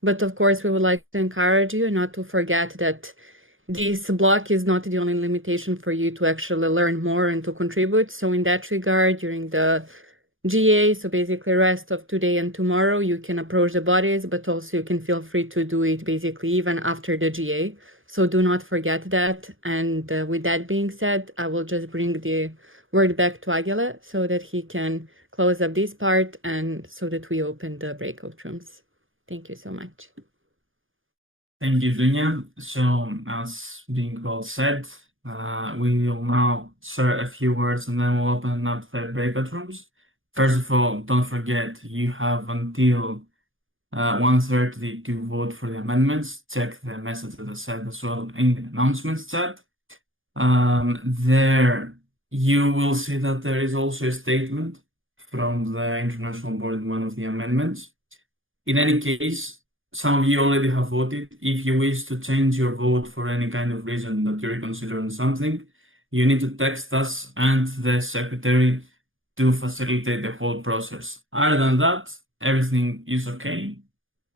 But of course, we would like to encourage you not to forget that this block is not the only limitation for you to actually learn more and to contribute. So in that regard, during the GA, so basically rest of today and tomorrow, you can approach the bodies, but also you can feel free to do it basically even after the GA. So do not forget that. And with that being said, I will just bring the word back to Agile so that he can close up this part and so that we open the breakout rooms. Thank you so much. Thank you, Dunya. So, as being well said, we will now share a few words and then we'll open up the breakout rooms. First of all, don't forget you have until 1:30 to vote for the amendments. Check the message that I said as well in the announcements chat. There you will see that there is also a statement from the International Board in one of the amendments. In any case, some of you already have voted. If you wish to change your vote for any kind of reason that you're reconsidering something, you need to text us and the secretary to facilitate the whole process. Other than that, everything is okay.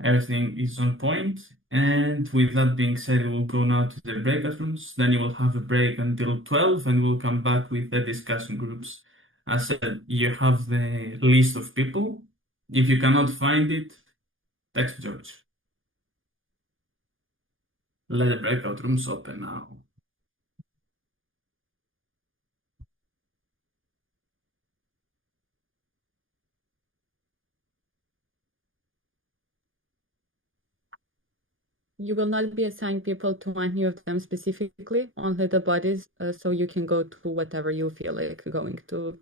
Everything is on point. And with that being said, we'll go now to the breakout rooms. Then you will have a break until 12 and we'll come back with the discussion groups. As said, you have the list of people. If you cannot find it, text George. Let the breakout rooms open now. You will not be assigning people to any of them specifically, only the bodies, so you can go to whatever you feel like going to.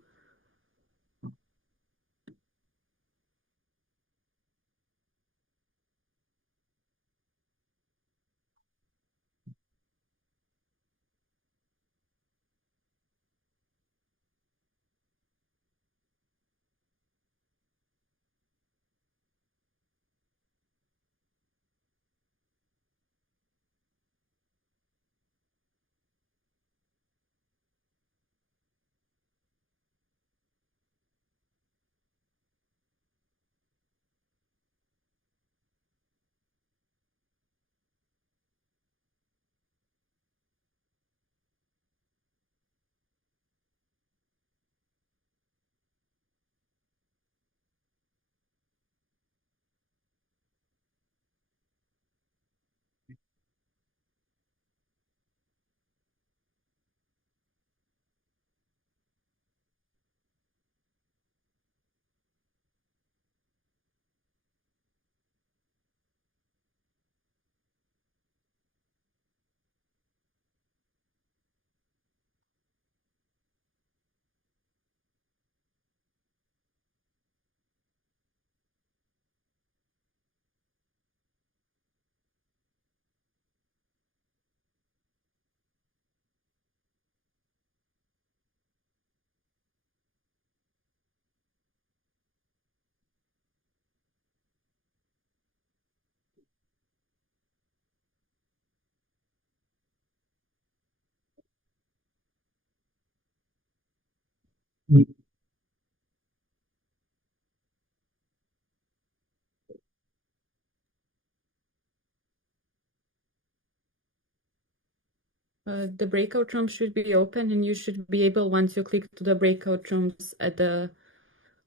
The breakout room should be open, and you should be able, once you click to the breakout rooms at the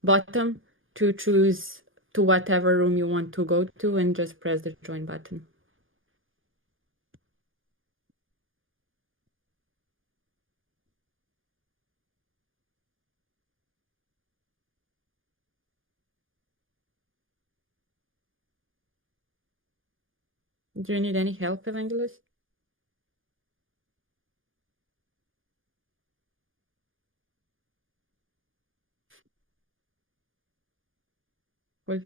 bottom, to choose to whatever room you want to go to and just press the join button. Do you need any help, Evangelist? Well,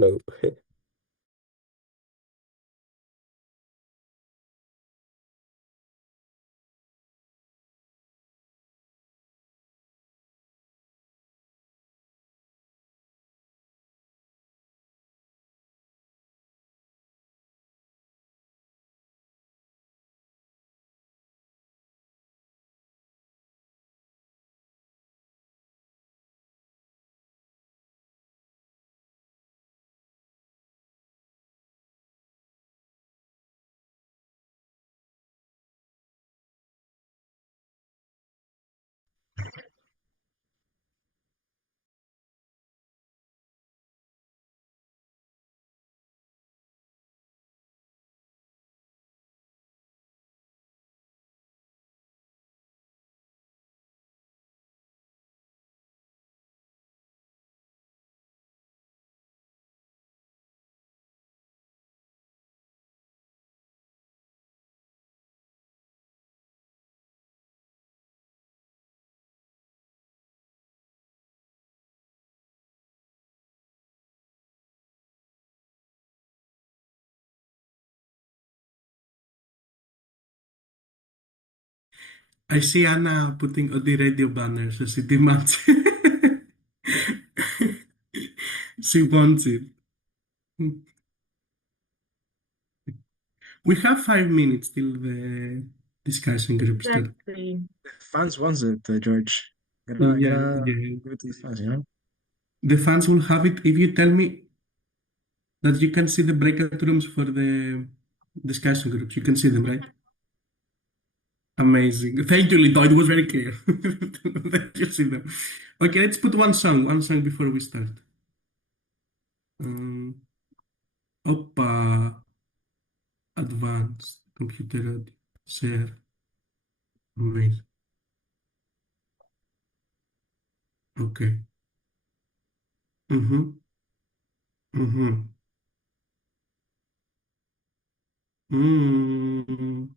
Hello. I see Anna putting on the radio banner, so she demands. She wants it. We have 5 minutes till the discussion group starts. The fans wants it, George. Yeah, Gotta yeah. give it to the fans, you know? The fans will have it if you tell me that you can see the breakout rooms for the discussion groups. You can see them, right? Amazing. Thank you, Lito. It was very clear. That you see them. Okay, let's put one song before we start. Oppa. Advanced computer audio. Share. Amazing. Okay. Mm-hmm. Mm-hmm. Mm.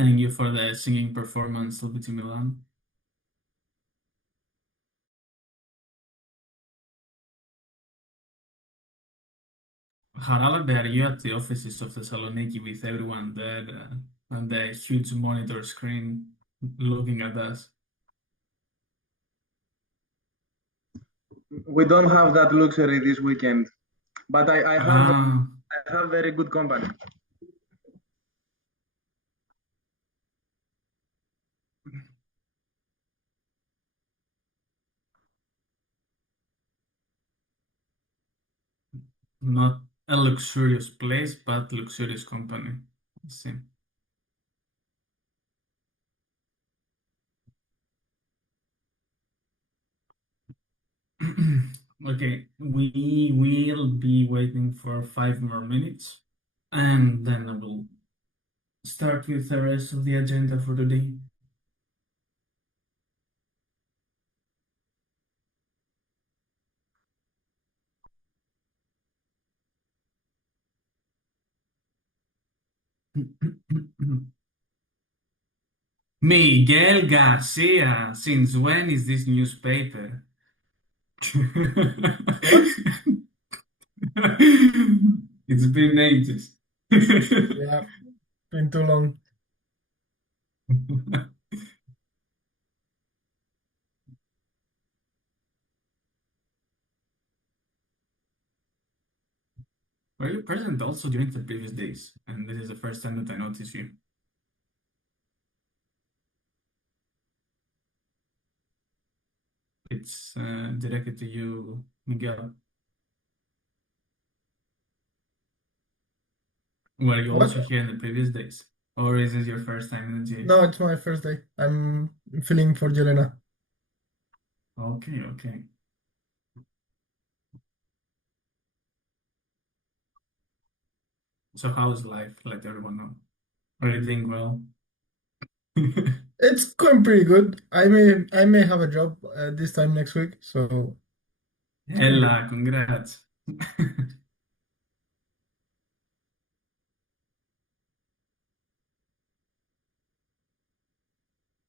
Thank you for the singing performance, LBT Milan. Haralabe, are you at the offices of Thessaloniki with everyone there and the huge monitor screen looking at us? We don't have that luxury this weekend, but I have very good company. Not a luxurious place, but luxurious company. I see. Okay, we will be waiting for 5 more minutes, and then I will start with the rest of the agenda for today. Miguel Garcia, since when is this newspaper? It's been ages. Yeah, been too long. Were you present also during the previous days? And this is the first time that I notice you. It's directed to you, Miguel. Were you What? also here in the previous days? Or is this your first time in the GA? No, it's my first day. I'm filling for Jelena. Okay, okay. So how's life? Let everyone know. Are you doing well? It's going pretty good. I may have a job this time next week, so Hella, congrats.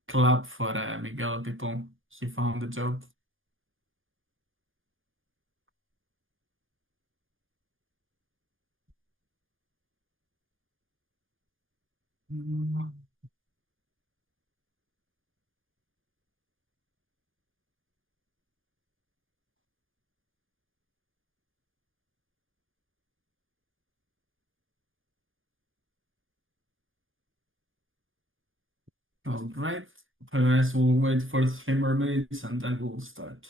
Clap for Miguel, people. He found a job. All right. Perhaps we'll wait for 3 more minutes and then we'll start.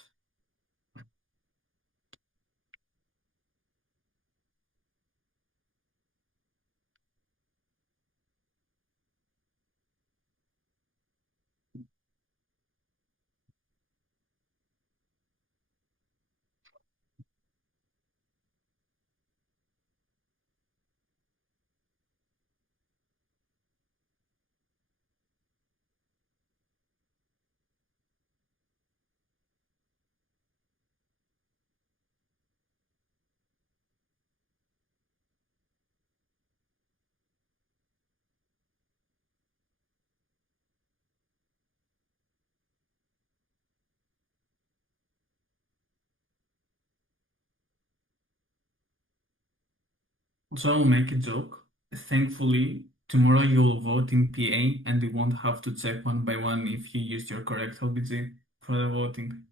So I'll make a joke. Thankfully, tomorrow you will vote in PA and you won't have to check one by one if you used your correct LBG for the voting.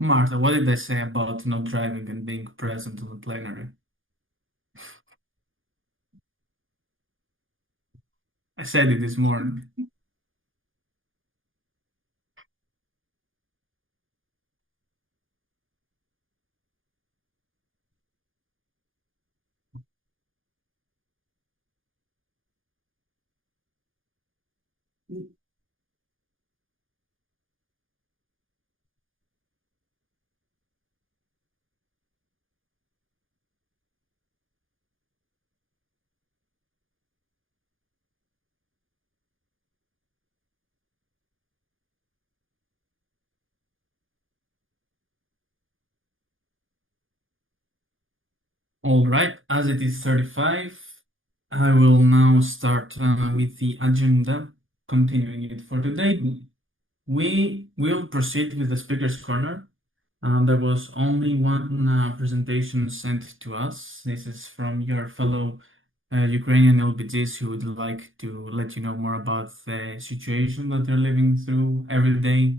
Martha, what did I say about not driving and being present on the plenary? I said it this morning. All right, as it is 35, I will now start with the agenda, continuing it for today. We will proceed with the speaker's corner. There was only one presentation sent to us. This is from your fellow Ukrainian LPGs who would like to let you know more about the situation that they're living through every day.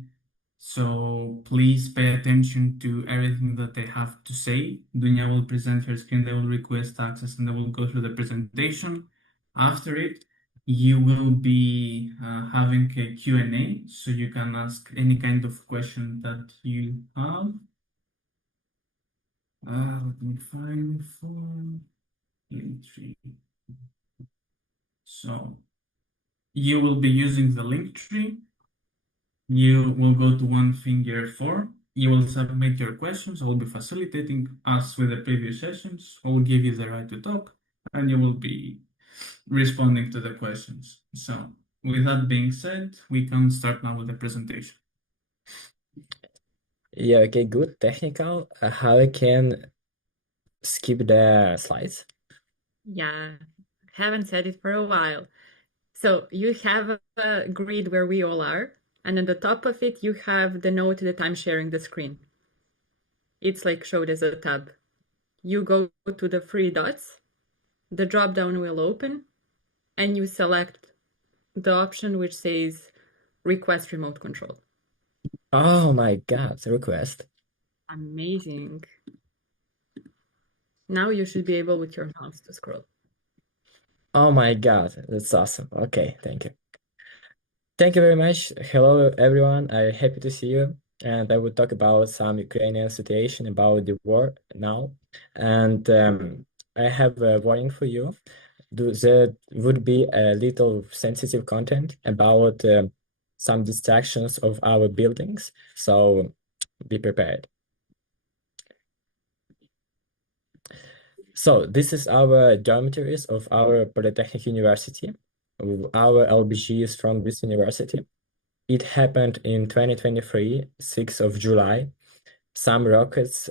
So please pay attention to everything that they have to say. Dunya will present her screen, they will request access, and they will go through the presentation. After it, you will be having a Q&A, so you can ask any kind of question that you have. Let me find the form. Link tree. So you will be using the link tree. You will go to one finger form. You will submit your questions. I will be facilitating as with the previous sessions. I will give you the right to talk, and you will be responding to the questions. So with that being said, we can start now with the presentation. Yeah, okay, good. Technical. How I can skip the slides? Yeah, haven't said it for a while. So you have a grid where we all are, and at the top of it, you have the note that I'm sharing the screen. It's like showed as a tab. You go to the three dots, the drop-down will open, and you select the option which says request remote control. Oh my God, request. Amazing. Now you should be able with your mouse to scroll. Oh my God, that's awesome. Okay, thank you. Thank you very much. Hello, everyone. I'm happy to see you. And I will talk about some Ukrainian situation about the war now. And I have a warning for you. There would be a little sensitive content about some distractions of our buildings. So be prepared. So this is our dormitories of our Polytechnic University. Our LBG is from this university. It happened in 2023, 6th of July. Some rockets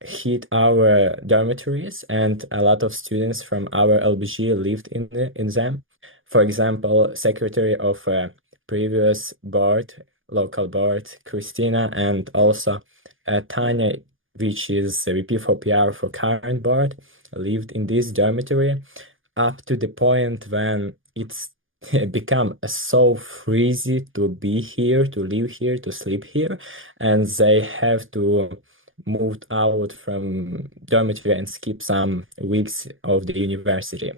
hit our dormitories and a lot of students from our LBG lived in them. For example, secretary of a previous board, local board, Christina, and also Tanya, which is the VP for PR for current board, lived in this dormitory up to the point when it's become so freezy to be here, to live here, to sleep here, and they have to move out from dormitory and skip some weeks of the university.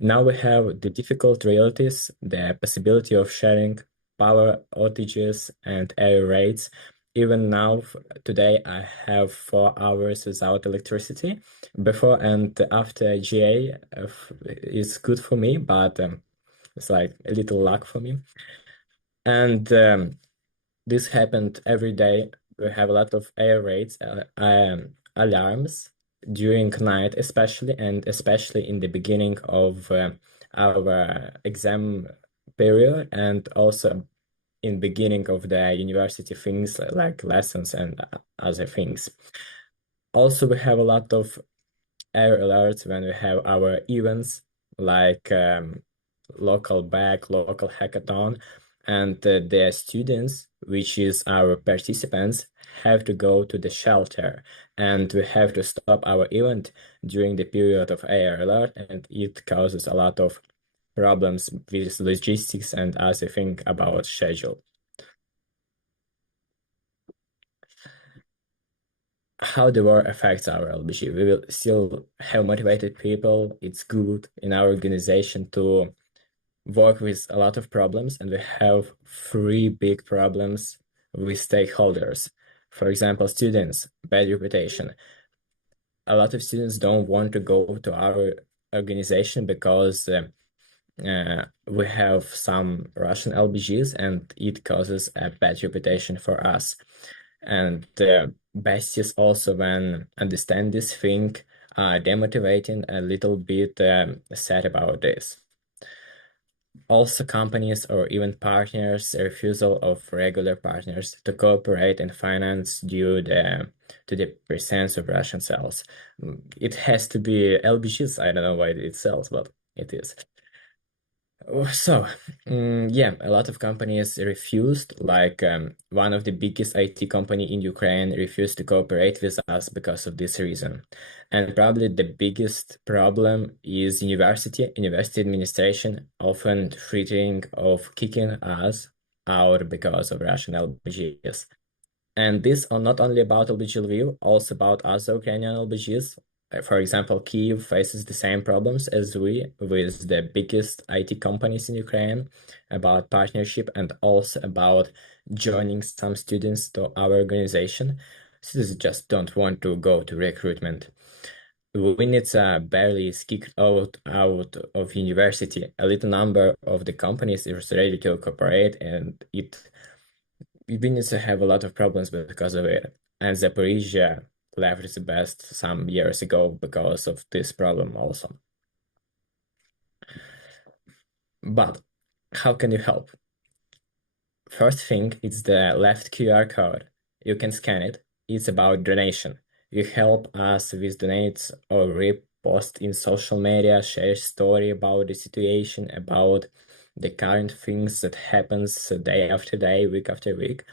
Now we have the difficult realities, the possibility of sharing power outages and error rates. Even now, today, I have 4 hours without electricity. Before and after GA is good for me, but it's like a little luck for me. And this happened every day. We have a lot of error rates, alarms during night, especially, and especially in the beginning of our exam period, and also in beginning of the university things like lessons and other things. Also, we have a lot of error alerts when we have our events like local bag, local hackathon, and the students, which is our participants, have to go to the shelter, and we have to stop our event during the period of error alert, and it causes a lot of problems with logistics and other thing about schedule. How the war affects our LBG. We will still have motivated people. It's good in our organization to work with a lot of problems, and we have 3 big problems with stakeholders. For example, students, bad reputation. A lot of students don't want to go to our organization because we have some Russian LBGs and it causes a bad reputation for us. And besties also, when understand this thing, are demotivating, a little bit sad about this. Also, companies or even partners' refusal of regular partners to cooperate in finance due to the presence of Russian cells. It has to be LBGs. I don't know why it sells, but it is. So, yeah, a lot of companies refused, like one of the biggest IT company in Ukraine refused to cooperate with us because of this reason. And probably the biggest problem is university administration often threatening of kicking us out because of Russian LBGs. And this are not only about LBG Lviv, also about other Ukrainian LBGs. For example, Kyiv faces the same problems as we with the biggest IT companies in Ukraine about partnership and also about joining some students to our organization. Students just don't want to go to recruitment. When it's barely kicked out of university, a little number of the companies is ready to cooperate, and we need to have a lot of problems because of it. And Zaporizhia left the best some years ago because of this problem also. But how can you help? First thing is the left QR code. You can scan it. It's about donation. You help us with donates or repost in social media, share story about the situation, about the current things that happens day after day, week after week,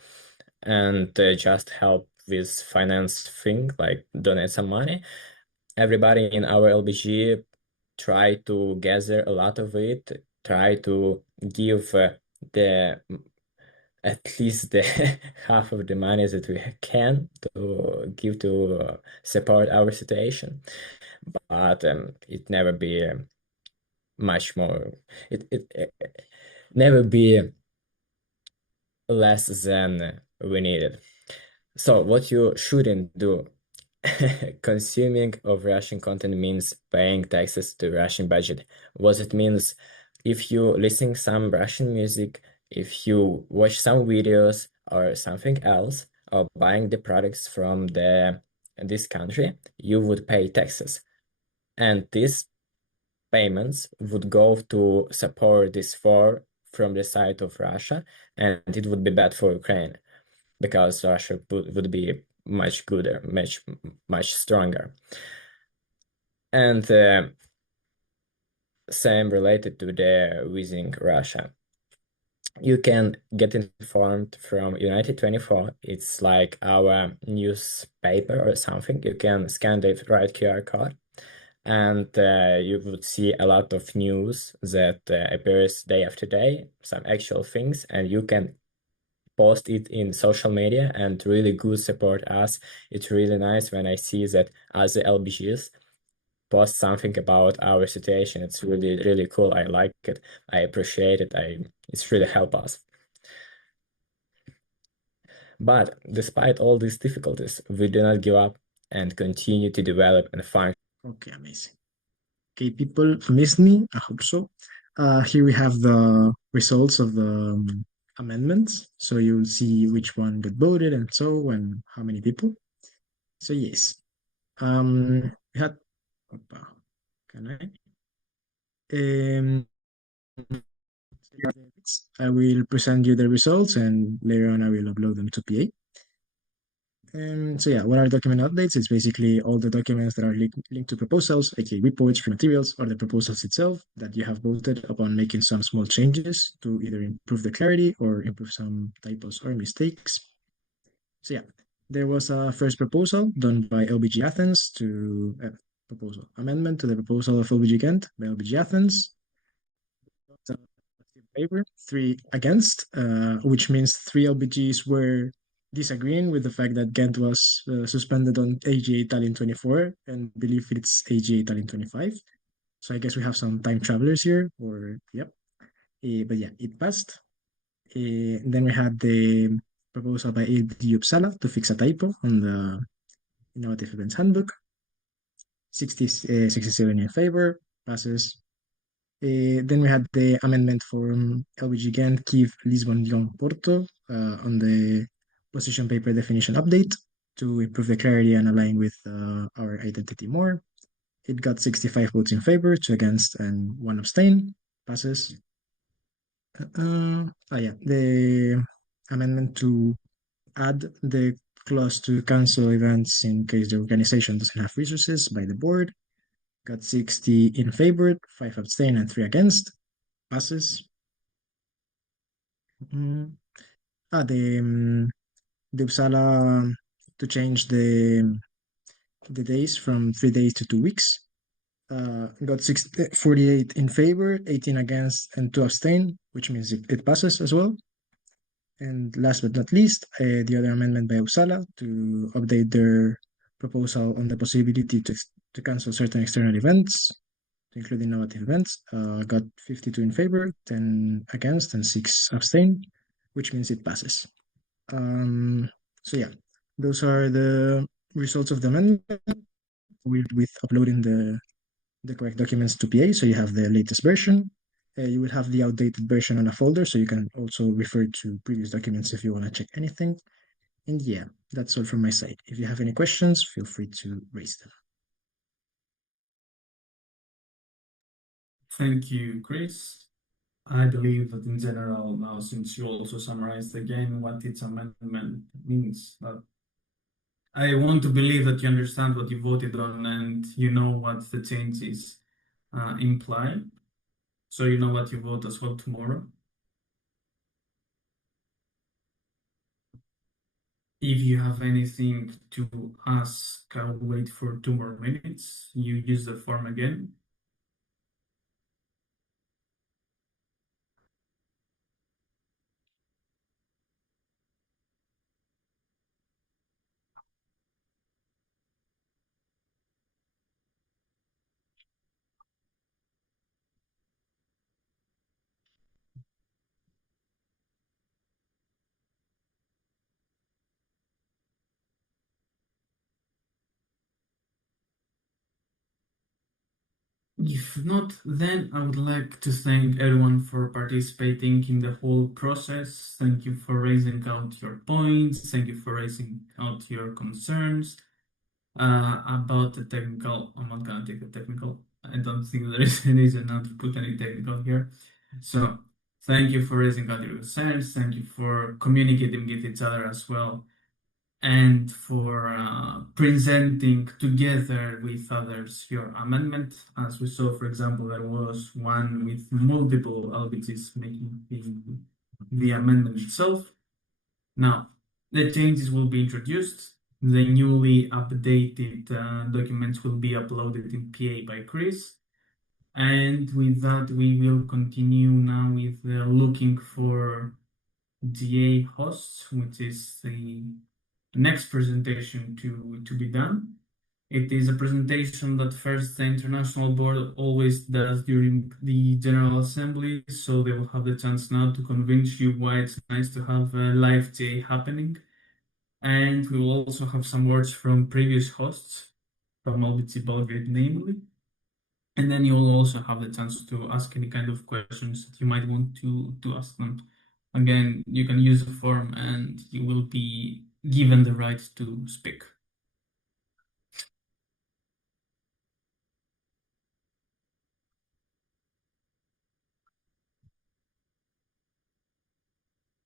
and just help with finance thing, like donate some money. Everybody in our LBG try to gather a lot of it, try to give the at least the half of the money that we can to give to support our situation, but it never be much more. It never be less than we needed. So what you shouldn't do. Consuming of Russian content means paying taxes to Russian budget. What it means, if you listen some Russian music, if you watch some videos or something else, or buying the products from this country, you would pay taxes. And these payments would go to support this war from the side of Russia, and it would be bad for Ukraine because Russia would be much gooder, much stronger. And same related to the visiting Russia. You can get informed from United24. It's like our newspaper or something. You can scan the right QR code, and you would see a lot of news that appears day after day, some actual things, and you can post it in social media and really good support us. It's really nice when I see that other LBGs post something about our situation. It's really, really cool. I like it. I appreciate it. It's really help us. But despite all these difficulties, we do not give up and continue to develop and find. Okay, amazing. Okay, people missed me. I hope so. Here we have the results of the amendments. So you'll see which one got voted and so and how many people. So yes, we had. Opa, can I? I will present you the results and later on I will upload them to PA. So yeah, what are document updates? It's basically all the documents that are linked to proposals, aka reports, free materials, or the proposals itself that you have voted upon making some small changes to either improve the clarity or improve some typos or mistakes. So yeah, there was a first proposal done by LBG Athens to proposal amendment to the proposal of LBG Ghent by LBG Athens. Favor, 3 against, which means 3 LBGs were disagreeing with the fact that Ghent was suspended on aGA Tallinn 24 and believe it's aGA Tallinn 25. So I guess we have some time travelers here, or yep. But yeah, it passed. Then we had the proposal by LBG Uppsala to fix a typo on the Innovative Events Handbook. 67 in favor, passes. Then we had the amendment from LBG Ghent, Kiev, Lisbon, Lyon, Porto on the position paper definition update to improve the clarity and align with our identity more. It got 65 votes in favor, 2 against, and 1 abstain. Passes. Yeah, the amendment to add the clause to cancel events in case the organization doesn't have resources by the board. Got 60 in favor, 5 abstain, and 3 against. Passes. Mm. The Uppsala to change the days from 3 days to 2 weeks. Got 48 in favor, 18 against, and 2 abstain, which means it passes as well. And last but not least, the other amendment by Uppsala to update their proposal on the possibility to cancel certain external events, including innovative events, got 52 in favor, 10 against, and 6 abstain, which means it passes. So yeah, those are the results of the amendment with uploading the correct documents to PA, so you have the latest version. You will have the outdated version on a folder, so you can also refer to previous documents if you want to check anything. And yeah, that's all from my side. If you have any questions, feel free to raise them. Thank you, Chris. I believe that in general now, since you also summarized again what its amendment means, that I want to believe that you understand what you voted on and you know what the changes imply. So you know what you vote as well tomorrow. If you have anything to ask, I'll wait for 2 more minutes. You use the form again. If not, then I would like to thank everyone for participating in the whole process. Thank you for raising out your points. Thank you for raising out your concerns about the technical. I'm not gonna take the technical. I don't think there is any reason not to put any technical here. So thank you for raising out your concerns. Thank you for communicating with each other as well, and for presenting together with others your amendment. As we saw, for example, there was one with multiple LBGs making the amendment itself. Now, the changes will be introduced. The newly updated documents will be uploaded in PA by Chris. And with that, we will continue now with looking for GA hosts, which is the next presentation to be done. It is a presentation that first the International Board always does during the General Assembly, so they will have the chance now to convince you why it's nice to have a live GA happening. And we will also have some words from previous hosts, from LBC Belgrade namely. And then you will also have the chance to ask any kind of questions that you might want to ask them. Again, you can use the form and you will be given the right to speak.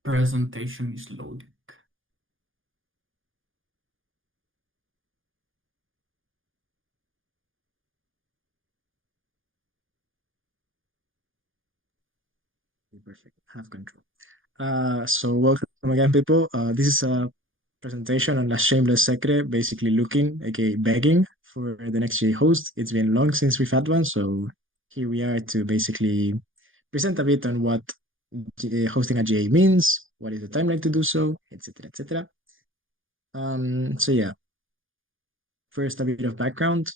Presentation is loading. Perfect. Have control. So welcome again, people. This is a presentation on La Shameless Secret, basically looking, aka begging, for the next GA host. It's been long since we've had one, so here we are to basically present a bit on what hosting a GA means, what is the timeline to do so, etc., etc. So yeah, first a bit of background.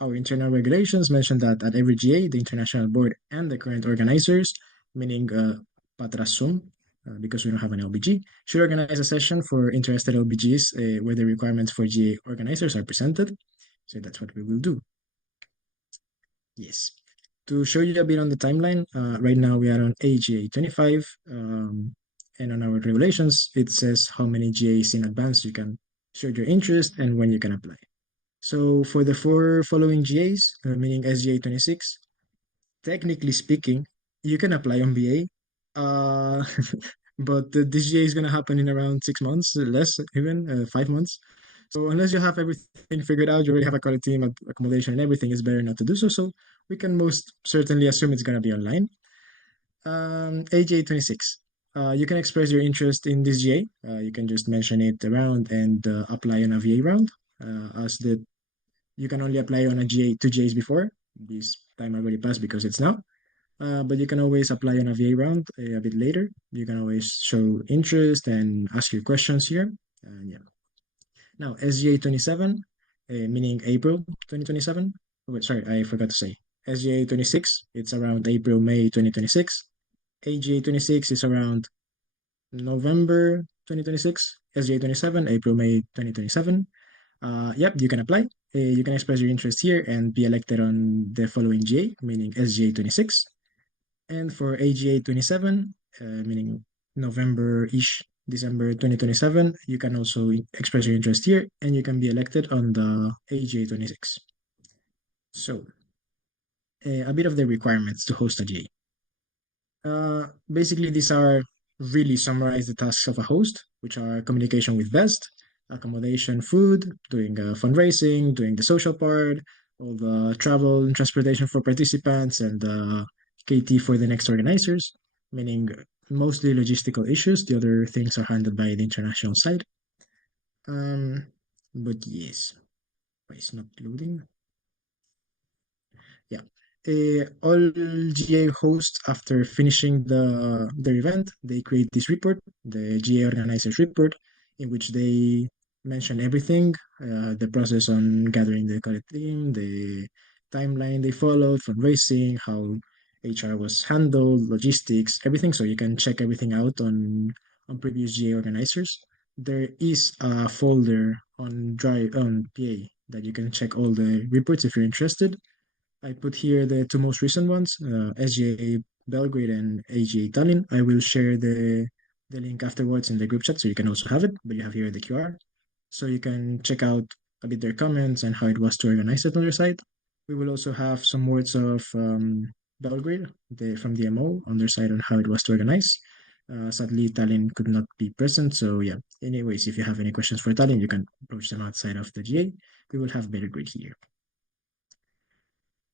Our internal regulations mention that at every GA, the international board and the current organizers, meaning Patrasum, because we don't have an LBG, should organize a session for interested LBGs where the requirements for GA organizers are presented. So that's what we will do. Yes. To show you a bit on the timeline, right now we are on aGA25, and on our regulations, it says how many GAs in advance you can show your interest and when you can apply. So for the 4 following GAs, meaning SGA26, technically speaking, you can apply on BA, but this GA is gonna happen in around 6 months, less even 5 months. So unless you have everything figured out, you already have a quality team, accommodation, and everything, it's better not to do so. So we can most certainly assume it's gonna be online. aGA26. You can express your interest in this GA. You can just mention it around and apply on a VA round. As the you can only apply on a GA 2 GAs before. This time already passed because it's now. But you can always apply on a VA round a bit later. You can always show interest and ask your questions here. Yeah. Now, SGA27, meaning April 2027. Oh, wait, sorry, I forgot to say. SGA26, it's around April, May 2026. aGA26 is around November 2026. SGA27, April, May 2027. Yep, you can apply. You can express your interest here and be elected on the following GA, meaning SGA26. And for aGA27, meaning November-ish, December 2027, you can also express your interest here and you can be elected on the aGA26. So, a bit of the requirements to host a GA. Basically, these are really summarize the tasks of a host, which are communication with best, accommodation, food, doing fundraising, doing the social part, all the travel and transportation for participants, and KT for the next organizers, meaning mostly logistical issues. The other things are handled by the international side. But yes, why it's not loading? Yeah. All GA hosts, after finishing their event, they create this report, the GA organizers report, in which they mention everything, the process on gathering the correct team, the timeline they followed, fundraising, how HR was handled, logistics, everything. So you can check everything out on previous GA organizers. There is a folder on Drive on PA that you can check all the reports if you're interested. I put here the two most recent ones, SGA Belgrade and aGA Tallinn. I will share the link afterwards in the group chat so you can also have it, but you have here the QR. So you can check out a bit their comments and how it was to organize it on their site. We will also have some words of Belgrade from the MO on their side on how it was to organize. Sadly, Tallinn could not be present, so yeah. Anyways, if you have any questions for Tallinn, you can approach them outside of the GA. We will have Belgrade here.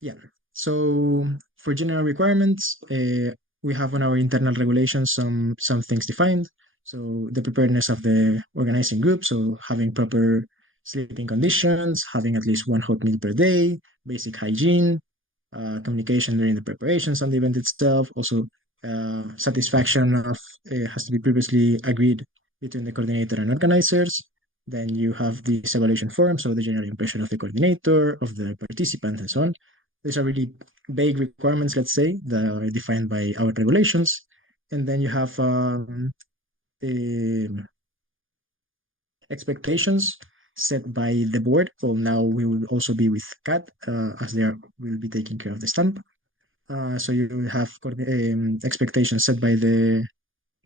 Yeah. So for general requirements, we have on our internal regulations some things defined. So the preparedness of the organizing group, so having proper sleeping conditions, having at least one hot meal per day, basic hygiene, communication during the preparations on the event itself. Also, satisfaction of has to be previously agreed between the coordinator and organizers. Then you have this evaluation form, so the general impression of the coordinator, of the participant, and so on. These are really vague requirements, let's say, that are defined by our regulations. And then you have expectations set by the board. Well, now we will also be with CAT as they will be taking care of the stamp. So you will have expectations set by the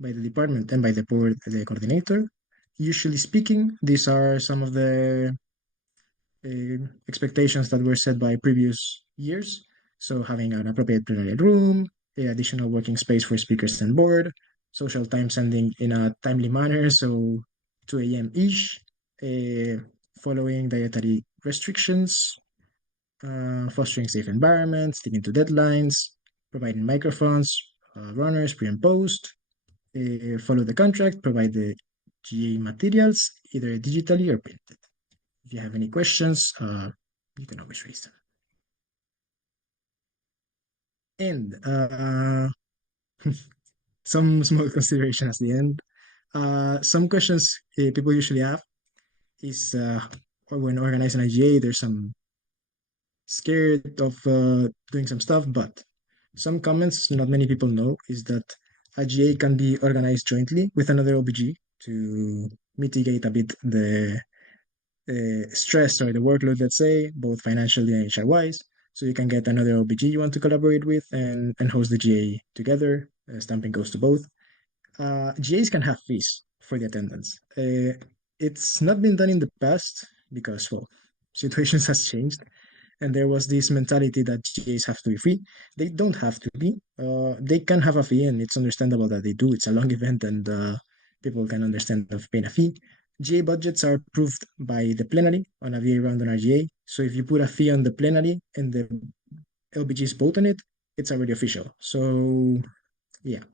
department and by the board, the coordinator. Usually speaking, these are some of the expectations that were set by previous years. So having an appropriate plenary room, additional working space for speakers and board, social time sending in a timely manner, so 2 a.m. ish, following dietary restrictions, fostering safe environments, sticking to deadlines, providing microphones, runners pre and post, follow the contract, provide the GA materials, either digitally or printed. If you have any questions, you can always raise them. And some small consideration at the end. Some questions people usually have is when organizing a GA, there's some scared of doing some stuff, but some comments not many people know is that a GA can be organized jointly with another OBG to mitigate a bit the stress or the workload, let's say, both financially and HR-wise. So you can get another OBG you want to collaborate with and host the GA together. Stamping goes to both. GAs can have fees for the attendance. It's not been done in the past because, well, situations has changed. And there was this mentality that GAs have to be free. They don't have to be. They can have a fee, and it's understandable that they do. It's a long event, and people can understand of paying a fee. GA budgets are approved by the plenary on a VA round on RGA. So if you put a fee on the plenary and the LBGs vote on it, it's already official. So yeah,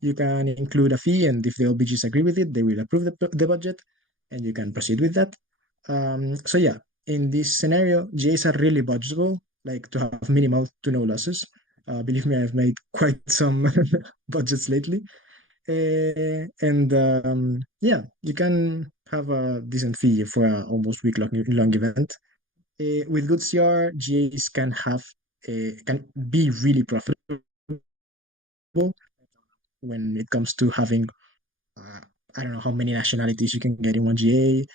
you can include a fee, and if the LBGs agree with it, they will approve the budget, and you can proceed with that. So yeah, in this scenario, GAs are really budgetable, like to have minimal to no losses. Believe me, I've made quite some budgets lately. And yeah, you can have a decent fee for an almost week-long event. With good CR, GAs can be really profitable when it comes to having I don't know how many nationalities you can get in one GA,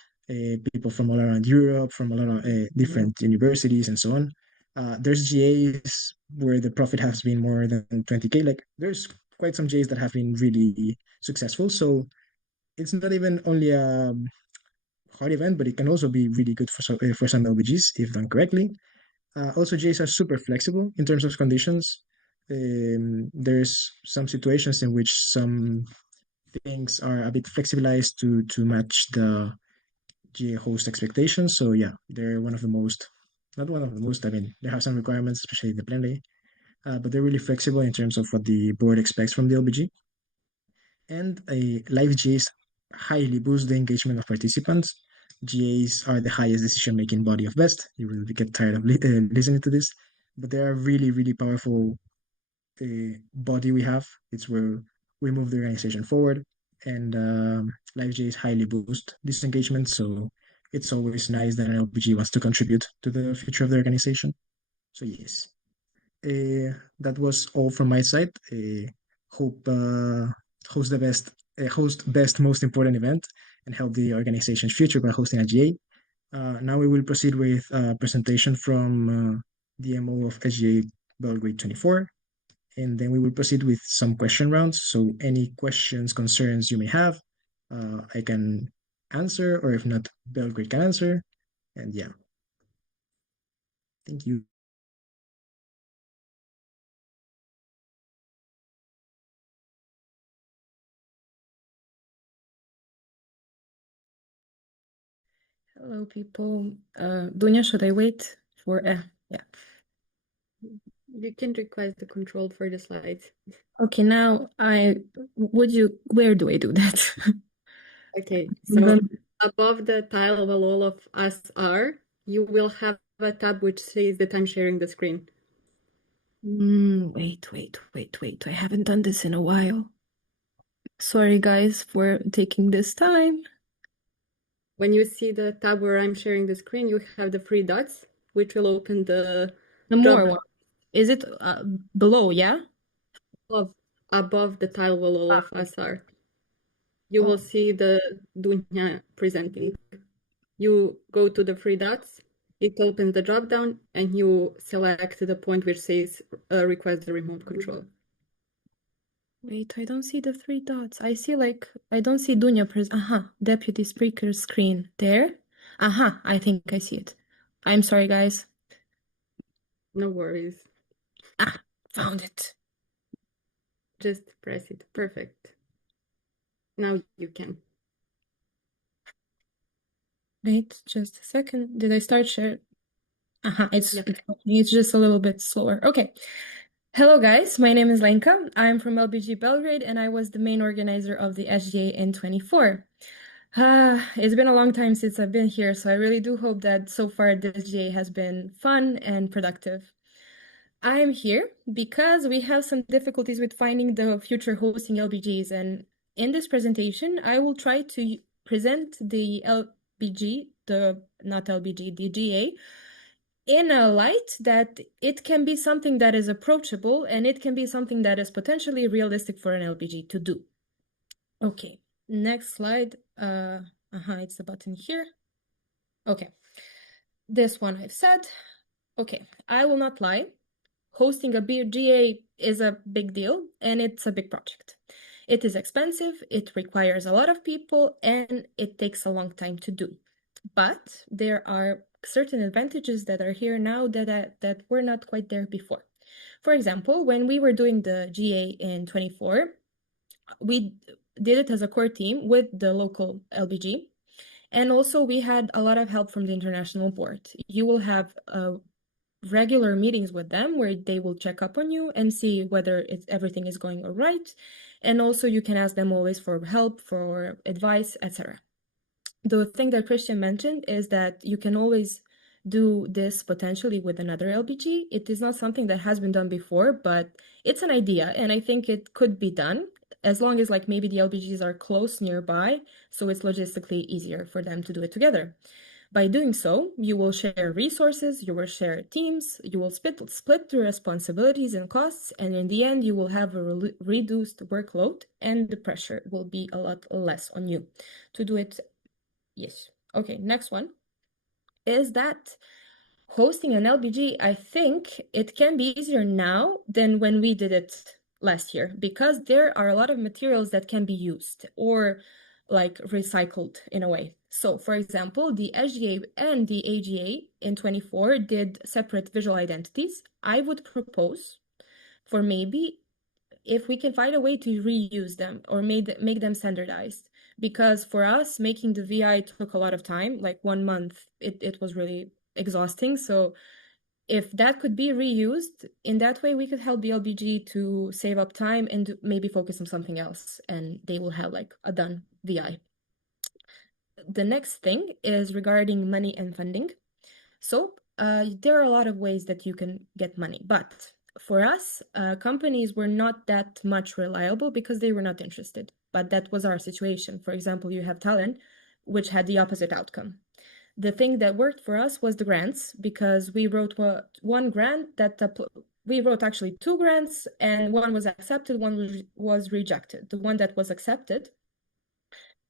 people from all around Europe, from a lot of different universities and so on. There's GAs where the profit has been more than 20K. Like there's quite some GAs that have been really successful. So it's not even only a hard event, but it can also be really good for some LBGs if done correctly. Also, GAs are super flexible in terms of conditions. There's some situations in which some things are a bit flexibilized to match the GA host expectations. So yeah, they're one of the most, not one of the most. I mean, they have some requirements, especially the plenary, but they're really flexible in terms of what the board expects from the LBG. And live GAs highly boost the engagement of participants. GAs are the highest decision-making body of BEST. You will get tired of listening to this, but they are really, really powerful body we have. It's where we move the organization forward, and live GAs highly boost this engagement. So it's always nice that an LPG wants to contribute to the future of the organization. So yes, that was all from my side. Hope host the best, most important event, and help the organization's future by hosting a GA. Now we will proceed with a presentation from the MO of SGA Belgrade 24, and then we will proceed with some question rounds. So any questions, concerns you may have, I can answer, or if not, Belgrade can answer. And yeah, thank you. Hello, people. Dunya, should I wait for? Yeah. You can request the control for the slides. Okay, now where do I do that? Okay, so above the tile where all of us are, you will have a tab which says that I'm sharing the screen. Wait. I haven't done this in a while. Sorry, guys, for taking this time. When you see the tab where I'm sharing the screen, you have the three dots, which will open the more one. Is it below, yeah? Above the tile where all of us are. You will see the Dunya presenting. You go to the three dots, it opens the drop down, and you select the point which says request the remote control. Wait, I don't see the three dots. I don't see Dunya deputy speaker screen there. I think I see it. I'm sorry, guys. No worries. Found it. Just press it. Perfect. Now you can. Wait, just a second. Did I start share? It's just a little bit slower. Okay. Hello, guys. My name is Lenka. I'm from LBG Belgrade, and I was the main organizer of the SGA N24. It's been a long time since I've been here, so I really do hope that so far this GA has been fun and productive. I'm here because we have some difficulties with finding the future hosting LBGs, and in this presentation, I will try to present the LBG, the GA, in a light that it can be something that is approachable and it can be something that is potentially realistic for an LBG to do. Okay, next slide. It's the button here. Okay, this one I've said. Okay, I will not lie. Hosting a GA is a big deal and it's a big project. It is expensive, it requires a lot of people, and it takes a long time to do. But there are certain advantages that are here now that were not quite there before. For example, when we were doing the GA in 24, we did it as a core team with the local LBG. And also we had a lot of help from the international board. You will have regular meetings with them where they will check up on you and see whether everything is going all right. And also you can ask them always for help, for advice, etc. The thing that Christian mentioned is that you can always do this potentially with another LBG. It is not something that has been done before, but it's an idea, and I think it could be done as long as like maybe the LBGs are close nearby, so it's logistically easier for them to do it together. By doing so, you will share resources, you will share teams, you will split the responsibilities and costs, and in the end, you will have a reduced workload, and the pressure will be a lot less on you to do it. Yes. Okay, next one is that hosting an LBG, I think it can be easier now than when we did it last year, because there are a lot of materials that can be used or like recycled in a way. So for example, the SGA and the aGA in 24 did separate visual identities. I would propose for maybe if we can find a way to reuse them or make them standardized. Because for us, making the VI took a lot of time, like 1 month, it was really exhausting. So if that could be reused, in that way, we could help the LBG to save up time and maybe focus on something else, and they will have like a done VI. The next thing is regarding money and funding. So there are a lot of ways that you can get money, but for us, companies were not that much reliable because they were not interested. But that was our situation. For example, you have Talent, which had the opposite outcome. The thing that worked for us was the grants, because we wrote one grant that we wrote actually 2 grants, and one was accepted, one was rejected. The one that was accepted,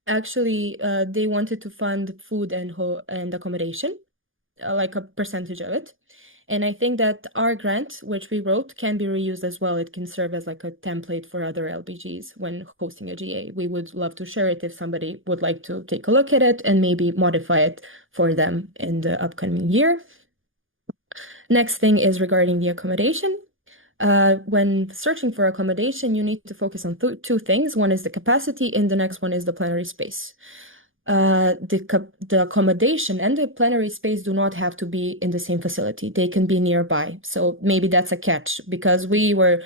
actually, they wanted to fund food and accommodation, like a percentage of it. And I think that our grant, which we wrote, can be reused as well. It can serve as like a template for other LBGs when hosting a GA. We would love to share it if somebody would like to take a look at it and maybe modify it for them in the upcoming year. Next thing is regarding the accommodation. When searching for accommodation, you need to focus on 2 things. One is the capacity, and the next one is the plenary space. The accommodation and the plenary space do not have to be in the same facility. They can be nearby. So maybe that's a catch, because we were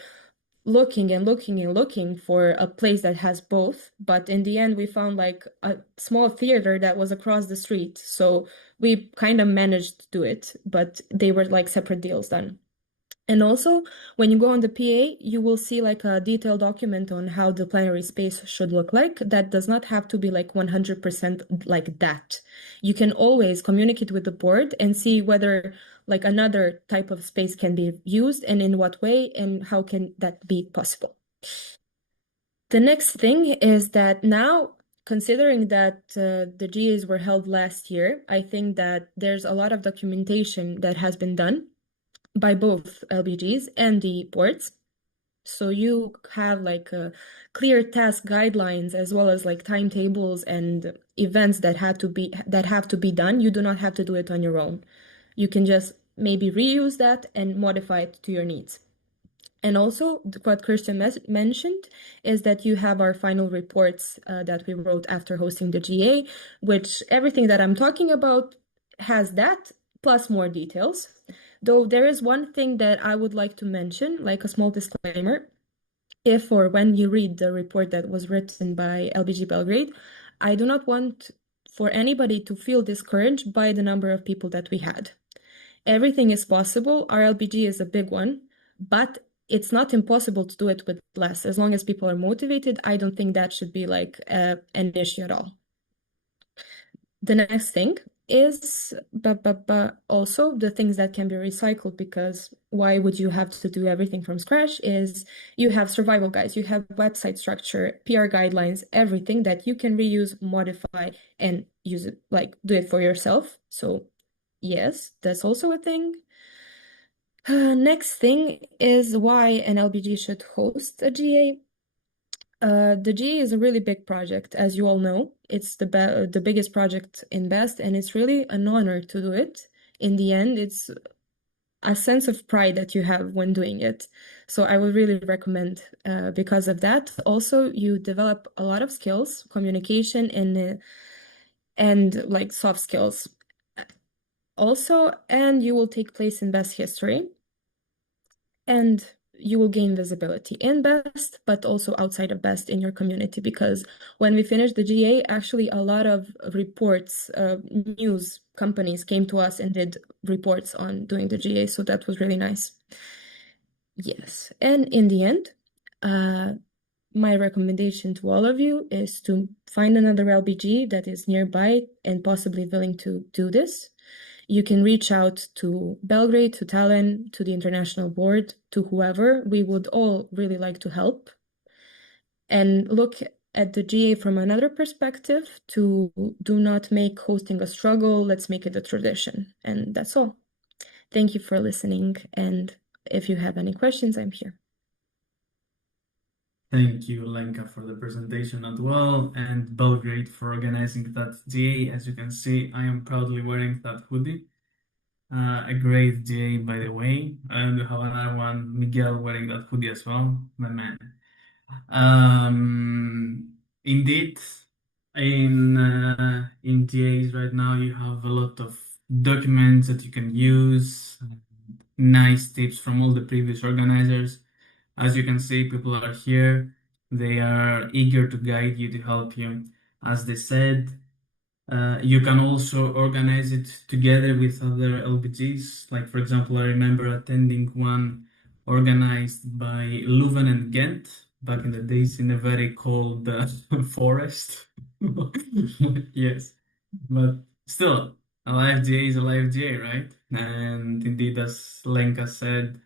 looking and looking and looking for a place that has both, but in the end we found like a small theater that was across the street. So we kind of managed to do it, but they were like separate deals done. And also, when you go on the PA, you will see like a detailed document on how the plenary space should look like. That does not have to be like 100% like that. You can always communicate with the board and see whether like another type of space can be used and in what way and how can that be possible. The next thing is that now, considering that the GAs were held last year, I think that there's a lot of documentation that has been done by both LBGs and the boards. So you have like clear task guidelines as well as like timetables and events that have to be done. You do not have to do it on your own. You can just maybe reuse that and modify it to your needs. And also, what Christian mentioned is that you have our final reports that we wrote after hosting the GA, which everything that I'm talking about has that, plus more details. Though there is one thing that I would like to mention, like a small disclaimer. If or when you read the report that was written by LBG Belgrade, I do not want for anybody to feel discouraged by the number of people that we had. Everything is possible. Our LBG is a big one, but it's not impossible to do it with less. As long as people are motivated, I don't think that should be like an issue at all. The next thing is also the things that can be recycled, because why would you have to do everything from scratch? Is you have survival guides, you have website structure, PR guidelines, everything that you can reuse, modify, and use it, like do it for yourself. So yes, that's also a thing. Next thing is why an LBG should host a GA. The GA is a really big project, as you all know. It's the biggest project in BEST, and it's really an honor to do it. in the end, it's a sense of pride that you have when doing it. So I would really recommend because of that. Also, you develop a lot of skills, communication and like soft skills also, and you will take place in best history, and you will gain visibility in best, but also outside of best in your community, because when we finished the GA, actually a lot of reports, news companies came to us and did reports on doing the GA, so that was really nice. Yes, and in the end, my recommendation to all of you is to find another LBG that is nearby and possibly willing to do this. You can reach out to Belgrade, to Tallinn, to the international board, to whoever. We would all really like to help. And look at the GA from another perspective to do not make hosting a struggle. Let's make it a tradition. And that's all. Thank you for listening. And if you have any questions, I'm here. Thank you, Lenka, for the presentation as well, and Belgrade for organizing that GA. As you can see, I am proudly wearing that hoodie. A great GA, by the way. And we have another one, Miguel, wearing that hoodie as well. My man. Indeed, in GAs right now, you have a lot of documents that you can use, nice tips from all the previous organizers. As you can see, people are here. They are eager to guide you, to help you. As they said, you can also organize it together with other LBGs. Like, for example, I remember attending one organized by Leuven and Ghent back in the days in a very cold forest. Yes, but still, a live GA is a live GA, right? And indeed, as Lenka said,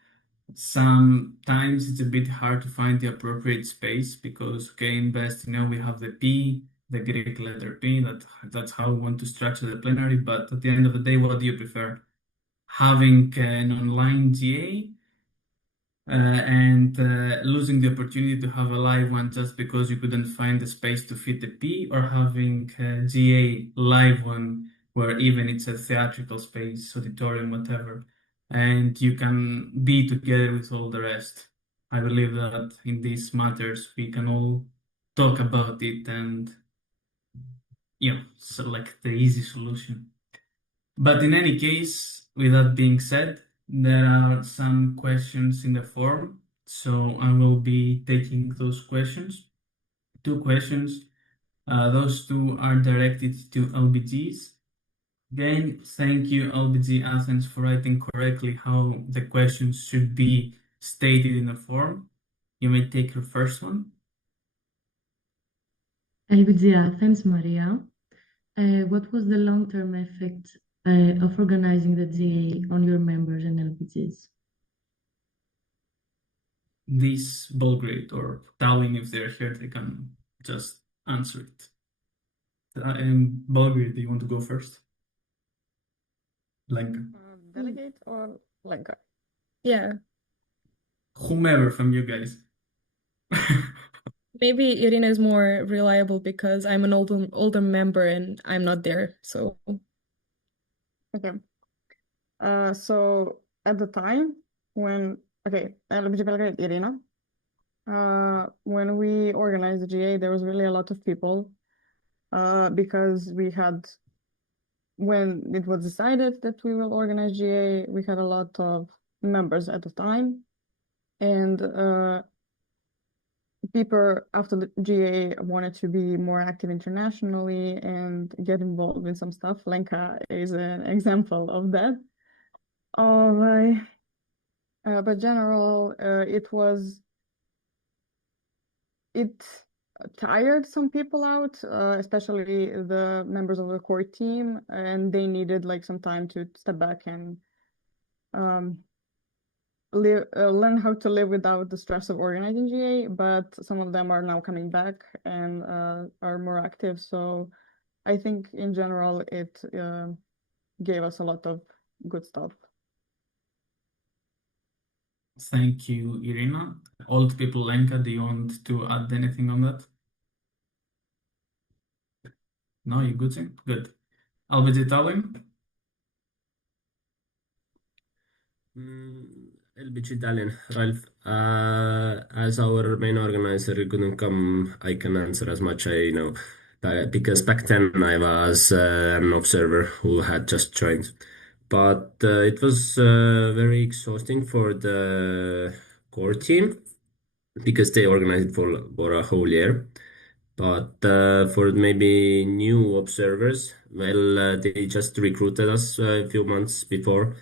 sometimes it's a bit hard to find the appropriate space because, okay, in best, we have the P, the Greek letter P, that's how we want to structure the plenary. But at the end of the day, what do you prefer? Having an online GA and losing the opportunity to have a live one just because you couldn't find the space to fit the P, or having a GA live one where even it's a theatrical space, auditorium, whatever, and you can be together with all the rest. I believe that in these matters we can all talk about it and select the easy solution. But in any case, with that being said, there are some questions in the form, so I will be taking those questions. 2 questions. Those 2 are directed to LBGs. Again, thank you, LBG Athens, for writing correctly how the questions should be stated in the form. You may take your first one. LBG Athens, Maria. What was the long-term effect of organizing the GA on your members and LBGs? This Belgrade or Tallinn, if they're here, they can just answer it. And Belgrade, do you want to go first? Lenka. Delegate or Lenka? Yeah. Whomever from you guys. Maybe Irina is more reliable because I'm an older member and I'm not there. So okay. So at the time when LBG Belgrade, Irina. When we organized the GA, there was really a lot of people because when it was decided that we will organize GA, we had a lot of members at the time, and people after the GA wanted to be more active internationally and get involved in some stuff. Lenka is an example of that. But general, it tired some people out, especially the members of the core team, and they needed some time to step back and learn how to live without the stress of organizing GA. But some of them are now coming back and are more active. So I think in general it gave us a lot of good stuff. Thank you, Irina. Old people, Lenka, do you want to add anything on that? No, you good? Good. LBG Tallinn? LBG Italian, Ralph. As our main organizer couldn't come, I can answer as much I know. Because back then I was an observer who had just joined. But it was very exhausting for the core team because they organized it for a whole year. But for maybe new observers, well, they just recruited us a few months before.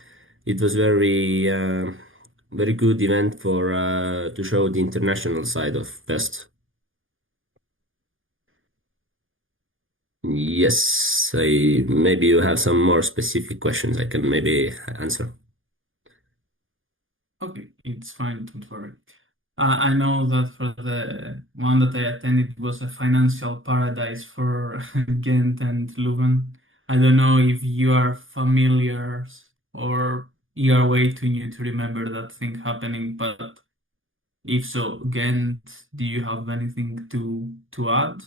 It was very good event for to show the international side of Best. Yes, maybe you have some more specific questions I can maybe answer. Okay, it's fine, don't worry. I know that for the one that I attended was a financial paradise for Ghent and Leuven. I don't know if you are familiar or you are way too new to remember that thing happening, but if so, Ghent, do you have anything to add?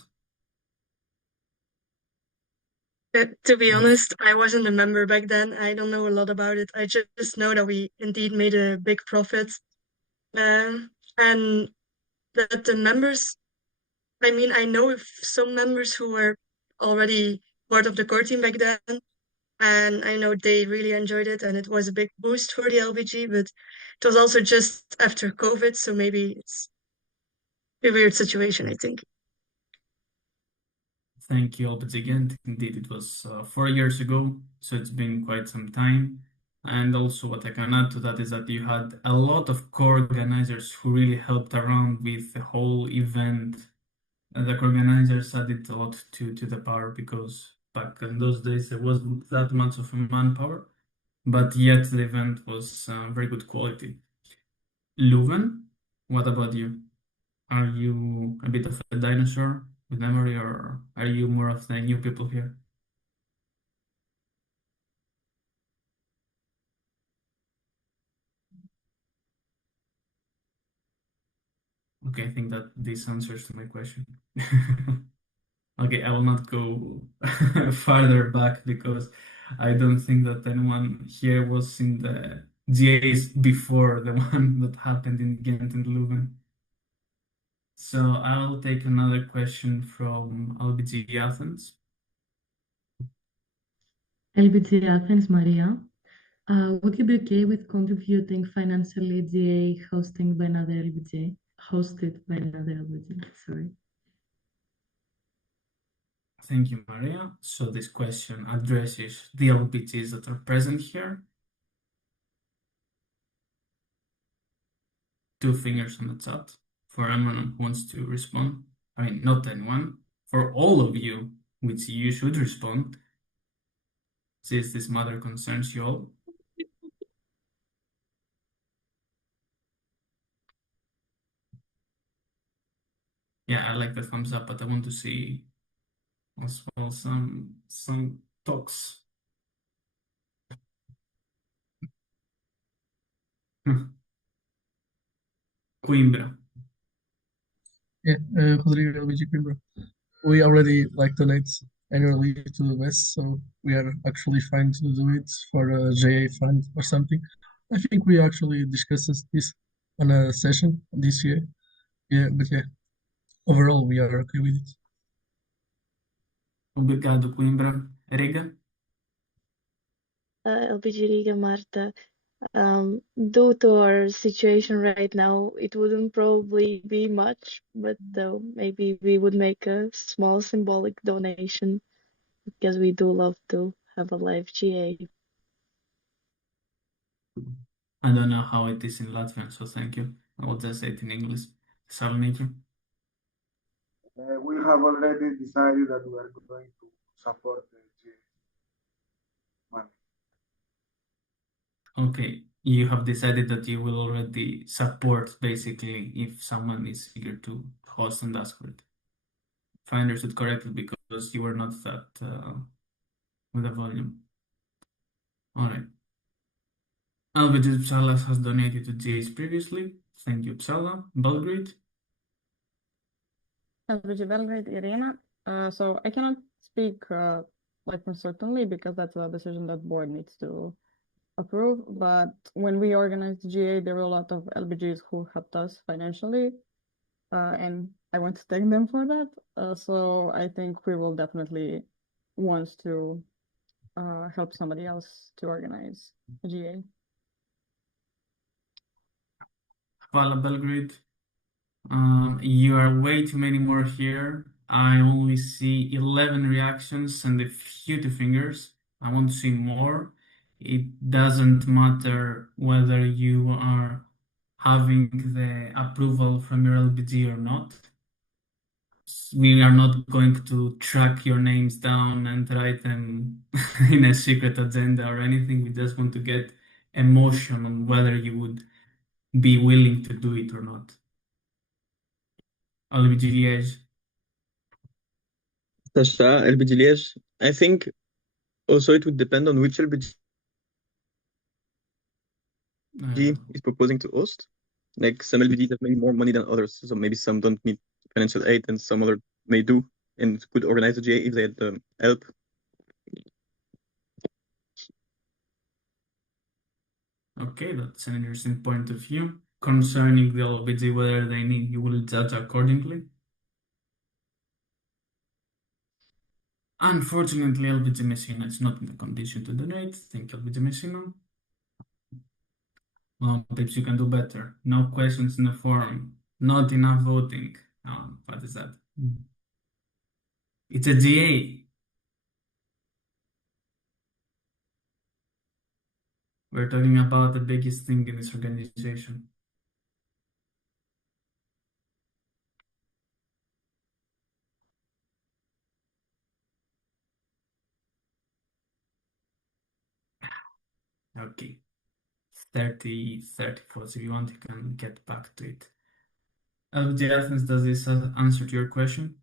To be honest, I wasn't a member back then. I don't know a lot about it. I just know that we indeed made a big profit. And that the members, I mean, I know of some members who were already part of the core team back then, and I know they really enjoyed it, and it was a big boost for the LBG, but it was also just after COVID, so maybe it's a weird situation, I think. Thank you, Albert, again. Indeed, it was 4 years ago, so it's been quite some time. And also what I can add to that is that you had a lot of co-organizers who really helped around with the whole event. And the co-organizers added a lot to the power because back in those days there wasn't that much of a manpower, but yet the event was very good quality. Leuven, what about you? Are you a bit of a dinosaur with memory, or are you more of the new people here? Okay, I think that this answers to my question. Okay, I will not go farther back because I don't think that anyone here was in the GAs before the one that happened in Ghent and Leuven. So I'll take another question from LBG Athens. LBG Athens, Maria. Would you be okay with contributing financially GA hosted by another LBG? Sorry. Thank you, Maria. So this question addresses the LBGs that are present here. 2 fingers on the chat for anyone who wants to respond. I mean, not anyone, for all of you, which you should respond, since this matter concerns you all. Yeah, I like the thumbs up, but I want to see as well some talks. Coimbra. Yeah, Rodrigo LBG Coimbra. We already donate annually to the West, so we are actually fine to do it for a JA fund or something. I think we actually discussed this on a session this year. Yeah, but yeah, overall we are okay with it. Obrigado, Coimbra. Rega? LPG Riga, Marta. Due to our situation right now, it wouldn't probably be much, but maybe we would make a small symbolic donation because we do love to have a live GA. I don't know how it is in Latvian, so thank you. I will just say it in English. Saloniki? We have already decided that we are going to support the GA money. Okay, you have decided that you will already support basically if someone is eager to host and ask for it. If I understood correctly, because you were not that with the volume. All right. Albert Psalas has donated to GAs previously. Thank you, Psala. Belgrade? LBG Belgrade, Irina. So I cannot speak like for certainly because that's a decision that board needs to approve. But when we organized the GA, there were a lot of LBGs who helped us financially, and I want to thank them for that. So I think we will definitely want to help somebody else to organize a GA. Hvala Belgrade. You are way too many more here. I only see 11 reactions and a few two fingers. I want to see more. It doesn't matter whether you are having the approval from your LBG or not. We are not going to track your names down and write them in a secret agenda or anything. We just want to get emotion on whether you would be willing to do it or not. LBG Liège. Sasha, LBG Liège, I think also it would depend on which LBG is proposing to host. Like some LBGs have maybe more money than others, so maybe some don't need financial aid and some other may do and could organize a GA if they had help. Okay, that's an interesting point of view. Concerning the LBG, whether they need, you will judge accordingly. Unfortunately, LBG Messina is not in the condition to donate. Thank you, LBG Messina. Well, perhaps you can do better. No questions in the forum. Not enough voting. What is that? It's a GA. We're talking about the biggest thing in this organization. Okay. 30 votes. If you want, you can get back to it. LBG Athens, does this answer to your question?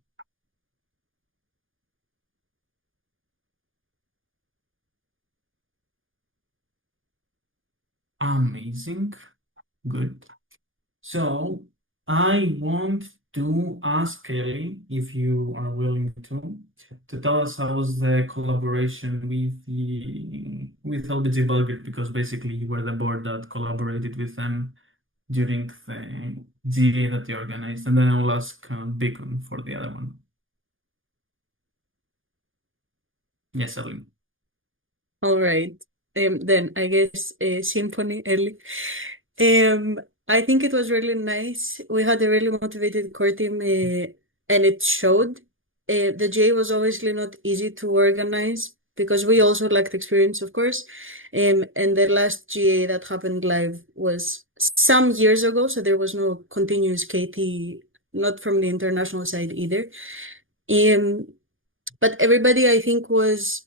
Amazing. Good. So I want to ask Kelly, if you are willing to tell us how was the collaboration with LBG Belgrade, because basically you were the board that collaborated with them during the GA that they organized, and then I will ask Beacon for the other one. Yes, Ellen. All right. Then I guess Symphony early. I think it was really nice. We had a really motivated core team, and it showed. The J was obviously not easy to organize because we also lacked experience, of course. And the last GA that happened live was some years ago, so there was no continuous KT, not from the international side either. But everybody, I think, was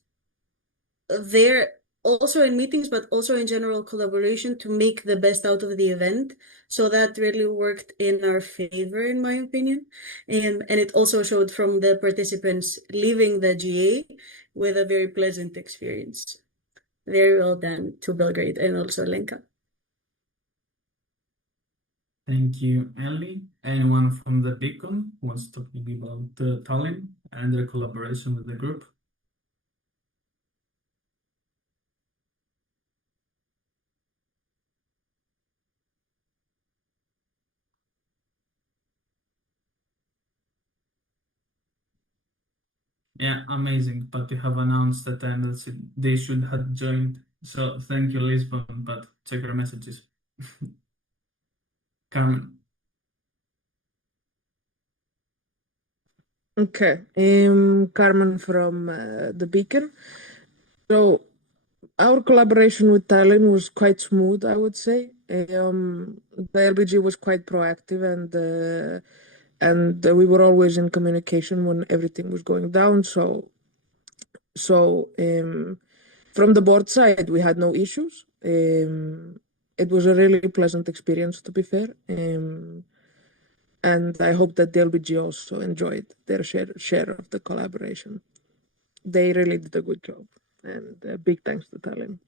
there also in meetings, but also in general collaboration to make the best out of the event. So that really worked in our favor, in my opinion. And it also showed from the participants leaving the GA with a very pleasant experience. Very well done to Belgrade and also Lenka. Thank you, Ellie. Anyone from the Beacon who wants to talk maybe about Tallinn and their collaboration with the group? Yeah, amazing. But you have announced that they should have joined. So thank you, Lisbon, but check your messages. Carmen. Okay, Carmen from the Beacon. So our collaboration with Thailand was quite smooth, I would say. The LBG was quite proactive, and we were always in communication when everything was going down. So from the board side, we had no issues. It was a really pleasant experience, to be fair. And I hope that the LBG also enjoyed their share of the collaboration. They really did a good job, and big thanks to Tallinn.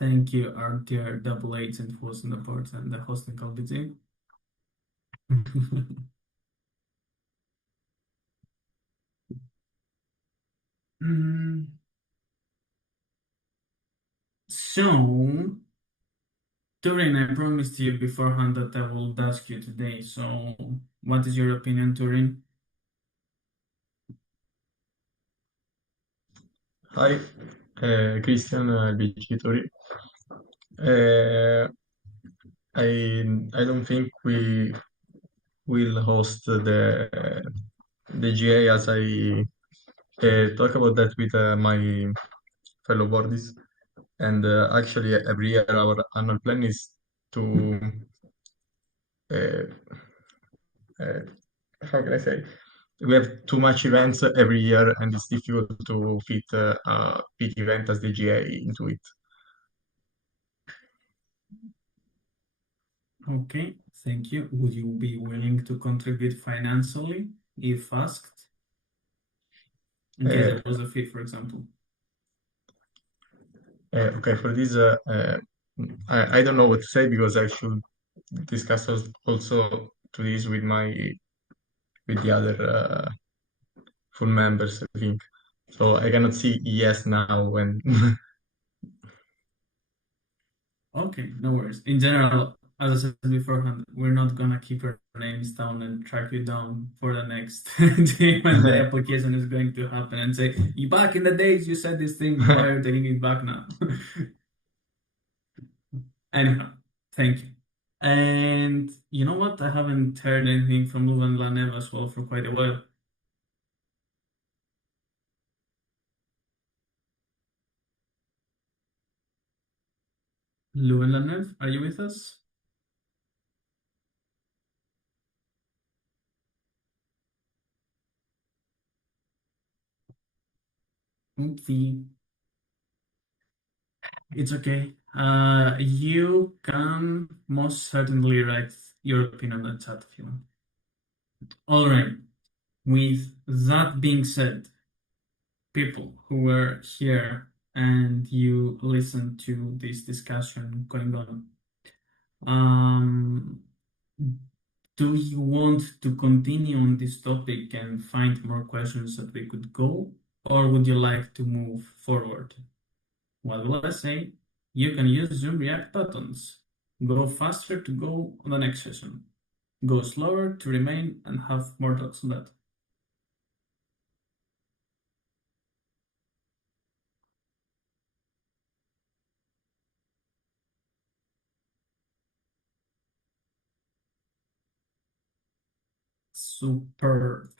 Thank you, our dear double agent who was in the board and the hosting LBG. So, Turin, I promised you beforehand that I will ask you today. So, what is your opinion, Turin? Hi, Christian Albicitori. Uh, I don't think we will host the GA as I talk about that with my fellow boardies. And actually, every year our annual plan is to uh, uh, how can I say? We have too much events every year, and it's difficult to fit a big event as the GA into it. Okay, thank you. Would you be willing to contribute financially if asked? In case there was a fee, for example. Okay, for this, I don't know what to say because I should discuss also to this with the other full members, I think. So I cannot see yes now when. Okay, no worries. In general, as I said beforehand, we're not gonna keep your names down and track you down for the next day when the application is going to happen and say, you back in the days you said this thing, why are you taking it back now? Anyhow, thank you. And you know what? I haven't heard anything from Lou and Lanev as well for quite a while. Lou and Lanev, are you with us? Oopsie. It's okay. You can most certainly write your opinion on the chat if you want. All right. With that being said, people who were here and you listened to this discussion going on, do you want to continue on this topic and find more questions that we could go, or would you like to move forward? What will I say? You can use Zoom React buttons. Go faster to go on the next session. Go slower to remain and have more thoughts on that. Super.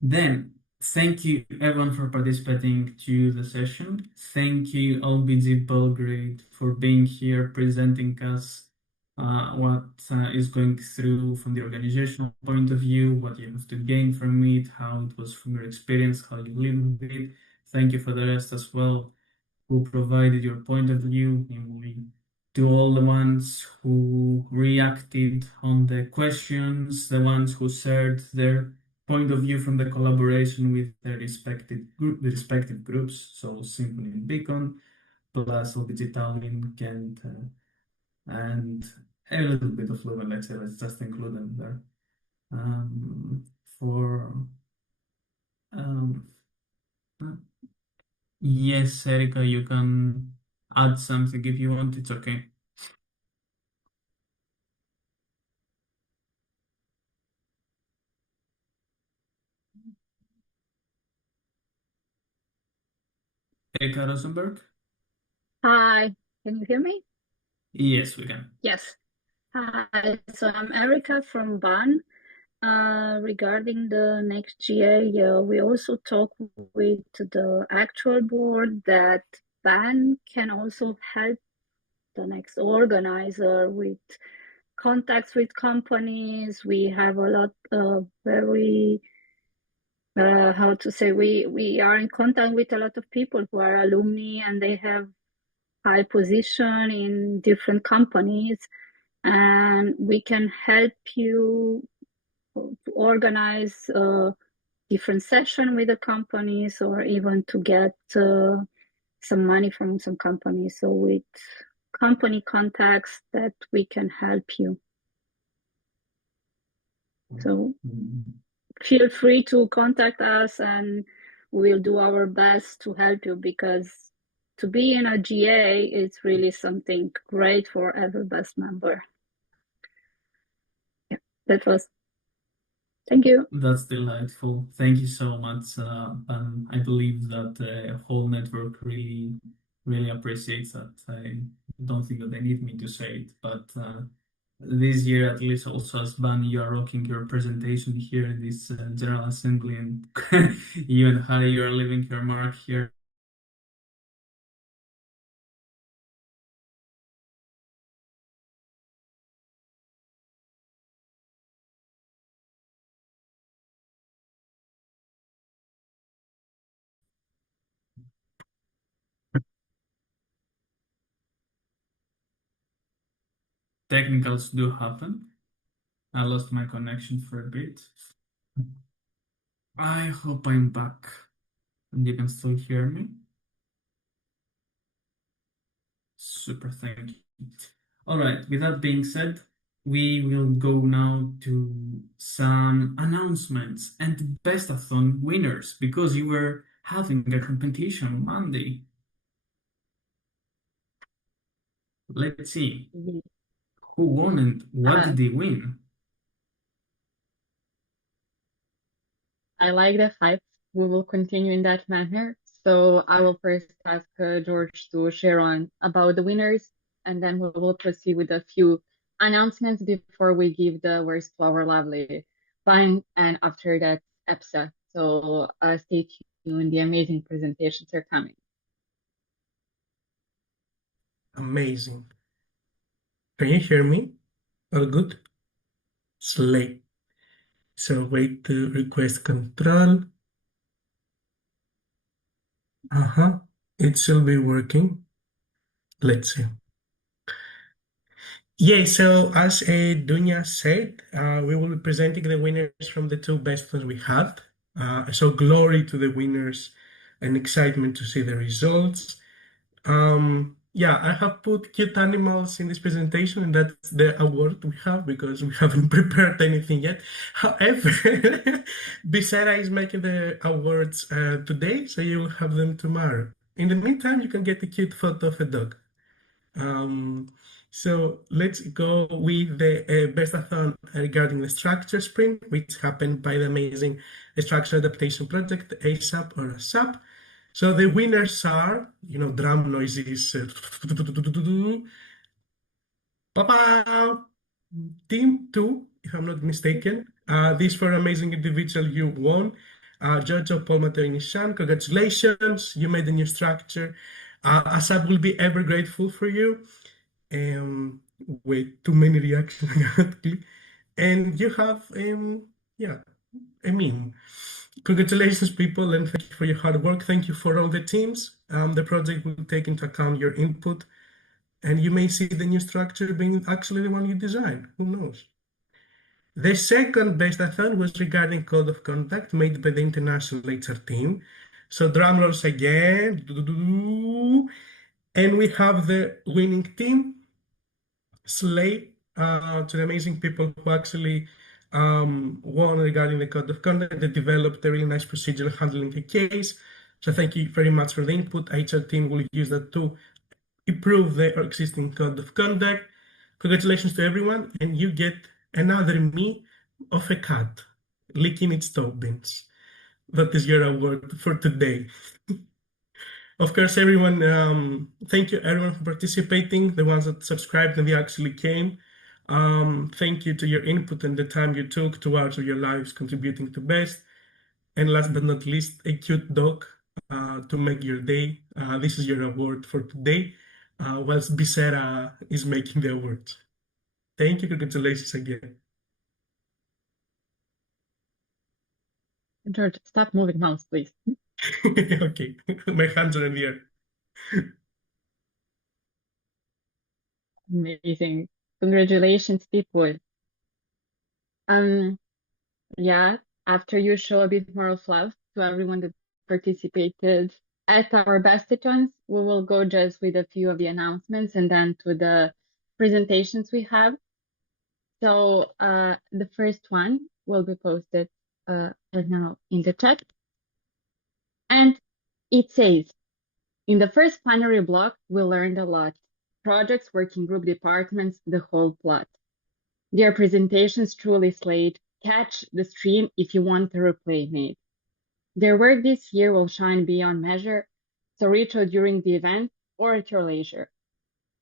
Then, thank you everyone for participating to the session. Thank you LBG Belgrade for being here, presenting us what is going through from the organizational point of view, what you have to gain from it, how it was from your experience, how you live with it. Thank you for the rest as well, who provided your point of view, namely to all the ones who reacted on the questions, the ones who shared their point of view from the collaboration with their respective groups, so Symphony and Beacon, plus Italian, Kent, and a little bit of Lumen, let's say, let's just include them there. Yes, Erika, you can add something if you want, it's okay. Erika Rosenberg? Hi, can you hear me? Yes, we can. Yes. Hi, so I'm Erica from Bonn. Regarding the next GA, we also talked with the actual board that BAN can also help the next organizer with contacts with companies. We have a lot of very, how to say, we are in contact with a lot of people who are alumni and they have high position in different companies, and we can help you to organize different session with the companies or even to get some money from some companies. So with company contacts that we can help you. So feel free to contact us and we'll do our best to help you, because to be in a GA is really something great for every best member. Yeah, that was. Thank you. That's delightful. Thank you so much. And I believe that the whole network really appreciates that. I don't think that they need me to say it, but this year, at least also as Ban, you are rocking your presentation here in this General Assembly, and you and Harry, you are leaving your mark here. Technicals do happen. I lost my connection for a bit. I hope I'm back and you can still hear me. Super, thank you. All right, with that being said, we will go now to some announcements and best-a-thon winners, because you were having a competition on Monday. Let's see. Who won and what did they win? I like the hype. We will continue in that manner. So I will first ask George to share on about the winners, and then we will proceed with a few announcements before we give the words to our lovely Vine, and after that, EPSA. So stay tuned. The amazing presentations are coming. Amazing. Can you hear me? All good? Slay. So wait to request control. It should be working. Let's see. Yeah, so as Dunya said, we will be presenting the winners from the two best ones we had. So glory to the winners and excitement to see the results. Yeah, I have put cute animals in this presentation, and that's the award we have because we haven't prepared anything yet. However, Bisera is making the awards today, so you will have them tomorrow. In the meantime, you can get a cute photo of a dog. So let's go with the best-a-thon regarding the structure sprint, which happened by the amazing Structure Adaptation Project, ASAP or ASAP. So the winners are, drum noises. Team 2, if I'm not mistaken. This for amazing individual you won. Jojo Paul Mateo Nishan, congratulations. You made a new structure. ASAP will be ever grateful for you. Wait, too many reactions. And you have, yeah, I mean, congratulations, people, and thank you for your hard work. Thank you for all the teams. The project will take into account your input, and you may see the new structure being actually the one you designed. Who knows? The second best-a-thon was regarding code of conduct made by the international HR team. So drum rolls again. And we have the winning team, Slay, to the amazing people who actually won regarding the code of conduct. They developed a really nice procedure handling a case. So thank you very much for the input. HR team will use that to improve the existing code of conduct. Congratulations to everyone, and you get another me of a cat licking its toe bins. That is your award for today. Of course, everyone, thank you everyone for participating, the ones that subscribed and they actually came. Thank you to your input and the time you took 2 hours of your lives contributing to best. And last but not least, a cute dog to make your day. This is your award for today, whilst Bisera is making the awards. Thank you, congratulations again. George, stop moving mouse, please. Okay, my hands are in the air. Amazing. Congratulations, people. Yeah, after you show a bit more of love to everyone that participated at our best-a-thons, we will go just with a few of the announcements and then to the presentations we have. So the first one will be posted right now in the chat. And it says, In the first plenary block, we learned a lot. Projects, working group, departments, the whole plot. Their presentations truly slayed. Catch the stream if you want the replay made. Their work this year will shine beyond measure, so reach out during the event or at your leisure.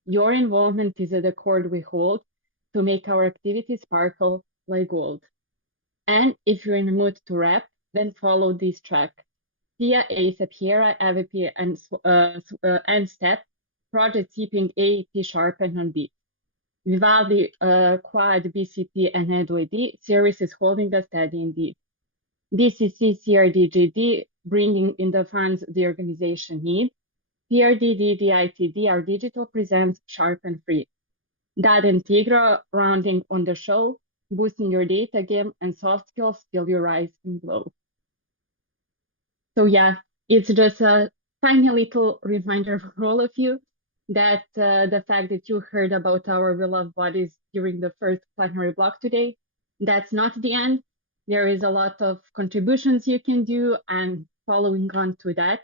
Your involvement is at the cord we hold to make our activities sparkle like gold. And if you're in the mood to rap, then follow this track. Tia, ASAP, Hera, AVP, and Step, Project Keeping AEP sharp and on beat. Vivaldi, Quad, BCP, and EduAD series is holding us steady indeed. DCC, CRDGD, bringing in the funds the organization need. PRDD, DITD, our digital presents sharp and free. DAD Integra, rounding on the show, boosting your data game and soft skills till you rise and glow. So yeah, it's just a tiny little reminder for all of you that the fact that you heard about our beloved bodies during the first plenary block today, that's not the end. There is a lot of contributions you can do, and following on to that,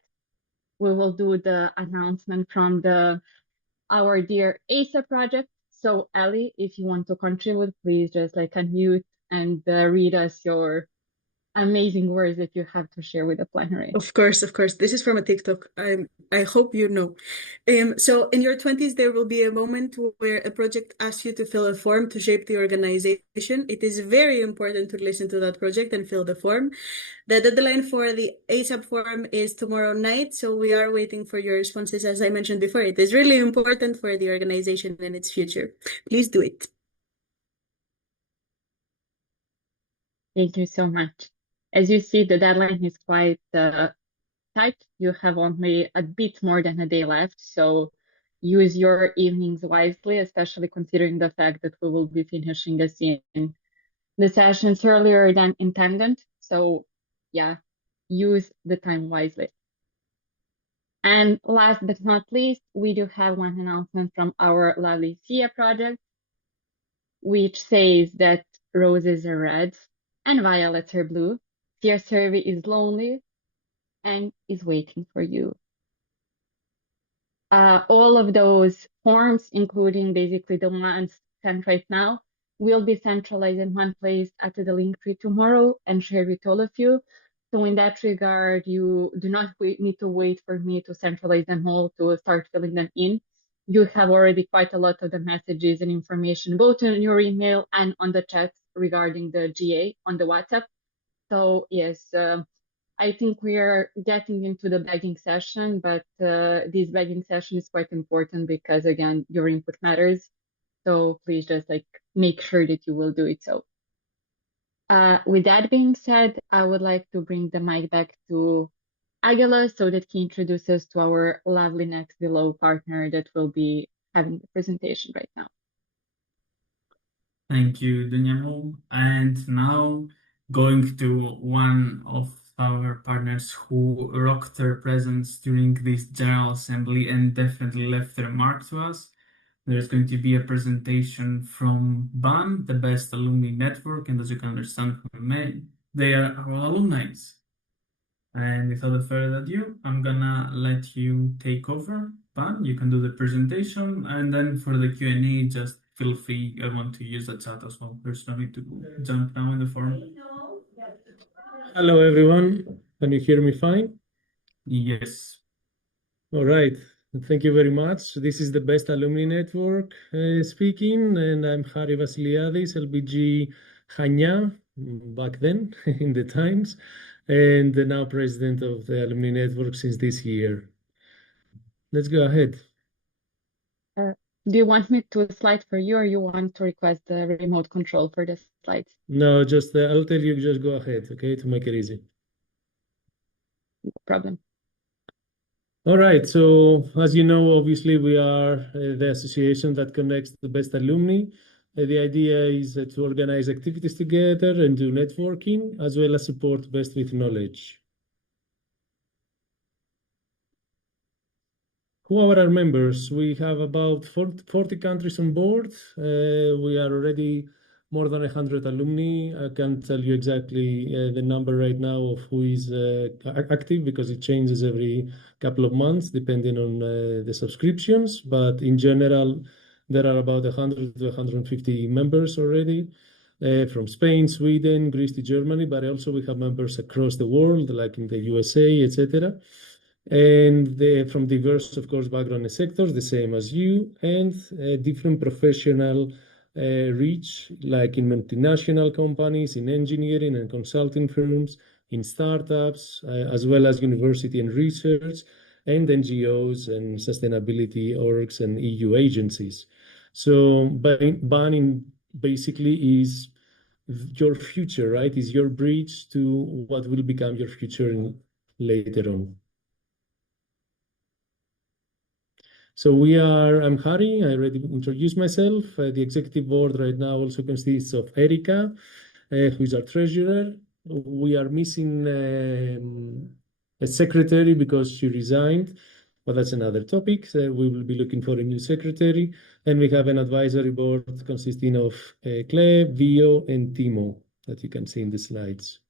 we will do the announcement from our dear ASA project. So Ellie, if you want to contribute, please just like unmute and read us your amazing words that you have to share with the plenary. Of course. This is from a TikTok. I hope you know. So in your 20s, there will be a moment where a project asks you to fill a form to shape the organization. It is very important to listen to that project and fill the form. The deadline for the ASAP form is tomorrow night, so we are waiting for your responses. As I mentioned before, it is really important for the organization and its future. Please do it. Thank you so much. As you see, the deadline is quite tight. You have only a bit more than a day left, so use your evenings wisely, especially considering the fact that we will be finishing the sessions earlier than intended. So yeah, use the time wisely. And last but not least, we do have one announcement from our lovely SIA project, which says that roses are red and violets are blue. Their survey is lonely and is waiting for you. All of those forms, including basically the ones sent right now, will be centralized in one place at the link tree tomorrow and shared with all of you. So in that regard, you do not need to wait for me to centralize them all to start filling them in. You have already quite a lot of the messages and information, both in your email and on the chat regarding the GA on the WhatsApp. So yes, I think we are getting into the begging session, but this begging session is quite important because again, your input matters. So please just like make sure that you will do it. So with that being said, I would like to bring the mic back to Agila so that he introduces to our lovely next below partner that will be having the presentation right now. Thank you, Daniel. And now going to one of our partners who rocked their presence during this General Assembly and definitely left their mark to us. There's going to be a presentation from BAN, the Best Alumni Network, and as you can understand from the name, they are our alumni. And without further ado, I'm gonna let you take over, BAN. You can do the presentation, and then for the Q&A, just feel free, everyone, to use the chat as well. There's no need to jump now in the forum. Hello, everyone. Can you hear me fine? Yes. All right. Thank you very much. This is the Best Alumni Network speaking, and I'm Hari Vasiliadis, LBG Chania, back then in the times, and now president of the Alumni Network since this year. Let's go ahead. Do you want me to slide for you, or you want to request the remote control for the slides? No, just I'll tell you, just go ahead, okay, to make it easy. No problem. All right, so as you know, obviously we are the association that connects the best alumni. The idea is to organize activities together and do networking, as well as support best with knowledge. Who are our members? We have about 40 countries on board. We are already more than 100 alumni. I can't tell you exactly the number right now of who is active because it changes every couple of months depending on the subscriptions. But in general, there are about 100 to 150 members already from Spain, Sweden, Greece to Germany, but also we have members across the world, like in the USA, etc. And from diverse, of course, background and sectors, the same as you, and different professional reach, like in multinational companies, in engineering and consulting firms, in startups, as well as university and research, and NGOs and sustainability orgs and EU agencies. So banning basically is your future, right? Is your bridge to what will become your future later on. So I'm Harry. I already introduced myself. The executive board right now also consists of Erika, who is our treasurer. We are missing a secretary because she resigned, but that's another topic. So we will be looking for a new secretary. And we have an advisory board consisting of Claire, Vio, and Timo that you can see in the slides.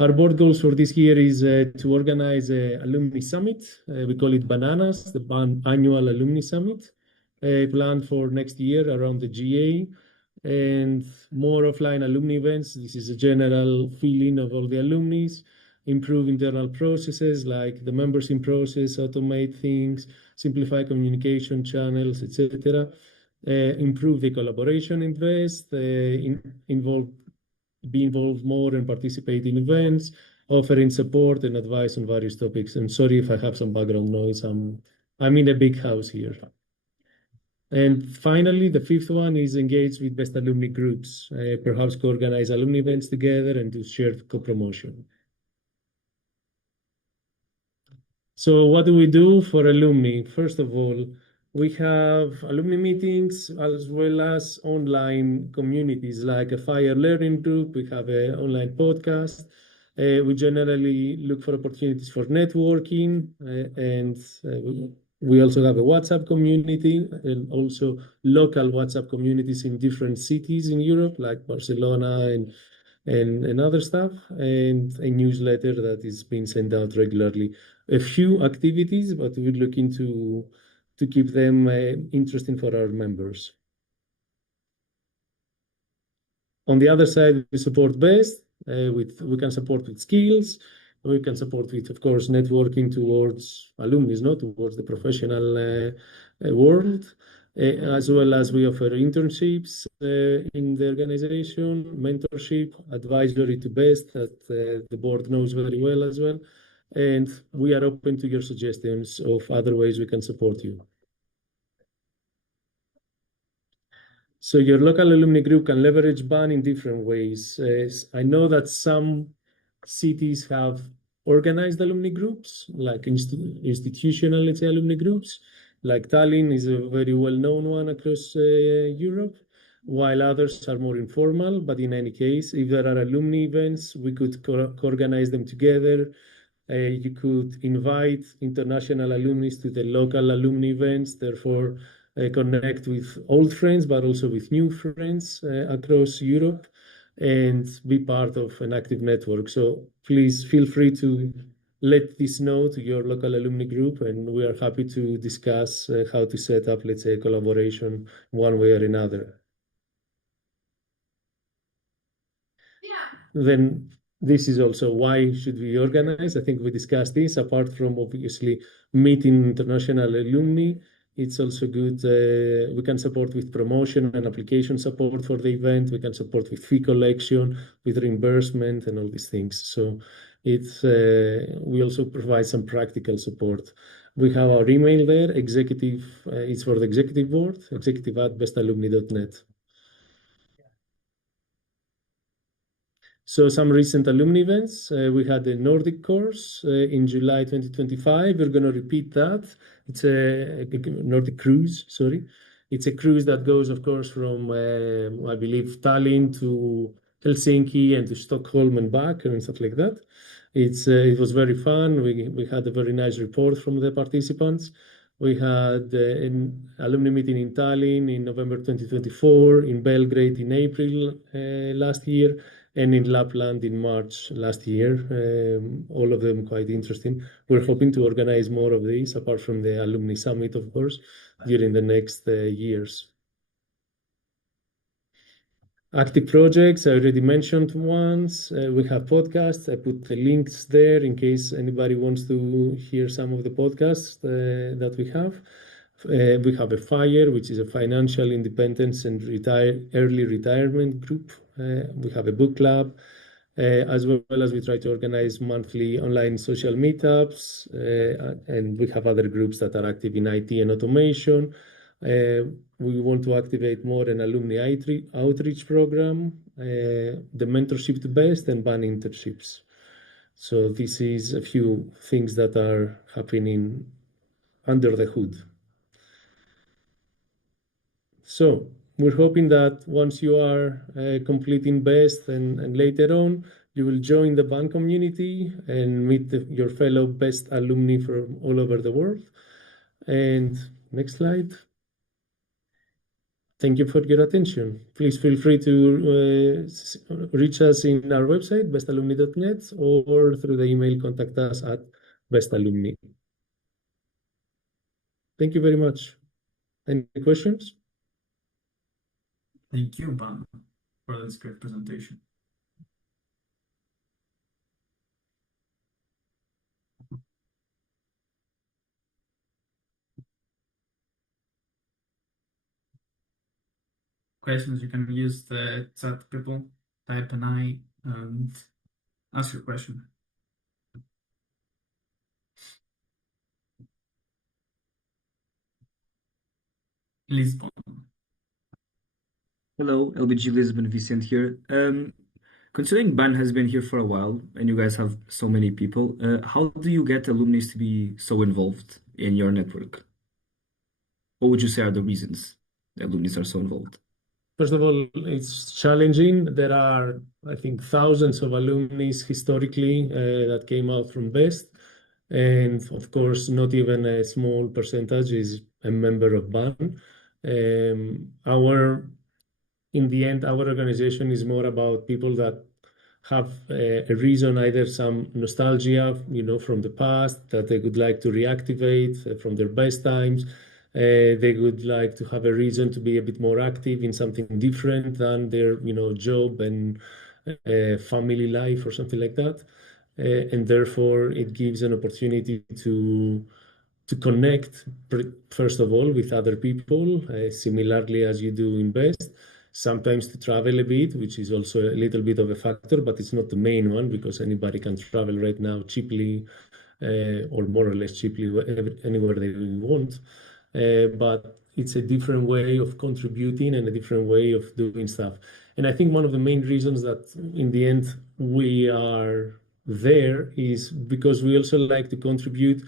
Our board goals for this year is to organize an alumni summit. We call it Bananas, the annual alumni summit, planned for next year around the GA, and more offline alumni events. This is a general feeling of all the alumni, improve internal processes like the membership process, automate things, simplify communication channels, etc. Improve the collaboration, be involved more and participate in events, offering support and advice on various topics. And sorry if I have some background noise. I'm in a big house here. And finally, the fifth one is engage with best alumni groups, perhaps co-organize alumni events together and do shared co-promotion. So what do we do for alumni? First of all, we have alumni meetings as well as online communities like a FIRE learning group. We have an online podcast. We generally look for opportunities for networking, and we also have a WhatsApp community and also local WhatsApp communities in different cities in Europe, like Barcelona and other stuff, and a newsletter that is being sent out regularly. A few activities, but we're looking to keep them interesting for our members. On the other side, we support best. We can support with skills. We can support with, of course, networking towards alumni, not towards the professional world, as well as we offer internships in the organization, mentorship, advisory to best that the board knows very well as well. And we are open to your suggestions of other ways we can support you. So your local alumni group can leverage BAN in different ways. I know that some cities have organized alumni groups, like institutional, let's say, alumni groups. Like Tallinn is a very well-known one across Europe, while others are more informal. But in any case, if there are alumni events, we could co-organize them together. You could invite international alumni to the local alumni events, therefore connect with old friends, but also with new friends across Europe and be part of an active network. So please feel free to let this know to your local alumni group, and we are happy to discuss how to set up, let's say, a collaboration one way or another. Then this is also why should we organize. I think we discussed this. Apart from obviously meeting international alumni, it's also good. We can support with promotion and application support for the event. We can support with fee collection, with reimbursement, and all these things. So it's we also provide some practical support. We have our email there. Executive. It's for the executive board. executive@bestalumni.net. So some recent alumni events. We had the Nordic course in July 2025. We're going to repeat that. It's a Nordic cruise, sorry. It's a cruise that goes, of course, from, I believe, Tallinn to Helsinki and to Stockholm and back and stuff like that. It was very fun. We had a very nice report from the participants. We had an alumni meeting in Tallinn in November 2024, in Belgrade in April last year, and in Lapland in March last year. All of them quite interesting. We're hoping to organize more of these, apart from the alumni summit, of course, during the next years. Active projects, I already mentioned once. We have podcasts. I put the links there in case anybody wants to hear some of the podcasts that we have. We have a FIRE, which is a financial independence and early retirement group. We have a book club, as well as we try to organize monthly online social meetups. And we have other groups that are active in IT and automation. We want to activate more an alumni outreach program, the mentorship to best, and ban internships. So this is a few things that are happening under the hood. So we're hoping that once you are completing BEST and later on, you will join the BAN community and meet your fellow BEST alumni from all over the world. And next slide. Thank you for your attention. Please feel free to reach us in our website, bestalumni.net, or through the email, contact us at bestalumni. Thank you very much. Any questions? Thank you, Ban, for this great presentation. Questions, you can use the chat, people, type an I and ask your question. Lisbon. Hello, LBG Lisbon, Vicente here. Considering BAN has been here for a while and you guys have so many people, how do you get alumni to be so involved in your network? What would you say are the reasons the alumni are so involved? First of all, it's challenging. There are, I think, thousands of alumni historically that came out from BEST. And of course, not even a small percentage is a member of BAN. In the end, our organization is more about people that have a reason, either some nostalgia, from the past that they would like to reactivate from their best times. They would like to have a reason to be a bit more active in something different than their, job and family life or something like that. And therefore, it gives an opportunity to connect, first of all, with other people, similarly as you do in BEST. Sometimes to travel a bit, which is also a little bit of a factor, but it's not the main one because anybody can travel right now cheaply or more or less cheaply anywhere they want. But it's a different way of contributing and a different way of doing stuff. And I think one of the main reasons that in the end we are there is because we also like to contribute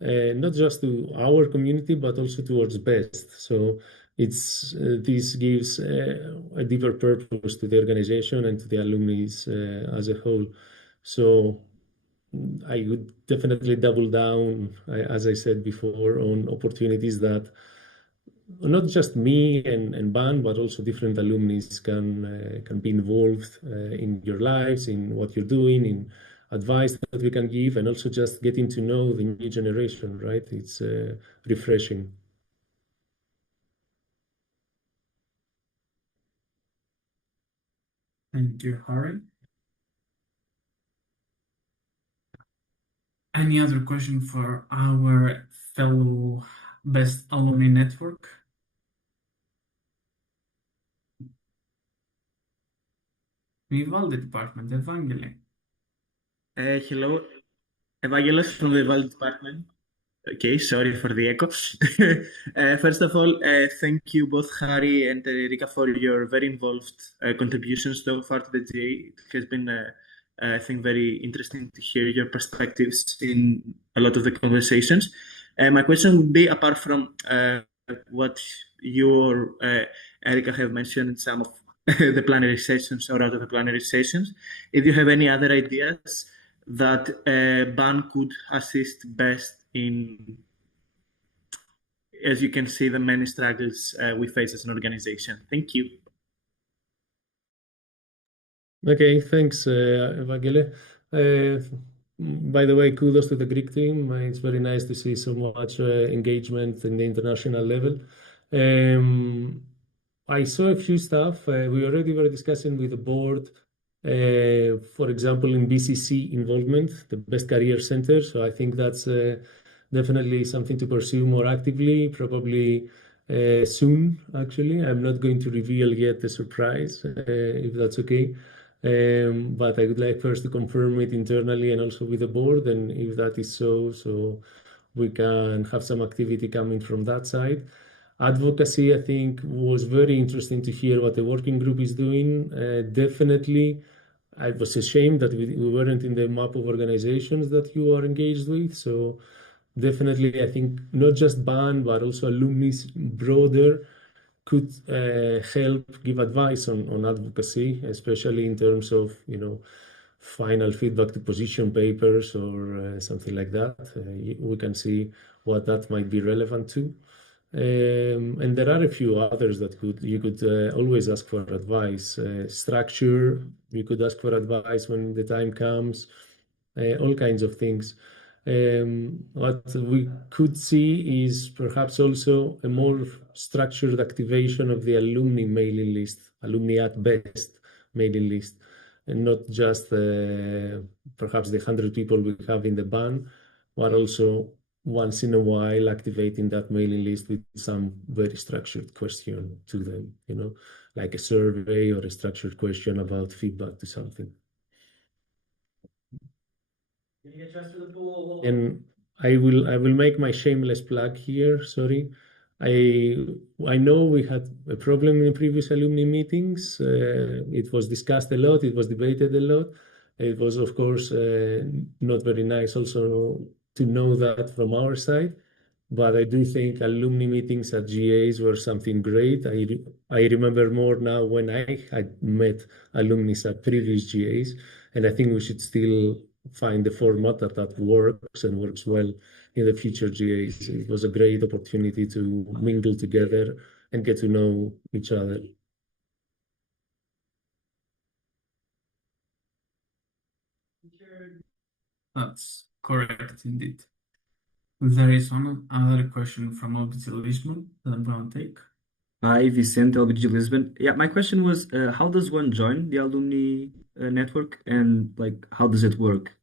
not just to our community, but also towards BEST. So this gives a deeper purpose to the organization and to the alumni as a whole. So I would definitely double down, as I said before, on opportunities that not just me and BAN, but also different alumni can be involved in your lives, in what you're doing, in advice that we can give, and also just getting to know the new generation, right? It's refreshing. Thank you, Harry. Any other question for our fellow BEST alumni network? Vivaldi department, Evangeli. Hello, Evangelos from the Vivaldi department. Okay, sorry for the echo. First of all, thank you both Harry and Erika for your very involved contributions so far to the GA. It has been, I think, very interesting to hear your perspectives in a lot of the conversations. My question would be, apart from what you or Erika have mentioned in some of the plenary sessions or out of the plenary sessions, if you have any other ideas that BAN could assist best in as you can see, the many struggles we face as an organization. Thank you. Okay, thanks, Evangele. By the way, kudos to the Greek team. It's very nice to see so much engagement in the international level. I saw a few stuff. We already were discussing with the board, for example, in BCC involvement, the Best Career Center. So I think that's definitely something to pursue more actively, probably soon, actually. I'm not going to reveal yet the surprise, if that's okay. But I would like first to confirm it internally and also with the board. And if that is so we can have some activity coming from that side. Advocacy, I think, was very interesting to hear what the working group is doing. Definitely, I was ashamed that we weren't in the map of organizations that you are engaged with. So definitely, I think not just BAN, but also alumni broader could help give advice on advocacy, especially in terms of, final feedback to position papers or something like that. We can see what that might be relevant to. And there are a few others that you could always ask for advice. Structure, you could ask for advice when the time comes, all kinds of things. What we could see is perhaps also a more structured activation of the alumni mailing list, alumni at best mailing list, and not just perhaps the 100 people we have in the ban, but also once in a while activating that mailing list with some very structured question to them, like a survey or a structured question about feedback to something. And I will make my shameless plug here. Sorry, I know we had a problem in previous alumni meetings. It was discussed a lot. It was debated a lot. It was, of course, not very nice also to know that from our side. But I do think alumni meetings at GAs were something great. I remember more now when I had met alumni at previous GAs, and I think we should still find the format that works and works well in the future GAs. It was a great opportunity to mingle together and get to know each other. That's correct indeed. There is one other question from LBG Lisbon that I'm going to take. Hi, Vicente, LBG Lisbon. Yeah, my question was, how does one join the alumni network, and how does it work?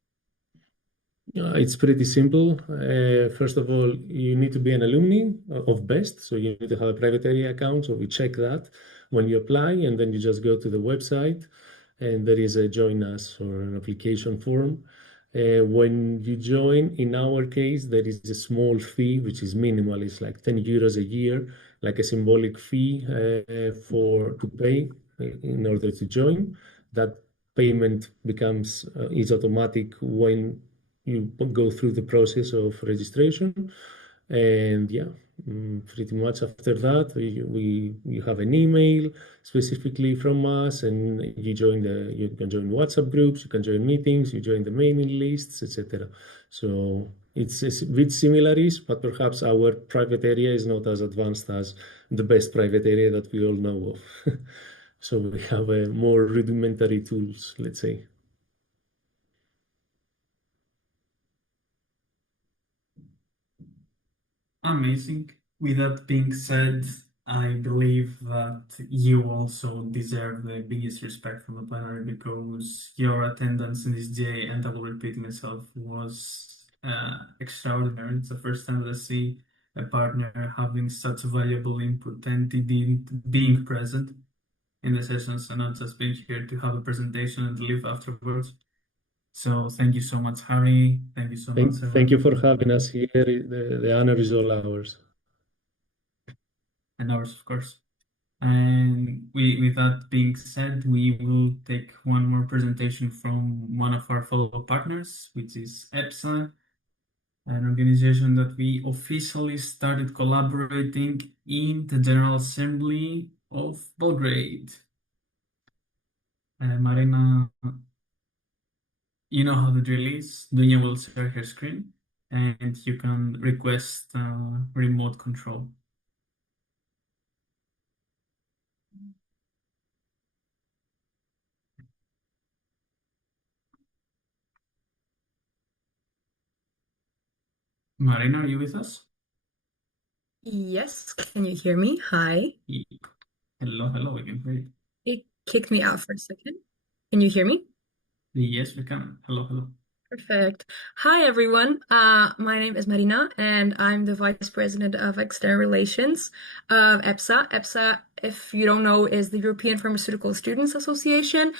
It's pretty simple. First of all, you need to be an alumni of BEST, so you need to have a private area account. So we check that when you apply, and then you just go to the website, and there is a join us or an application form. When you join, in our case, there is a small fee, which is minimal. It's like 10 euros a year, like a symbolic fee to pay in order to join. That payment is automatic when you go through the process of registration. And yeah, pretty much after that, you have an email specifically from us, and you can join WhatsApp groups, you can join meetings, you join the mailing lists, etc. So it's a bit similar, but perhaps our private area is not as advanced as the best private area that we all know of. So we have more rudimentary tools, let's say. Amazing. With that being said, I believe that you also deserve the biggest respect from the plenary because your attendance in this day, and I will repeat myself, was extraordinary. It's the first time that I see a partner having such valuable input and being present in the sessions and not just being here to have a presentation and leave afterwards. So thank you so much, Harry. Thank you so much. Thank you for having us here. The honor is all ours. And ours, of course. And with that being said, we will take one more presentation from one of our fellow partners, which is EPSA, an organization that we officially started collaborating in the General Assembly of Belgrade. Marina, you know how the drill is. Dunya will share her screen, and you can request remote control. Marina, are you with us? Yes, can you hear me? Hi. Hello, we can hear you. It kicked me out for a second. Can you hear me? Yes, we can. Hello. Perfect. Hi, everyone. My name is Marina, and I'm the Vice President of External Relations of EPSA. EPSA, if you don't know, is the European Pharmaceutical Students Association.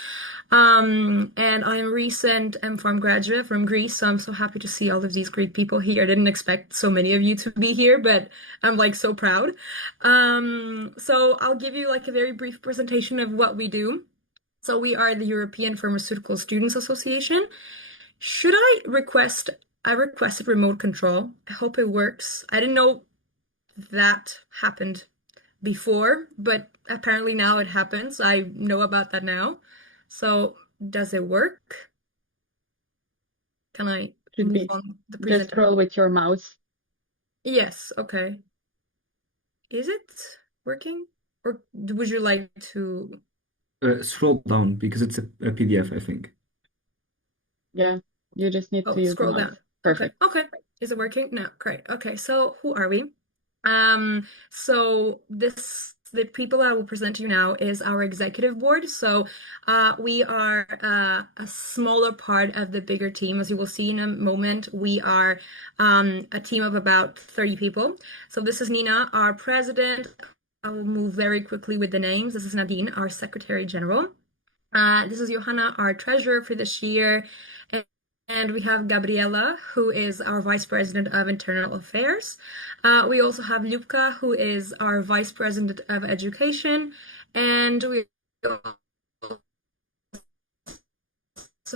And I'm a recent MPharm graduate from Greece, so I'm so happy to see all of these great people here. I didn't expect so many of you to be here, but I'm like so proud. So I'll give you like a very brief presentation of what we do. So we are the European Pharmaceutical Students Association. I requested remote control. I hope it works. I didn't know that happened before, but apparently now it happens. I know about that now. So does it work? Can I Should move be on the just presentation? scroll with your mouse. Yes, okay. Is it working? Or would you like to... Scroll down because it's a PDF, I think. Yeah, you just need to use the scroll mouse. down. Perfect. Okay. Is it working? No, great. Okay, so who are we? So the people I will present to you now is our executive board. So we are a smaller part of the bigger team. As you will see in a moment, we are a team of about 30 people. So this is Nina, our president. I will move very quickly with the names. This is Nadine, our secretary general. This is Johanna, our treasurer for this year. And we have Gabriela, who is our Vice President of Internal Affairs. We also have Ljubka, who is our Vice President of Education. And we also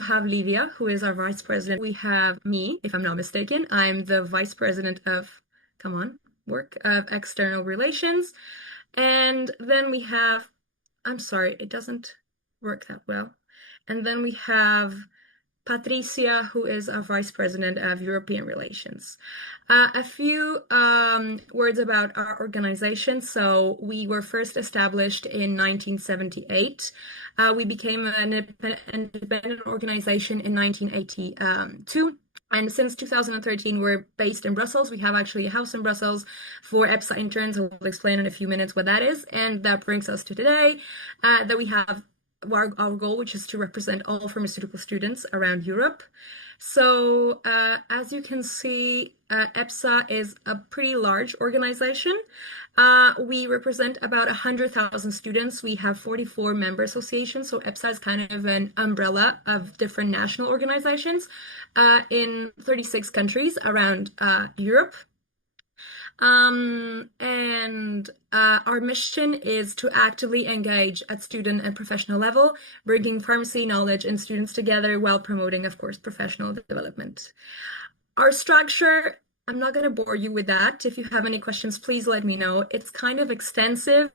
have Livia, who is our Vice President. We have me, if I'm not mistaken. I'm the Vice President of, of External Relations. And then we have, I'm sorry, it doesn't work that well. And then we have Patricia, who is our Vice President of European Relations. A few words about our organization. So we were first established in 1978. We became an independent organization in 1982. And since 2013, we're based in Brussels. We have actually a house in Brussels for EPSA interns. We'll explain in a few minutes what that is. And that brings us to today, that we have our goal, which is to represent all pharmaceutical students around Europe. So as you can see, EPSA is a pretty large organization. We represent about 100,000 students. We have 44 member associations. So EPSA is kind of an umbrella of different national organizations in 36 countries around Europe. Our mission is to actively engage at student and professional level, bringing pharmacy knowledge and students together while promoting, of course, professional development. Our structure, I'm not going to bore you with that. If you have any questions, please let me know. It's kind of extensive.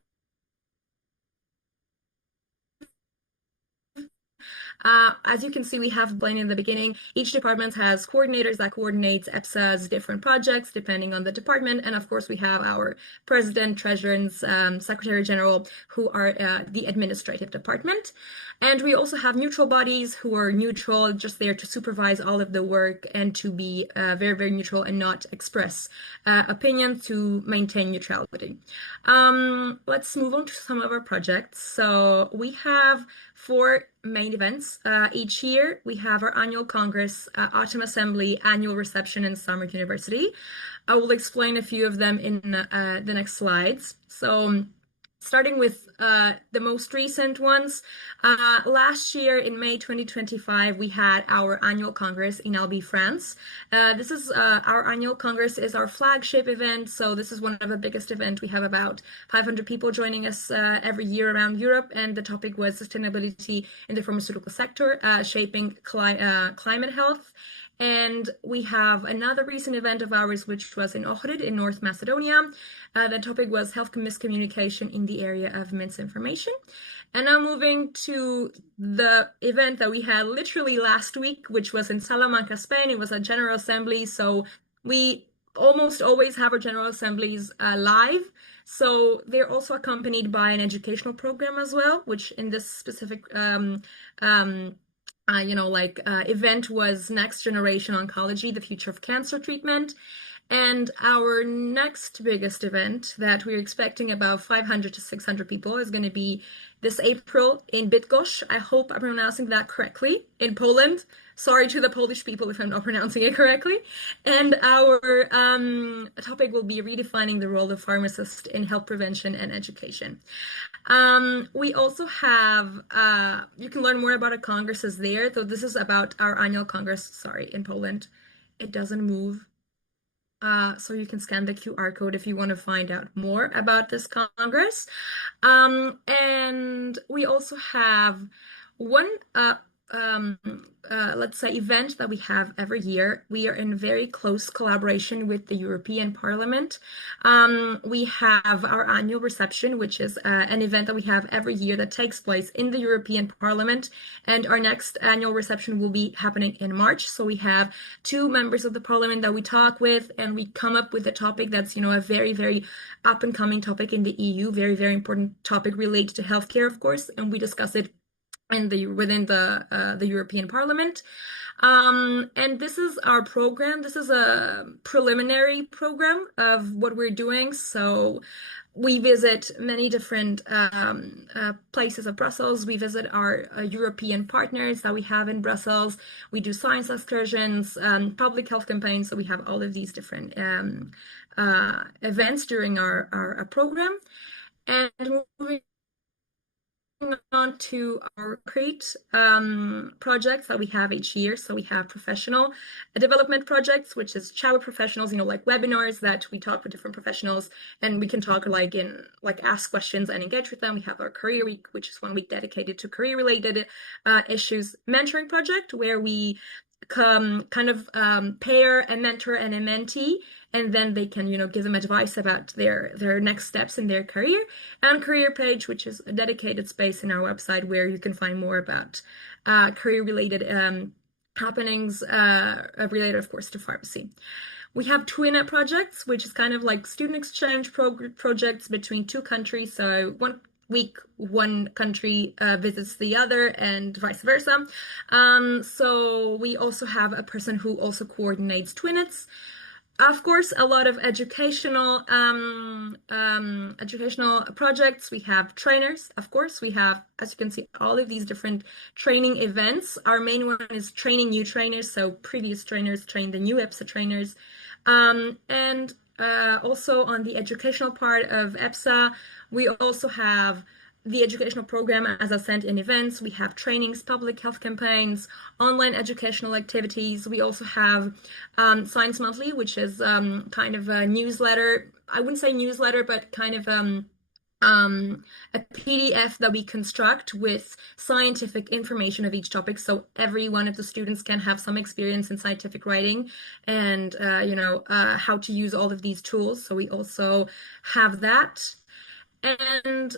As you can see, we have explained in the beginning, each department has coordinators that coordinates EPSA's different projects depending on the department. And of course, we have our president, treasurer, and secretary general who are the administrative department. And we also have neutral bodies who are neutral, just there to supervise all of the work and to be very, very neutral and not express opinion, to maintain neutrality. Let's move on to some of our projects. So we have 4 main events each year. We have our annual congress, autumn assembly, annual reception, and summer university. I will explain a few of them in the next slides. So starting with the most recent ones, last year in May 2025, we had our annual congress in Albi, France. This is our annual congress is our flagship event. So this is one of the biggest events. We have about 500 people joining us every year around Europe. And the topic was sustainability in the pharmaceutical sector, shaping climate health. And we have another recent event of ours, which was in Ohrid in North Macedonia. The topic was health miscommunication in the area of misinformation. And now moving to the event that we had literally last week, which was in Salamanca, Spain. It was a general assembly. So We almost always have our General Assemblies live. So they're also accompanied by an educational program as well, which in this specific event was Next Generation Oncology, the Future of Cancer Treatment. And our next biggest event that we're expecting about 500 to 600 people is going to be this April in Bydgoszcz. I hope I'm pronouncing that correctly, in Poland. Sorry to the Polish people if I'm not pronouncing it correctly. And our topic will be redefining the role of pharmacists in health prevention and education. We also have, you can learn more about our congresses there. So this is about our annual congress, in Poland. It doesn't move. So you can scan the QR code if you want to find out more about this Congress. And we also have one, let's say, event that we have every year. We are in very close collaboration with the European Parliament. We have our annual reception, which is an event that we have every year that takes place in the European Parliament. And our next annual reception will be happening in March. So we have 2 members of the Parliament that we talk with, and we come up with a topic that's, a very, very up and coming topic in the EU, very, very important topic related to healthcare, of course, and we discuss it within the European Parliament. And this is our program. This is a preliminary program of what we're doing. So we visit many different places of Brussels. We visit our European partners that we have in Brussels. We do science excursions, public health campaigns. So we have all of these different events during our program. And moving on to our great projects that we have each year. So we have professional development projects, which is chat with professionals, like webinars that we talk with different professionals, and we can talk ask questions and engage with them. We have our career week, which is 1 week dedicated to career related issues. Mentoring project, where we pair a mentor and a mentee, and then they can, give them advice about their next steps in their career. And career page, which is a dedicated space in our website where you can find more about career-related happenings related, of course, to pharmacy. We have twin projects, which is kind of like student exchange projects between 2 countries. So 1 week, 1 country visits the other and vice versa. So we also have a person who also coordinates twinets. Of course, a lot of educational projects. We have trainers, of course. We have, as you can see, all of these different training events. Our main one is training new trainers, so previous trainers train the new EPSA trainers. And also on the educational part of EPSA, we also have the educational program as I said in events. We have trainings, public health campaigns, online educational activities. We also have Science Monthly, which is kind of a newsletter. I wouldn't say newsletter, but kind of a PDF that we construct with scientific information of each topic, so every one of the students can have some experience in scientific writing and how to use all of these tools. So we also have that. And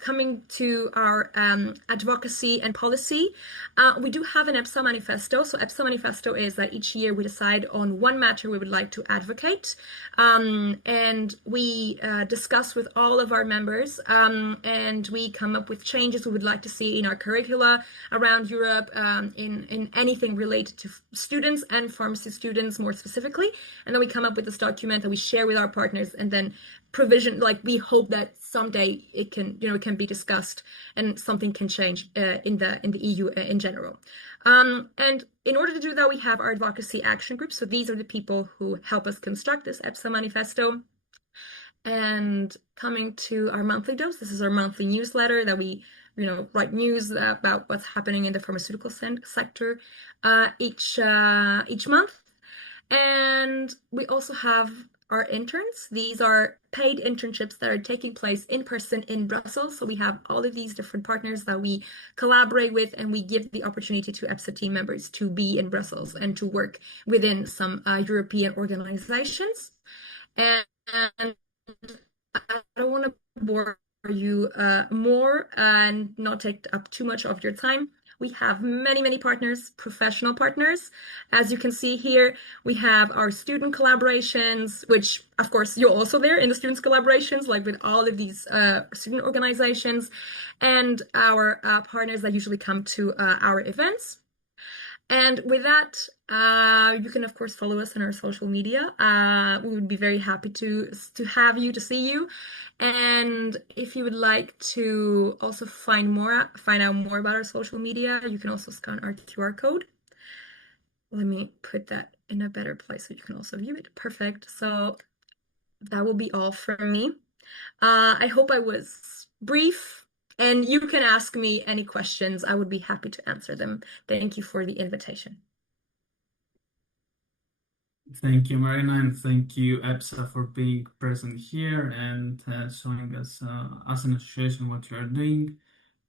coming to our advocacy and policy, we do have an EPSA manifesto. So EPSA manifesto is that each year we decide on 1 matter we would like to advocate, and we discuss with all of our members, and we come up with changes we would like to see in our curricula around Europe, in anything related to students and pharmacy students more specifically. And then we come up with this document that we share with our partners, and then we hope that someday it can be discussed and something can change in the EU in general. And in order to do that, we have our advocacy action groups. So these are the people who help us construct this EPSA manifesto. And coming to our monthly dose, this is our monthly newsletter that we write news about what's happening in the pharmaceutical sector each month. And we also have our interns. These are paid internships that are taking place in person in Brussels. So we have all of these different partners that we collaborate with, and we give the opportunity to EPSA team members to be in Brussels and to work within some European organizations. And I don't want to bore you more and not take up too much of your time. We have many, many partners, professional partners. As you can see here, we have our student collaborations, which of course you're also there in the students collaborations, like with all of these student organizations, and our partners that usually come to our events. And with that, you can of course follow us on our social media. We would be very happy to have you, to see you. And if you would like to also find out more about our social media, you can also scan our QR code. Let me put that in a better place so you can also view it. Perfect. So that will be all from me. I hope I was brief, and you can ask me any questions. I would be happy to answer them. Thank you for the invitation. Thank you, Marina, and thank you, EPSA, for being present here and showing us as an association what you are doing.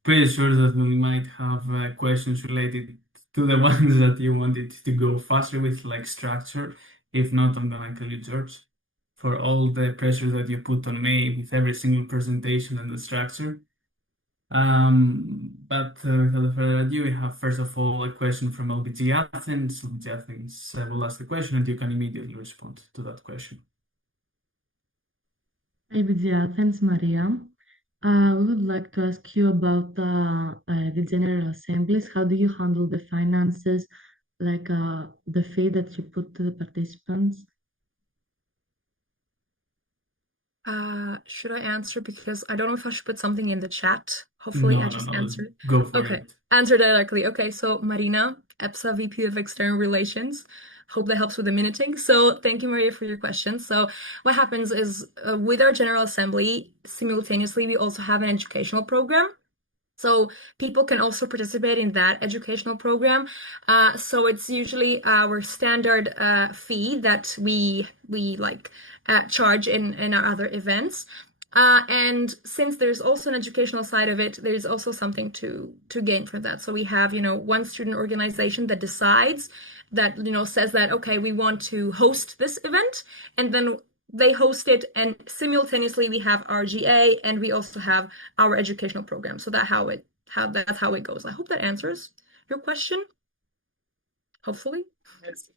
Pretty sure that we might have questions related to the ones that you wanted to go faster with, like structure. If not, I'm gonna kill you, George, for all the pressure that you put on me with every single presentation and the structure. But without further ado, we have first of all a question from LBG Athens. LBG Athens will ask the question and you can immediately respond to that question. ABG Athens, Maria. We would like to ask you about the General Assemblies. How do you handle the finances, like the fee that you put to the participants? Should I answer? Because I don't know if I should put something in the chat. Hopefully I just answer. Go for Okay, it. answer directly. Okay, so Marina, EPSA VP of External Relations. Hope that helps with the minuting. So thank you, Maria, for your question. So what happens is with our General Assembly, simultaneously, we also have an educational program. So people can also participate in that educational program. So it's usually our standard fee that we like charge in our other events. And since there's also an educational side of it, there's also something to gain from that. So we have, one student organization that decides that, says that, okay, we want to host this event, and then they host it, and simultaneously we have our GA and we also have our educational program. So that's how it goes. I hope that answers your question. Hopefully. Yes.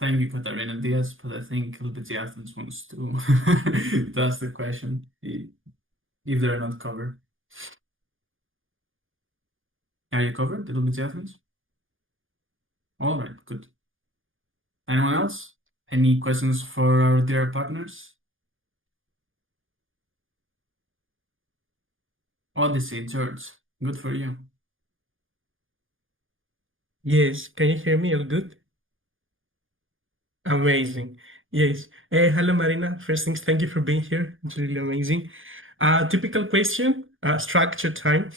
Thank you, Katarina Diaz, but I think LBG Athens wants to ask the question if they're not covered. Are you covered, LBG Athens? All right, good. Anyone else? Any questions for our dear partners? Odyssey, George, good for you. Yes, can you hear me all good? Amazing. Yes. Hello, Marina. First things, thank you for being here. It's really amazing. Typical question, structure time.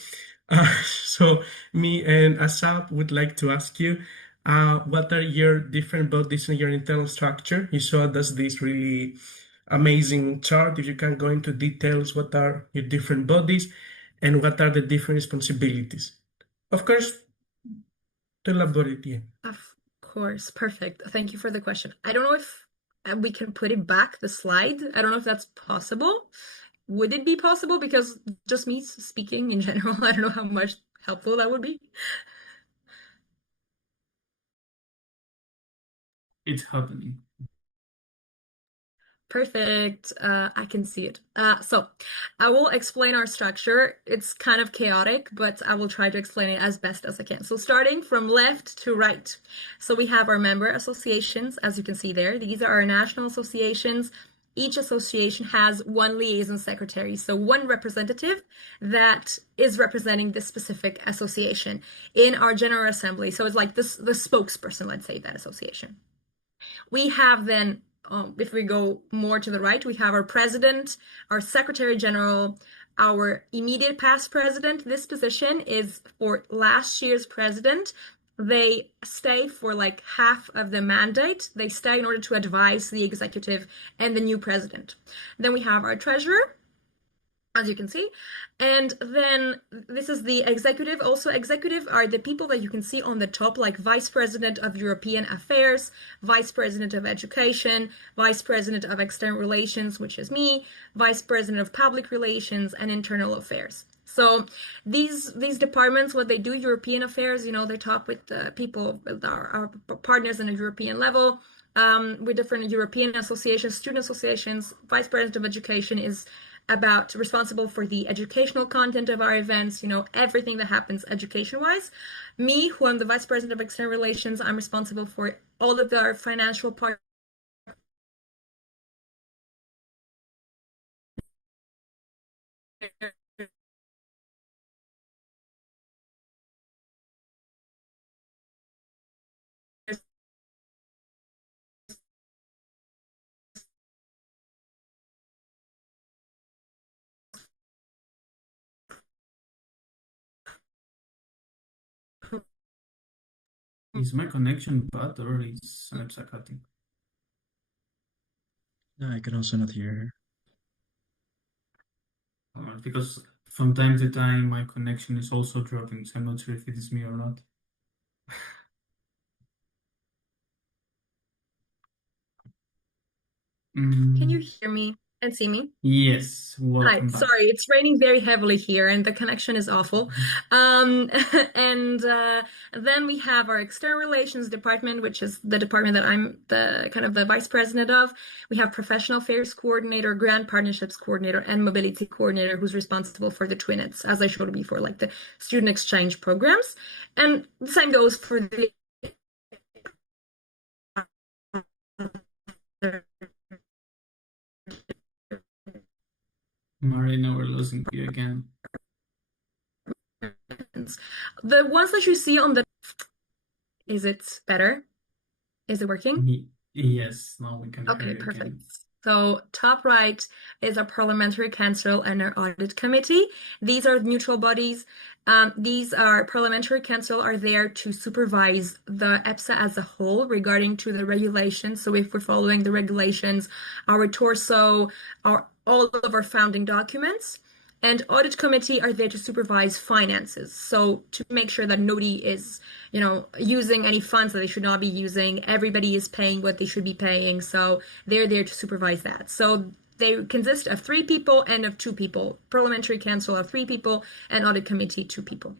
So me and Asap would like to ask you, what are your different bodies in your internal structure? You showed us this really amazing chart. If you can go into details, what are your different bodies and what are the different responsibilities? Of course, to elaborate, yeah. Of course, perfect. Thank you for the question. I don't know if we can put it back, the slide. I don't know if that's possible. Would it be possible? Because just me speaking in general, I don't know how much helpful that would be. It's happening. Perfect. I can see it. So I will explain our structure. It's kind of chaotic, but I will try to explain it as best as I can. So starting from left to right. So we have our member associations, as you can see there. These are our national associations. Each association has one liaison secretary, so one representative that is representing this specific association in our General Assembly. So it's like the spokesperson, let's say, that association. We have then, if we go more to the right, we have our president, our secretary general, our immediate past president. This position is for last year's president. They stay for like half of the mandate. They stay in order to advise the executive and the new president. Then we have our treasurer, as you can see. And then this is the executive. Also, executive are the people that you can see on the top, like Vice President of European Affairs, Vice President of Education, Vice President of External Relations, which is me, Vice President of Public Relations and Internal Affairs. So these departments, what they do, European affairs, they talk with people, with our partners in the European level, with different European associations, student associations. Vice President of Education is responsible for the educational content of our events, everything that happens education-wise. Me, who I'm the Vice President of External Relations, I'm responsible for all of our financial part. Is my connection bad or is Alexa cutting? No, I can also not hear her. Because from time to time my connection is also dropping, so I'm not sure if it is me or not. Can you hear me and see me? Yes, Hi, welcome back. sorry, it's raining very heavily here and the connection is awful. And then we have our External Relations Department, which is the department that I'm the Vice President of. We have Professional Affairs Coordinator, Grant Partnerships Coordinator, and Mobility Coordinator, who's responsible for the Twinets, as I showed before, like the student exchange programs. And the same goes for the Marina, we're losing you again. The ones that you see on the... Is it better? Is it working? Yes, now we can hear Okay, you perfect. again. So top right is our Parliamentary Council and our Audit Committee. These are neutral bodies. These are Parliamentary Council are there to supervise the EPSA as a whole regarding to the regulations. So if we're following the regulations, our torso, all of our founding documents. And Audit Committee are there to supervise finances. So to make sure that nobody is, using any funds that they should not be using. Everybody is paying what they should be paying. So they're there to supervise that. So they consist of 3 people and of 2 people. Parliamentary Council of 3 people and Audit Committee 2 people.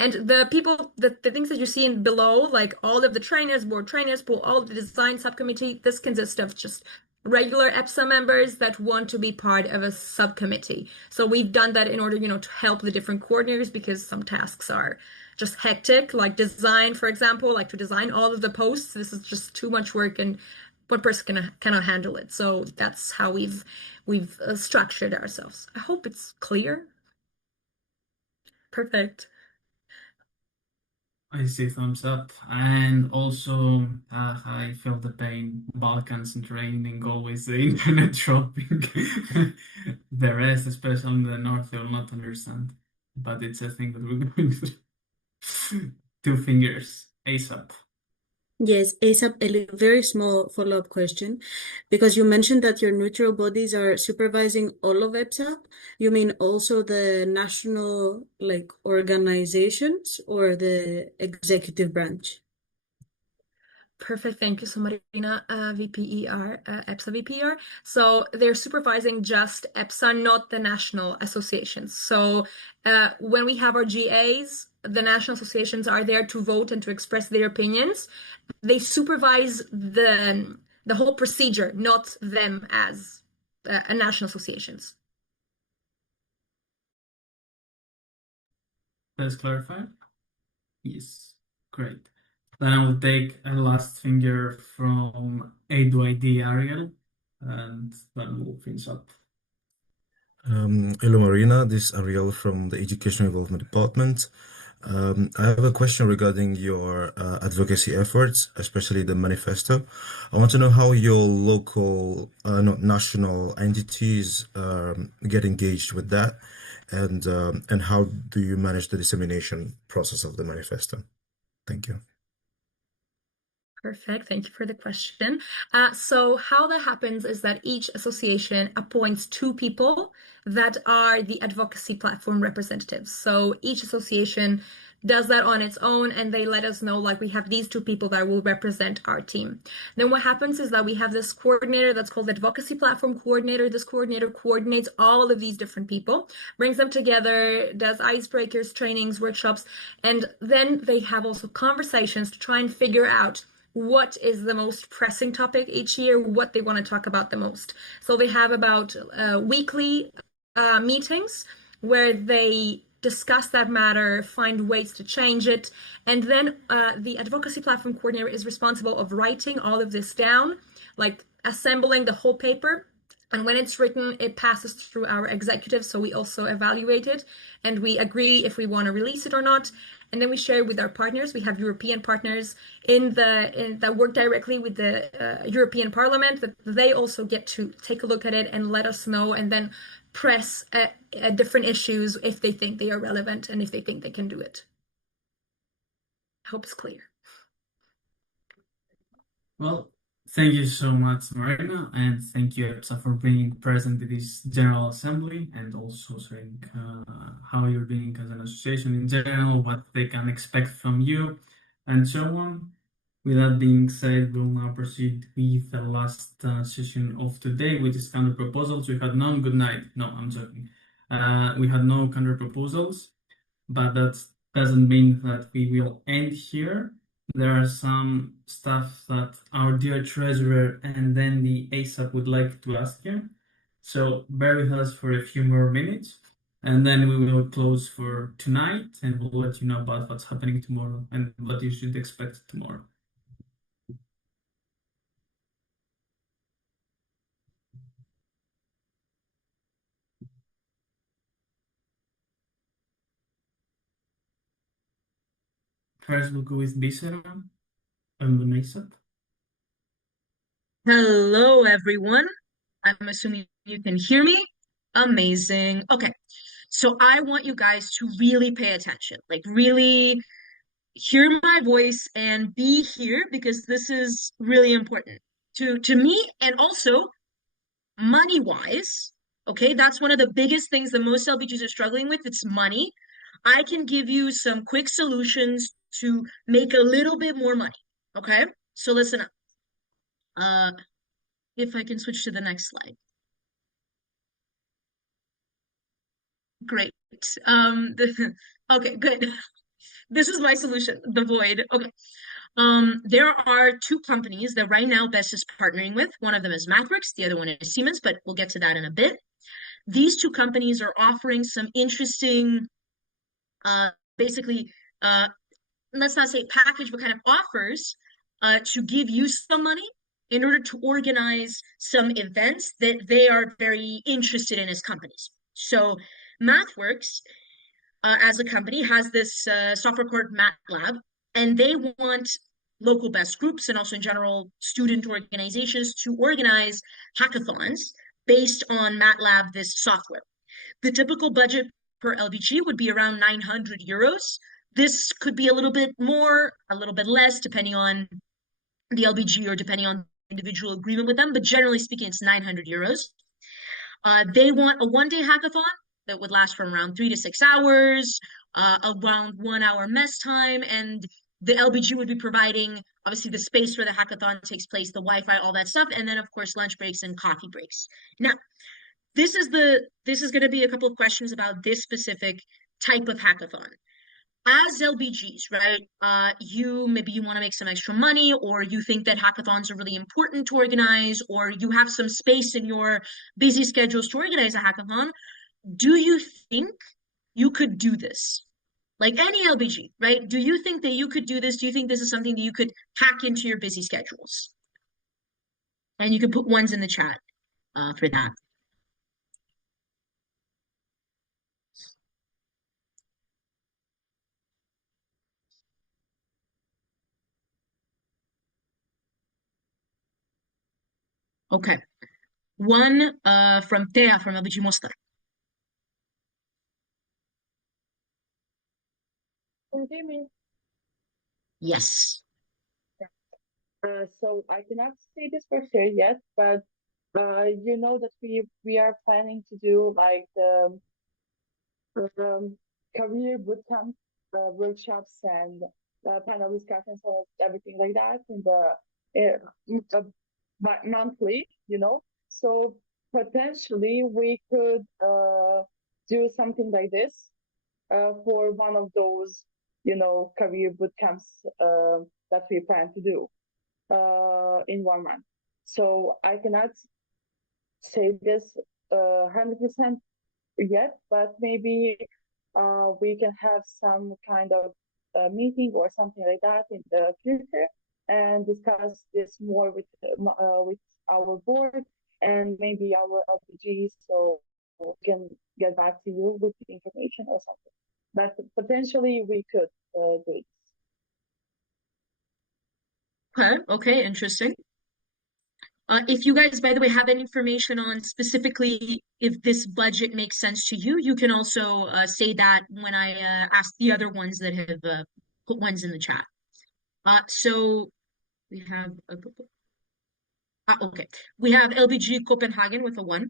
And the people, the things that you see in below, like all of the trainers, board trainers, all of the design subcommittee, this consists of just regular EPSA members that want to be part of a subcommittee. So we've done that in order, to help the different coordinators because some tasks are just hectic, like design, for example, like to design all of the posts. This is just too much work and one person cannot handle it. So that's how we've structured ourselves. I hope it's clear. Perfect. I see thumbs up. And also, I feel the pain. Balkans and training, always the internet dropping. The rest, especially in the north, they will not understand. But it's a thing that we're going through. 2 fingers, ASAP. Yes, ASAP, a very small follow-up question, because you mentioned that your neutral bodies are supervising all of EPSA. You mean also the national organizations or the executive branch? Perfect. Thank you so much, Marina. VPER, EPSA VPER. So they're supervising just EPSA, not the national associations. So when we have our GAs, the national associations are there to vote and to express their opinions. They supervise the whole procedure, not them as national associations. Let's clarify. Yes, great. Then I will take a last finger from A2ID Ariel, and then we'll finish up. Hello, Marina. This is Ariel from the Education Involvement Department. I have a question regarding your advocacy efforts, especially the manifesto. I want to know how your local, not national entities get engaged with that, and how do you manage the dissemination process of the manifesto? Thank you. Perfect. Thank you for the question. So how that happens is that each association appoints 2 people that are the advocacy platform representatives. So each association does that on its own, and they let us know, like, we have these two people that will represent our team. Then what happens is that we have this coordinator that's called the Advocacy Platform Coordinator. This coordinator coordinates all of these different people, brings them together, does icebreakers, trainings, workshops, and then they have also conversations to try and figure out what is the most pressing topic each year, what they want to talk about the most. So they have about weekly meetings where they discuss that matter, find ways to change it, and then the Advocacy Platform Coordinator is responsible of writing all of this down, like assembling the whole paper. And when it's written, it passes through our executive, so we also evaluate it, and we agree if we want to release it or not. And then we share with our partners. We have European partners that work directly with the European Parliament, that they also get to take a look at it and let us know, and then press different issues if they think they are relevant and if they think they can do it. I hope it's clear. Well, thank you so much, Marina, and thank you, EPSA, for being present at this General Assembly and also saying how you're being as an association in general, what they can expect from you, and so on. With that being said, we'll now proceed with the last session of today, which is counter proposals. We had none. Good night. No, I'm joking. We had no counter proposals, but that doesn't mean that we will end here. There are some stuff that our dear treasurer and then the ASAP would like to ask him. So bear with us for a few more minutes, and then we will close for tonight, and we'll let you know about what's happening tomorrow and what you should expect tomorrow. First, we'll go with Bisera and then ASAP. Hello, everyone. I'm assuming you can hear me. Amazing. Okay, so I want you guys to really pay attention, like really hear my voice and be here, because this is really important to me, and also money-wise. Okay, that's one of the biggest things that most LBGs are struggling with. It's money. I can give you some quick solutions to make a little bit more money. Okay, so listen up. If I can switch to the next slide. Great. Okay, good. This is my solution, the void. Okay. There are two companies that right now Best is partnering with. One of them is MathWorks, the other one is Siemens, but we'll get to that in a bit. These two companies are offering some interesting, basically, let's not say package, but kind of offers to give you some money in order to organize some events that they are very interested in as companies. So MathWorks, as a company, has this software called MATLAB, and they want local best groups and also in general student organizations to organize hackathons based on MATLAB, this software. The typical budget per LBG would be around 900 euros. This could be a little bit more, a little bit less, depending on the LBG or depending on individual agreement with them, but generally speaking, it's 900 euros. They want a one-day hackathon that would last from around 3 to 6 hours, around 1 hour mess time, and the LBG would be providing, obviously, the space where the hackathon takes place, the Wi-Fi, all that stuff, and then, of course, lunch breaks and coffee breaks. Now, this is going to be a couple of questions about this specific type of hackathon. As LBGs, right, you want to make some extra money, or you think that hackathons are really important to organize, or you have some space in your busy schedules to organize a hackathon. Do you think you could do this? Like any LBG, right? Do you think that you could do this? Do you think this is something that you could hack into your busy schedules? And you can put ones in the chat for that. Okay. One from Thea from LBG Mostar. Can you hear me? Yes. So I cannot say this for sure yet, but you know that we are planning to do like the career bootcamp workshops and panel discussions and everything like that in the monthly, So potentially we could do something like this for one of those, career boot camps that we plan to do in 1 month. So I cannot say this 100% yet, but maybe we can have some kind of meeting or something like that in the future and discuss this more with our board and maybe our LPG, so we can get back to you with the information or something. But potentially we could do it. Okay, interesting. If you guys, by the way, have any information on specifically if this budget makes sense to you, you can also say that when I ask the other ones that have put ones in the chat. So we have, okay. We have LBG Copenhagen with a 1.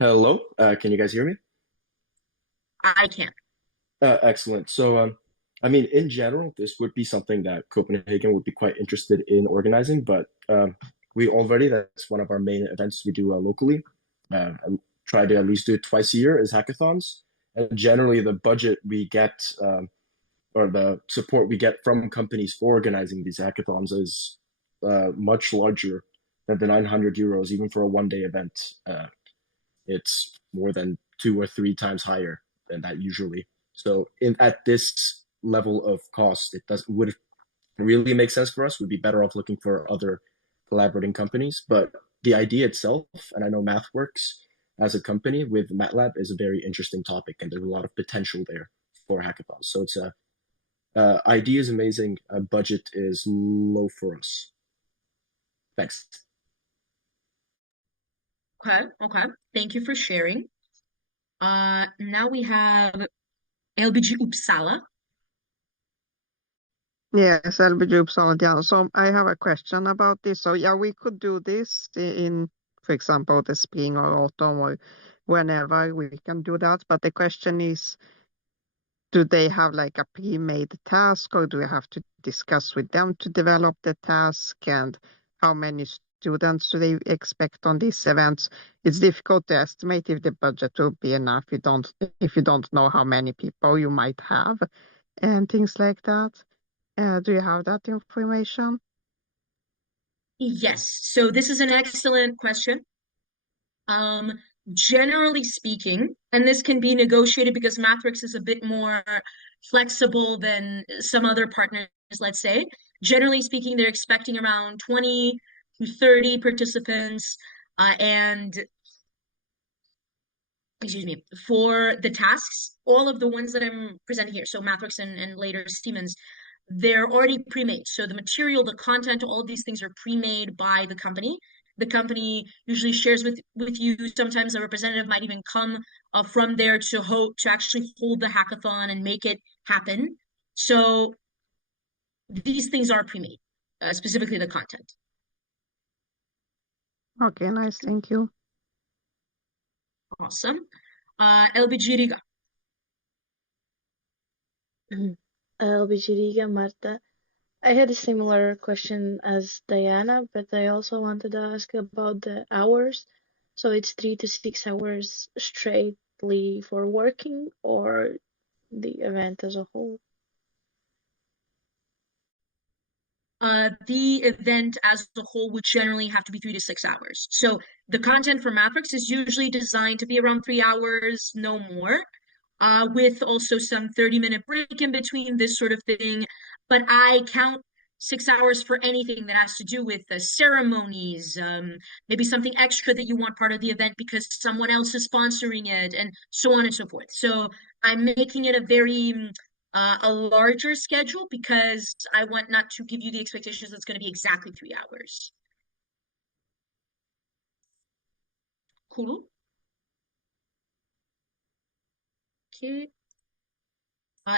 Hello, can you guys hear me? I can. Excellent. So, I mean, in general, this would be something that Copenhagen would be quite interested in organizing, but that's one of our main events we do locally. I try to at least do it twice a year as hackathons. And generally, the budget we get or the support we get from companies for organizing these hackathons is much larger than the 900 euros, even for a one-day event. It's more than 2 or 3 times higher than that usually. So at this level of cost, would really make sense for us. We'd be better off looking for other collaborating companies. But the idea itself, and I know MathWorks as a company with MATLAB is a very interesting topic, and there's a lot of potential there for hackathons. So it's idea is amazing. Budget is low for us. Thanks. Okay. Thank you for sharing. Now we have LBG Uppsala. Yes, LBG Uppsala. Yeah. So I have a question about this. So yeah, we could do this in, for example, the spring or autumn or whenever we can do that. But the question is, do they have like a pre-made task, or do we have to discuss with them to develop the task? And how many students do they expect on these events? It's difficult to estimate if the budget will be enough if you don't know how many people you might have and things like that. Do you have that information? Yes. So this is an excellent question. Generally speaking, and this can be negotiated because MathWorks is a bit more flexible than some other partners, let's say. Generally speaking, they're expecting around 20 to 30 participants, and excuse me, for the tasks, all of the ones that I'm presenting here, so MathWorks and later Siemens, they're already pre-made. So the material, the content, all of these things are pre-made by the company. The company usually shares with you. Sometimes a representative might even come from there to actually hold the hackathon and make it happen. So these things are pre-made, specifically the content. Okay, nice. Thank you. Awesome. LBG Riga. LBG Riga, Marta. I had a similar question as Diana, but I also wanted to ask about the hours. So it's 3 to 6 hours straightly for working, or the event as a whole? The event as a whole would generally have to be 3 to 6 hours. So the content for MathWorks is usually designed to be around 3 hours, no more, with also some 30-minute break in between, this sort of thing. But I count 6 hours for anything that has to do with the ceremonies, maybe something extra that you want part of the event because someone else is sponsoring it, and so on and so forth. So I'm making it a larger schedule because I want not to give you the expectations that's going to be exactly 3 hours. Cool. Okay.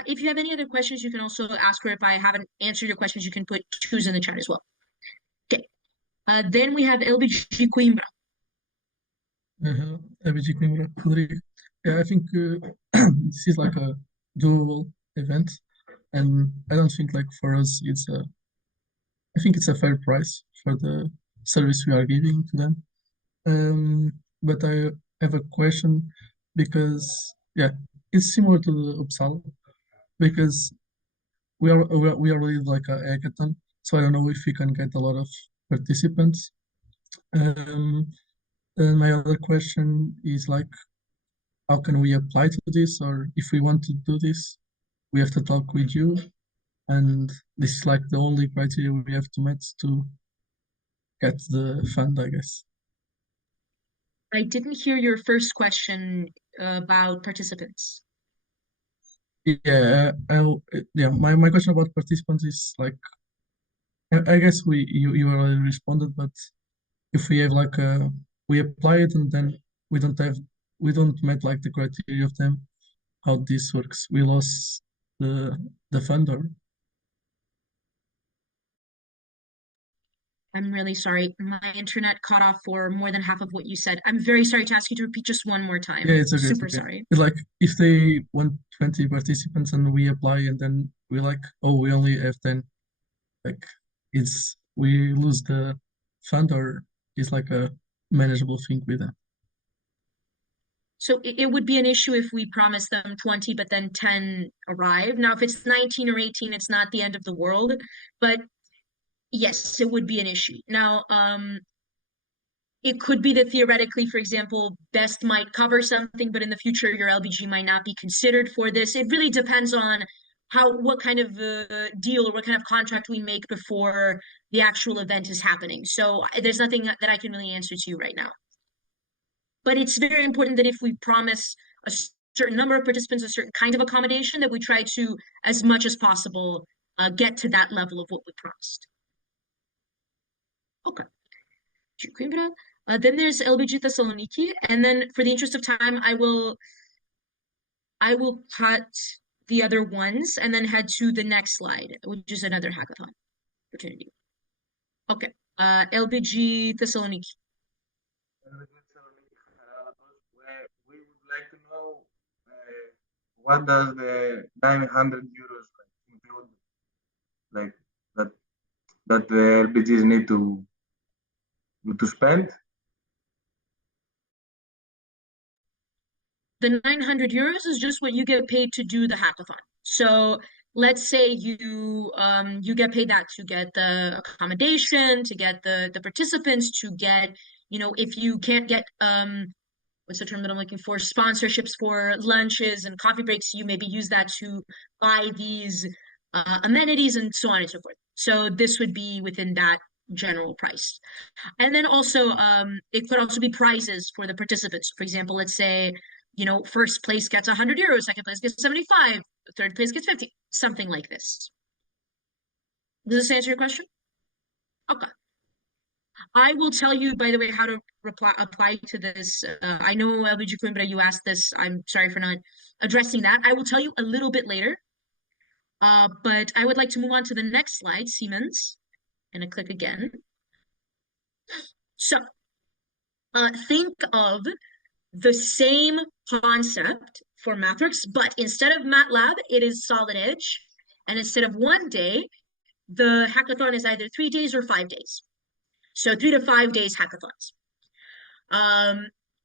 If you have any other questions, you can also ask her. If I haven't answered your questions, you can put choose in the chat as well. Okay. Then we have LBG Coimbra. LBG Coimbra, Rodrigo. Yeah, I think this is like a doable event, and I don't think like for us I think it's a fair price for the service we are giving to them. But I have a question because yeah, it's similar to the Uppsala because we are really like a hackathon, so I don't know if we can get a lot of participants. Um, and my other question is like, how can we apply to this, or if we want to do this, we have to talk with you, and this is like the only criteria we have to meet to get the fund, I guess. I didn't hear your first question about participants. Yeah, my question about participants is like, I guess you already responded, but if we have like we apply it and then we don't meet like the criteria of them, how this works? We lost the fund, or I'm really sorry. My internet cut off for more than half of what you said. I'm very sorry to ask you to repeat just one more time. yeah, it's okay, Super it's okay. sorry. It's like if they want 20 participants and we apply and then we like, oh, we only have 10, like we lose the fund, or it's like a manageable thing with them. So it would be an issue if we promise them 20, but then 10 arrive. Now, if it's 19 or 18, it's not the end of the world, but yes, it would be an issue. Now, it could be that theoretically, for example, Best might cover something, but in the future, your LBG might not be considered for this. It really depends on what kind of deal or what kind of contract we make before the actual event is happening. So there's nothing that I can really answer to you right now. But it's very important that if we promise a certain number of participants, a certain kind of accommodation, that we try to, as much as possible, get to that level of what we promised. Okay. Then there's LBG Thessaloniki, and then for the interest of time, I will cut the other ones and then head to the next slide, which is another hackathon opportunity. Okay, LBG Thessaloniki. We would like to know what does the 900 euros include, like that the LPGs need to spend. The 900 euros is just what you get paid to do the hackathon. So let's say you get paid that to get the accommodation, to get the participants, to get, if you can't get what's the term that I'm looking for? Sponsorships for lunches and coffee breaks, you maybe use that to buy these amenities and so on and so forth. So this would be within that general price. And then also, it could also be prizes for the participants. For example, let's say, first place gets 100 euros, second place gets 75, third place gets 50, something like this. Does this answer your question? Okay. I will tell you, by the way, how to apply to this. I know, LBG Coimbra, you asked this. I'm sorry for not addressing that. I will tell you a little bit later. But I would like to move on to the next slide, Siemens. I'm gonna click again. So think of the same concept for MathWorks, but instead of MATLAB, it is Solid Edge. And instead of 1 day, the hackathon is either 3 days or 5 days. So 3 to 5 days hackathons.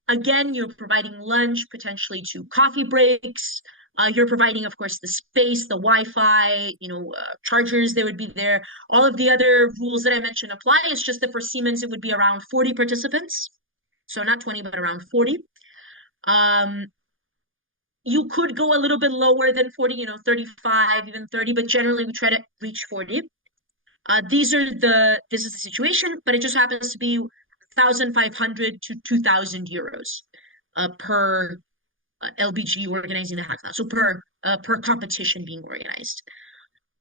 Again, you're providing lunch, potentially 2 coffee breaks. You're providing, of course, the space, the Wi-Fi, chargers, they would be there. All of the other rules that I mentioned apply. It's just that for Siemens, it would be around 40 participants. So not 20, but around 40. You could go a little bit lower than 40, 35, even 30, but generally we try to reach 40. This is the situation, but it just happens to be 1,500 to 2,000 euros per LBG organizing the hackathon. So per competition being organized.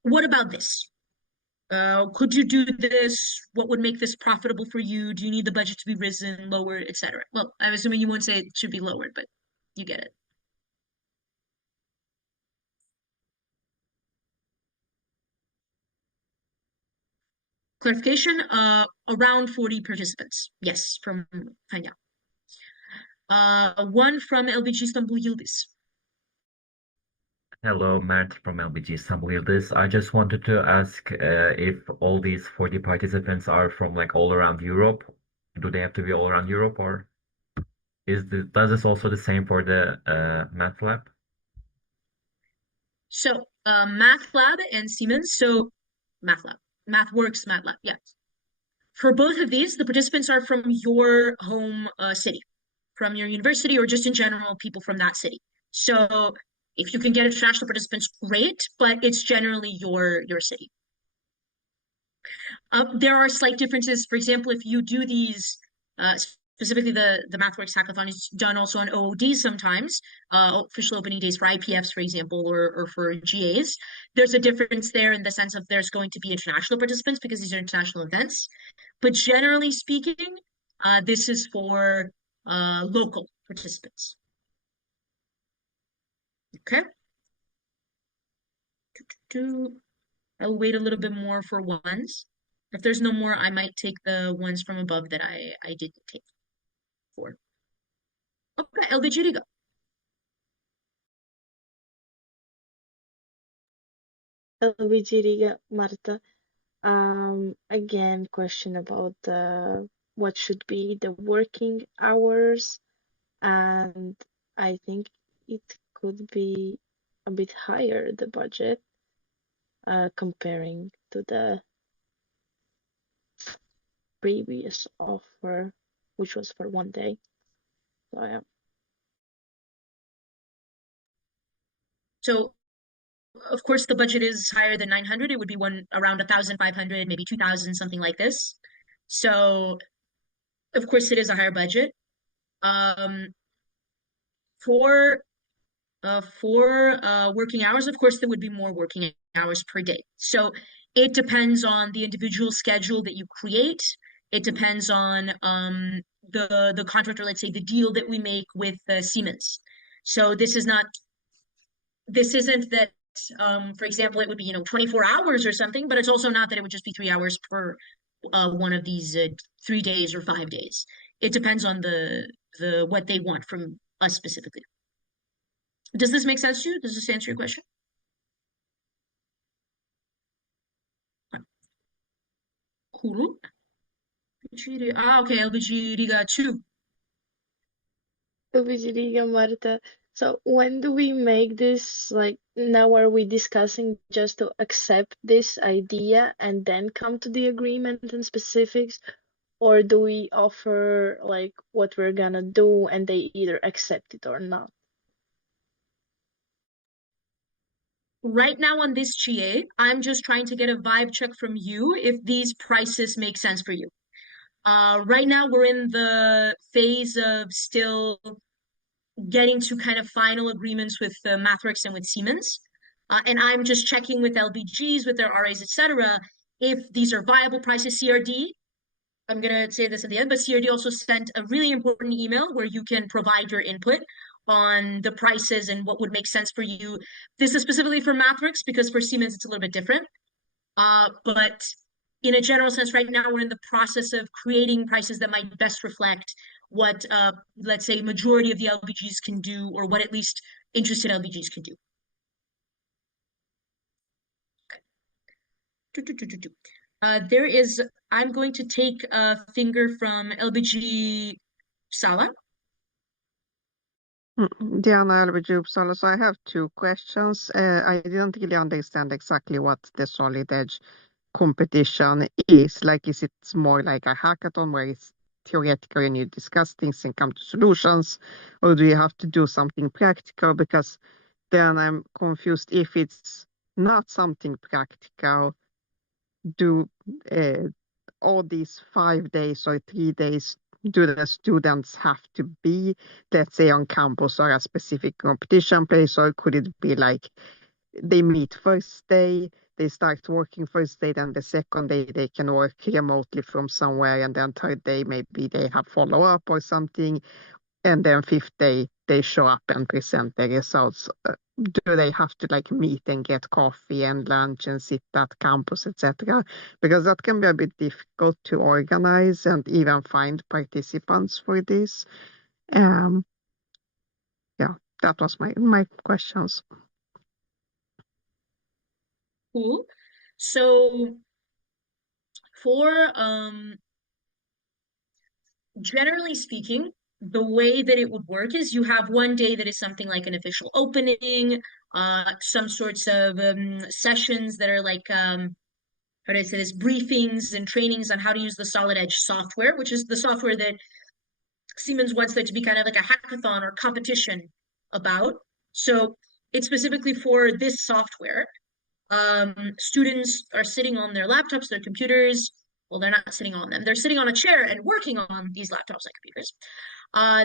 What about this? Could you do this? What would make this profitable for you? Do you need the budget to be risen, lowered, etc.? Well, I'm assuming you won't say it should be lowered, but you get it. Clarification, around 40 participants. Yes, from Tanya. One from LBG Istanbul Yıldız. Hello, Matt from LBG Istanbul Yıldız. I just wanted to ask if all these 40 participants are from like all around Europe. Do they have to be all around Europe, or does this also the same for the math lab? So Math Lab and Siemens. So Math Lab, MathWorks, Math Lab. Yeah. For both of these, the participants are from your home city, from your university, or just in general, people from that city. So if you can get international participants, great, but it's generally your city. There are slight differences. For example, if you do these, specifically the MathWorks hackathon is done also on OOD sometimes, official opening days for IPFs, for example, or for GAs. There's a difference there in the sense of there's going to be international participants because these are international events. But generally speaking, this is for local participants. Okay. I'll wait a little bit more for ones. If there's no more, I might take the ones from above that I didn't take for. Okay, LBG Riga. LBG Riga, Marta. Again, question about what should be the working hours, and I think it could be a bit higher, the budget, comparing to the previous offer, which was for 1 day. So yeah. So of course the budget is higher than 900. It would be around 1,500, maybe 2,000, something like this. So of course it is a higher budget. For working hours, of course, there would be more working hours per day. So it depends on the individual schedule that you create. It depends on the contract, or let's say the deal that we make with Siemens. So this isn't that, for example, it would be 24 hours or something, but it's also not that it would just be 3 hours per one of these 3 days or 5 days. It depends on the what they want from us specifically. Does this make sense to you? Does this answer your question? Cool. Okay, LBG Riga 2. LBG Riga, Marta. So when do we make this, like, now are we discussing just to accept this idea and then come to the agreement and specifics? Or do we offer like what we're gonna do and they either accept it or not? Right now on this GA, I'm just trying to get a vibe check from you if these prices make sense for you. Right now we're in the phase of still getting to kind of final agreements with MathWorks and with Siemens. And I'm just checking with LBGs, with their RAs, etc., if these are viable prices. CRD, I'm going to say this at the end, but CRD also sent a really important email where you can provide your input on the prices and what would make sense for you. This is specifically for MathWorks because for Siemens it's a little bit different. But in a general sense, right now we're in the process of creating prices that might best reflect what, let's say, majority of the LBGs can do, or what at least interested LBGs can do. I'm going to take a finger from LBG Sala. Diana, LBG Uppsala. So I have 2 questions. I didn't really understand exactly what the Solid Edge competition is. Like, is it more like a hackathon where it's theoretical and you discuss things and come to solutions? Or do you have to do something practical? Because then I'm confused if it's not something practical. Do all these 5 days or 3 days, do the students have to be, let's say, on campus or a specific competition place, or could it be like they meet first day, they start working first day, then the second day they can work remotely from somewhere, and then third day maybe they have follow-up or something, and then 5th day they show up and present the results? Do they have to like meet and get coffee and lunch and sit at campus, etc.? Because that can be a bit difficult to organize and even find participants for this. Yeah, that was my questions. Cool. So for generally speaking, the way that it would work is you have one day that is something like an official opening, some sorts of sessions that are like how do I say this, briefings and trainings on how to use the Solid Edge software, which is the software that Siemens wants there to be kind of like a hackathon or competition about. So it's specifically for this software. Students are sitting on their laptops, their computers. Well, they're not sitting on them. They're sitting on a chair and working on these laptops and computers.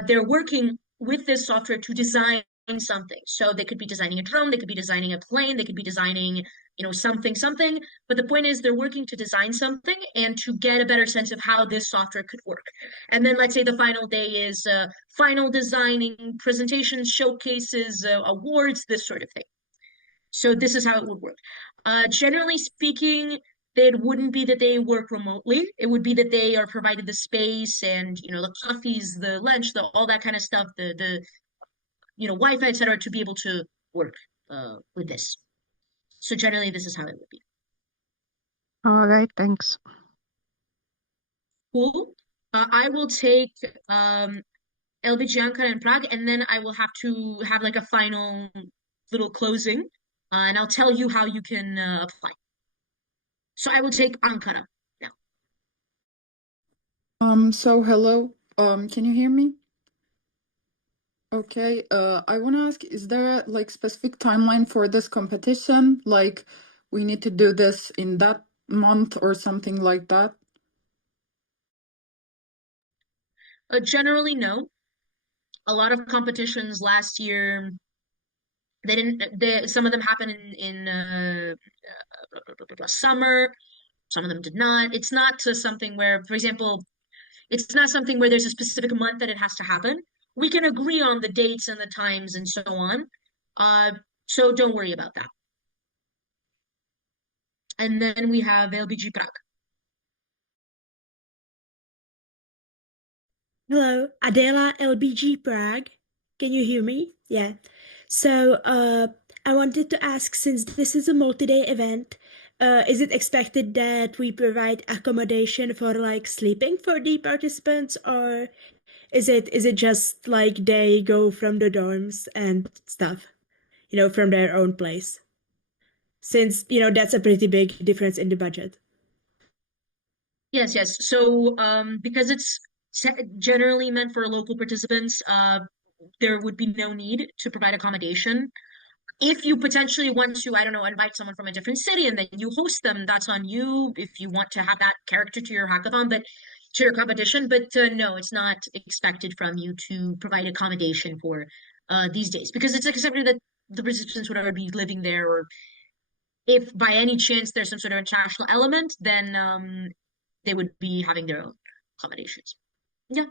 They're working with this software to design something. So they could be designing a drone, they could be designing a plane, they could be designing, something. But the point is they're working to design something and to get a better sense of how this software could work. And then let's say the final day is final designing, presentations, showcases, awards, this sort of thing. So this is how it would work. Generally speaking, it wouldn't be that they work remotely. It would be that they are provided the space and the coffees, the lunch, all that kind of stuff, the Wi-Fi, etc., to be able to work with this. So generally, this is how it would be. All right, thanks. Cool. I will take LBG Ankara and Prague, and then I will have to have like a final little closing, and I'll tell you how you can apply. So I will take Ankara now. So hello. Can you hear me? Okay. I want to ask, is there a like specific timeline for this competition? Like we need to do this in that month or something like that? Generally, no. A lot of competitions last year, they didn't. Some of them happened in summer. Some of them did not. It's not something where, for example, it's not something where there's a specific month that it has to happen. We can agree on the dates and the times and so on. So don't worry about that. And then we have LBG Prague. Hello, Adela, LBG Prague. Can you hear me? Yeah. So I wanted to ask, since this is a multi-day event, is it expected that we provide accommodation for like sleeping for the participants, or is it just like they go from the dorms and stuff, from their own place? Since, that's a pretty big difference in the budget. Yes. So because it's generally meant for local participants, there would be no need to provide accommodation. If you potentially want to, I don't know, invite someone from a different city and then you host them, that's on you if you want to have that character to your hackathon, but to your competition. But no, it's not expected from you to provide accommodation for these days, because it's expected that the participants would already be living there, or if by any chance there's some sort of international element, then they would be having their own accommodations. Yeah.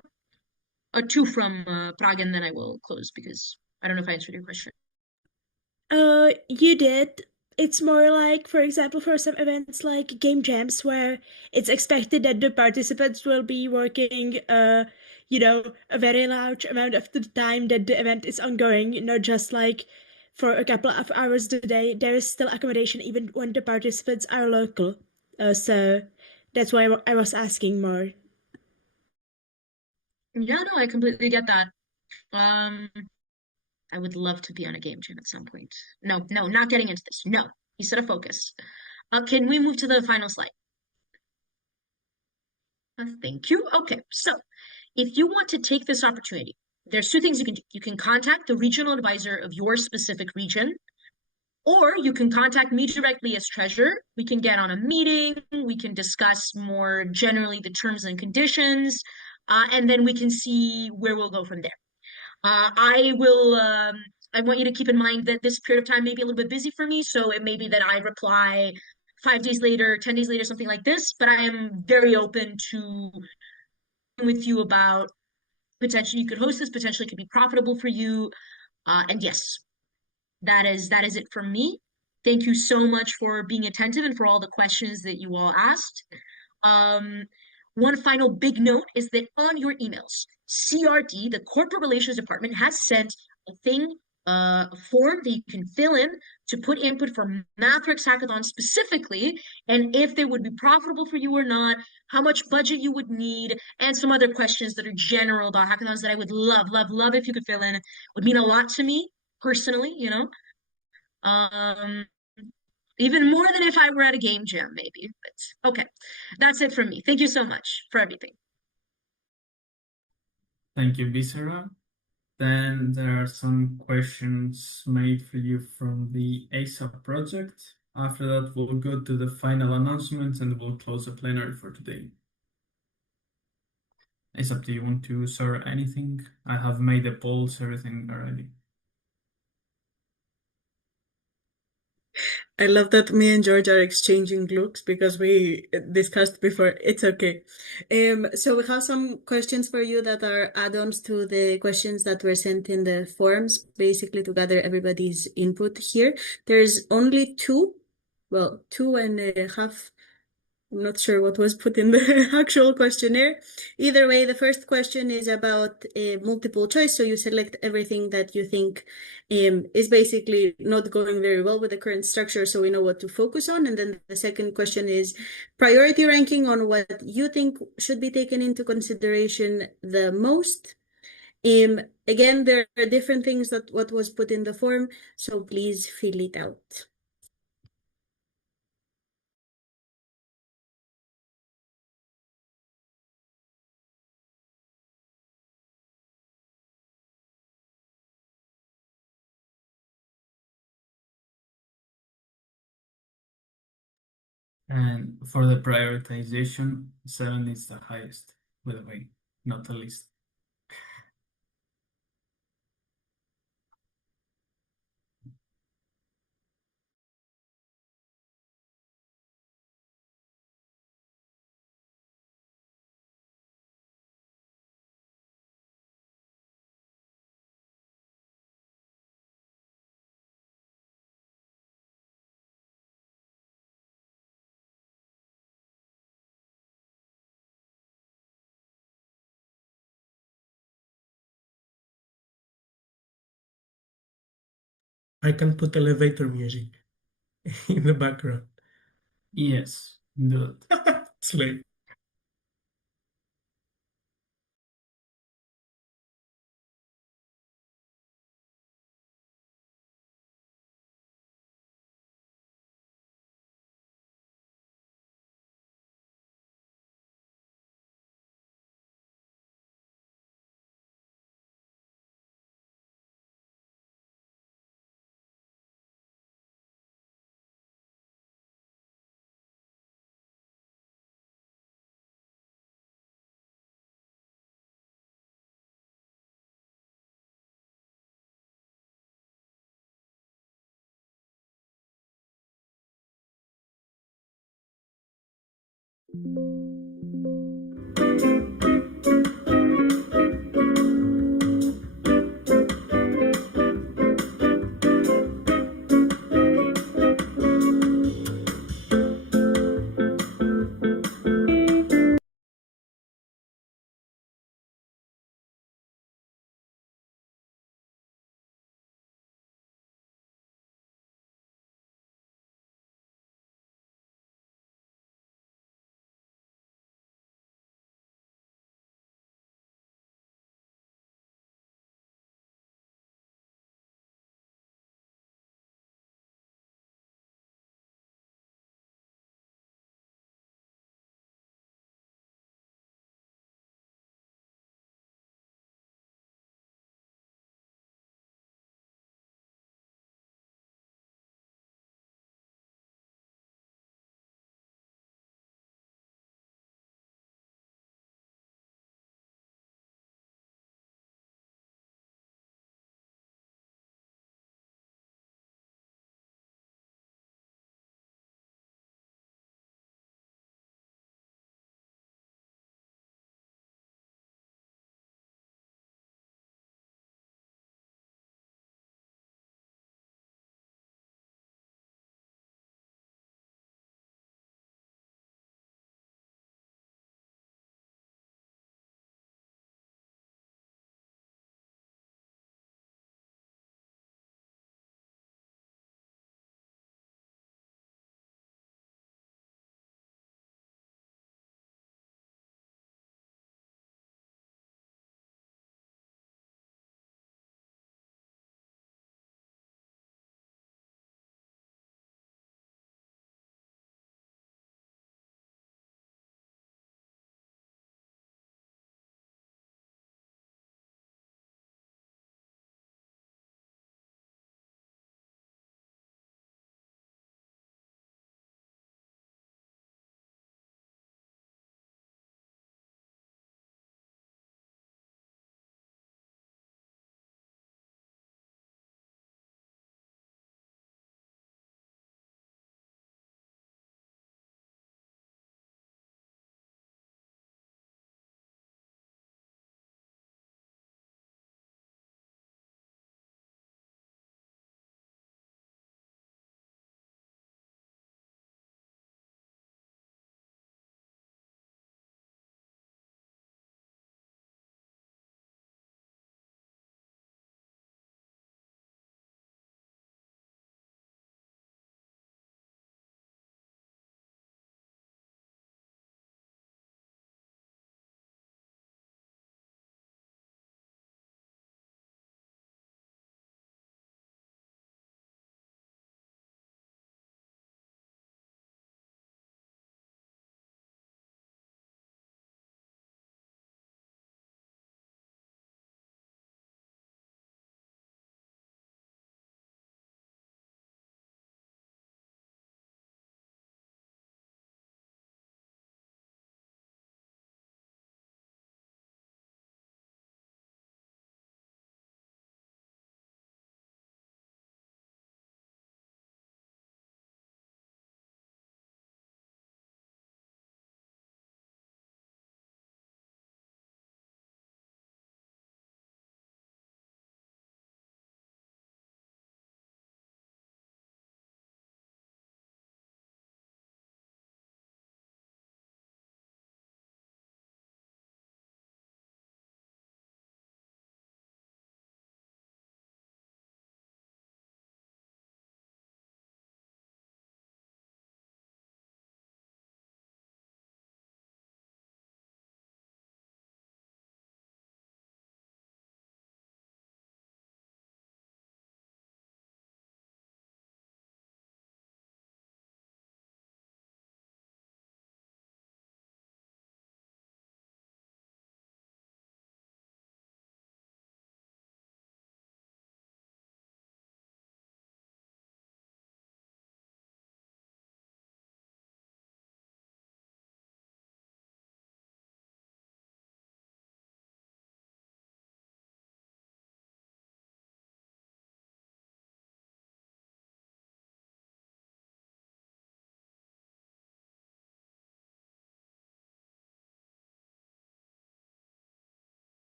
Two from Prague, and then I will close because I don't know if I answered your question. You did. It's more like, for example, for some events like game jams, where it's expected that the participants will be working, a very large amount of the time that the event is ongoing, not just like for a couple of hours a day. There is still accommodation even when the participants are local. So that's why I was asking more. Yeah, no, I completely get that. I would love to be on a game jam at some point. No, not getting into this. No, you set a focus. Can we move to the final slide? Thank you. Okay, so if you want to take this opportunity, there's two things you can do. You can contact the regional advisor of your specific region, or you can contact me directly as treasurer. We can get on a meeting, we can discuss more generally the terms and conditions, and then we can see where we'll go from there. I want you to keep in mind that this period of time may be a little bit busy for me, so it may be that I reply 5 days later, 10 days later, something like this, but I am very open to with you about potentially you could host this, potentially it could be profitable for you. And yes, that is it from me. Thank you so much for being attentive and for all the questions that you all asked. One final big note is that on your emails, CRD, the Corporate Relations Department, has sent a form that you can fill in to put input for MathWorks Hackathon specifically, and if they would be profitable for you or not, how much budget you would need, and some other questions that are general about hackathons that I would love if you could fill in. It would mean a lot to me personally, you know. Even more than if I were at a game jam, maybe. But okay, that's it from me. Thank you so much for everything. Thank you, Visera. Then there are some questions made for you from the ASA project. After that, we'll go to the final announcements and we'll close the plenary for today. ASAP, do you want to share anything? I have made the polls, everything already. I love that me and George are exchanging looks because we discussed before. It's okay. So we have some questions for you that are add-ons to the questions that were sent in the forms, basically to gather everybody's input here. There's only two and a half. I'm not sure what was put in the actual questionnaire. Either way, the first question is about multiple choice. So you select everything that you think is basically not going very well with the current structure, so we know what to focus on. And then the second question is priority ranking on what you think should be taken into consideration the most. Again, there are different things that what was put in the form, so please fill it out. And for the prioritization, 7 is the highest, by the way, not the least. I can put elevator music in the background. Yes, do it. It's like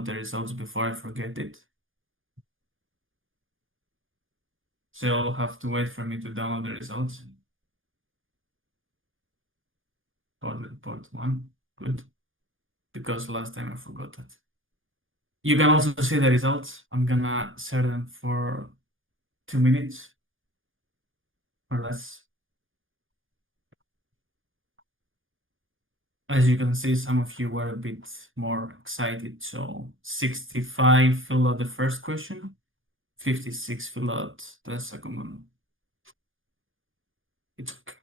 download the results before I forget it. So you'll have to wait for me to download the results. Port 1, good. Because last time I forgot that. You can also see the results. I'm gonna share them for 2 minutes or less. As you can see, some of you were a bit more excited. So 65 filled out the first question, 56 filled out the second one. It's okay.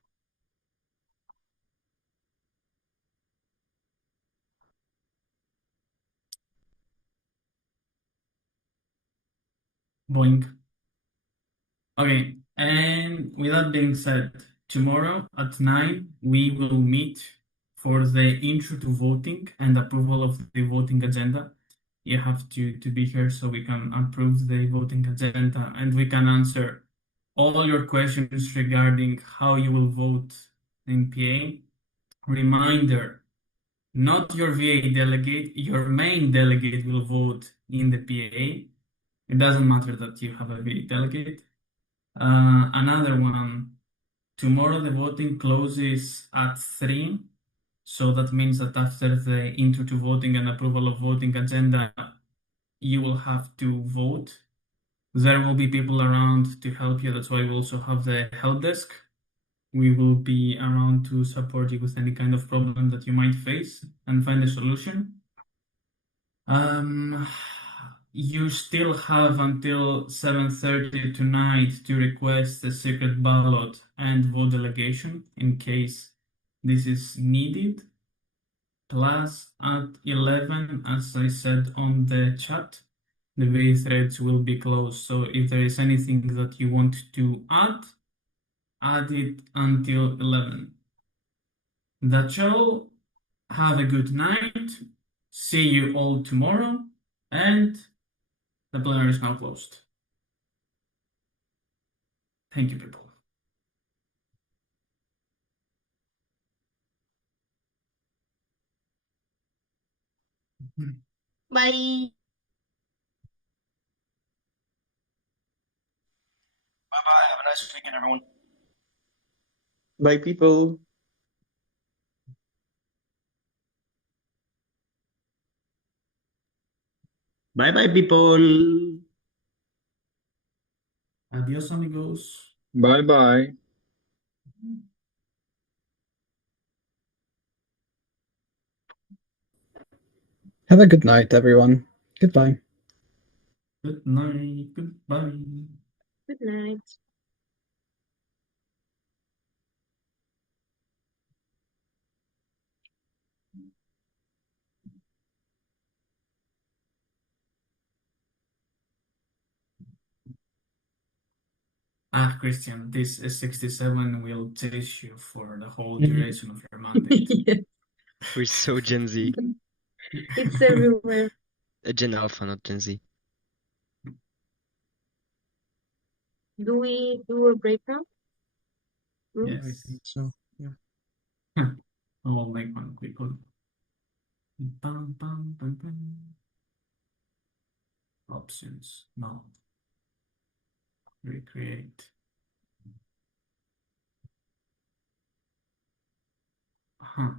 Boing. Okay, and with that being said, tomorrow at 9 we will meet for the intro to voting and approval of the voting agenda. You have to be here so we can approve the voting agenda and we can answer all your questions regarding how you will vote in PA. Reminder, not your VA delegate, your main delegate will vote in the PA. It doesn't matter that you have a VA delegate. Another one, tomorrow the voting closes at 3. So that means that after the intro to voting and approval of voting agenda, you will have to vote. There will be people around to help you. That's why we also have the help desk. We will be around to support you with any kind of problem that you might face and find a solution. You still have until 7:30 tonight to request a secret ballot and vote delegation in case this is needed. Plus, at 11, as I said on the chat, the VA threads will be closed. So if there is anything that you want to add it until 11. That's all. Have a good night. See you all tomorrow. And the plenary is now closed. Thank you, people. Bye. Bye-bye. Have a nice weekend, everyone. Bye, people. Bye bye, people. Adios, amigos. Bye bye. Have a good night, everyone. Goodbye. Good night. Goodbye. Good night. Christian, this S67 will chase you for the whole duration of your mandate. Yeah, We're so Gen Z. it's everywhere. Gen Alpha, not Gen Z. Do we do a break now? Yes. I think so. Yeah. I'll make one quickly. Bum, bum, bum, bum. Options, no. Recreate. Huh.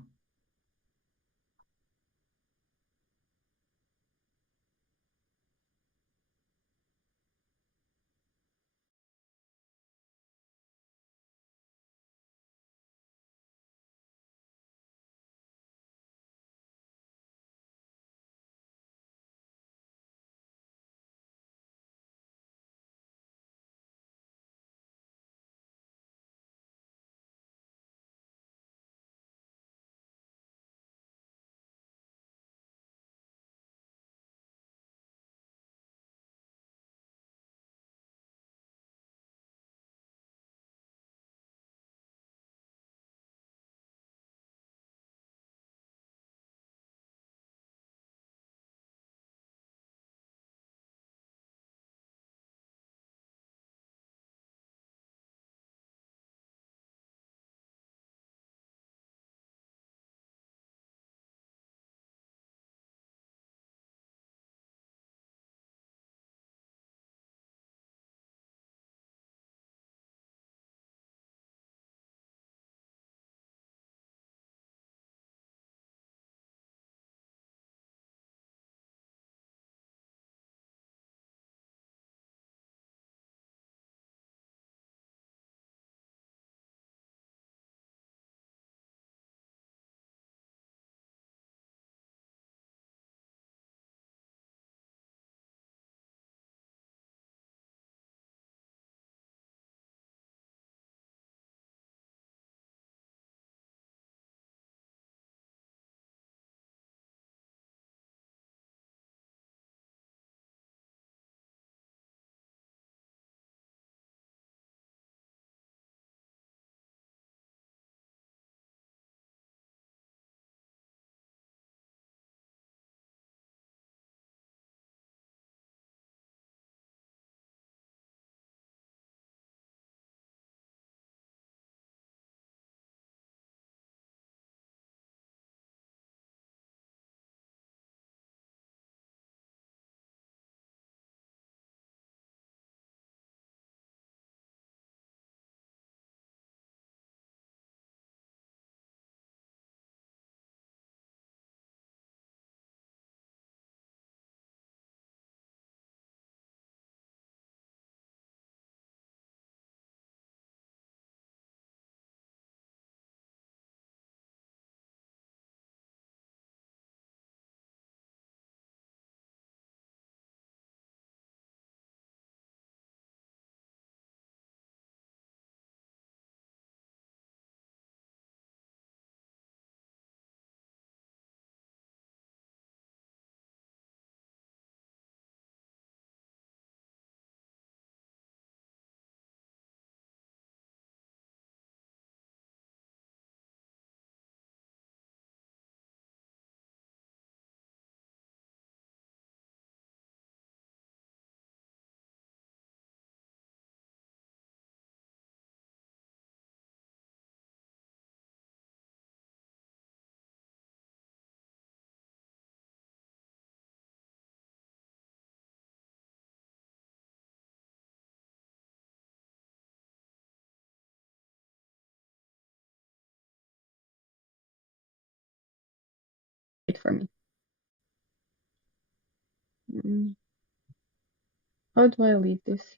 for me. How do I leave this?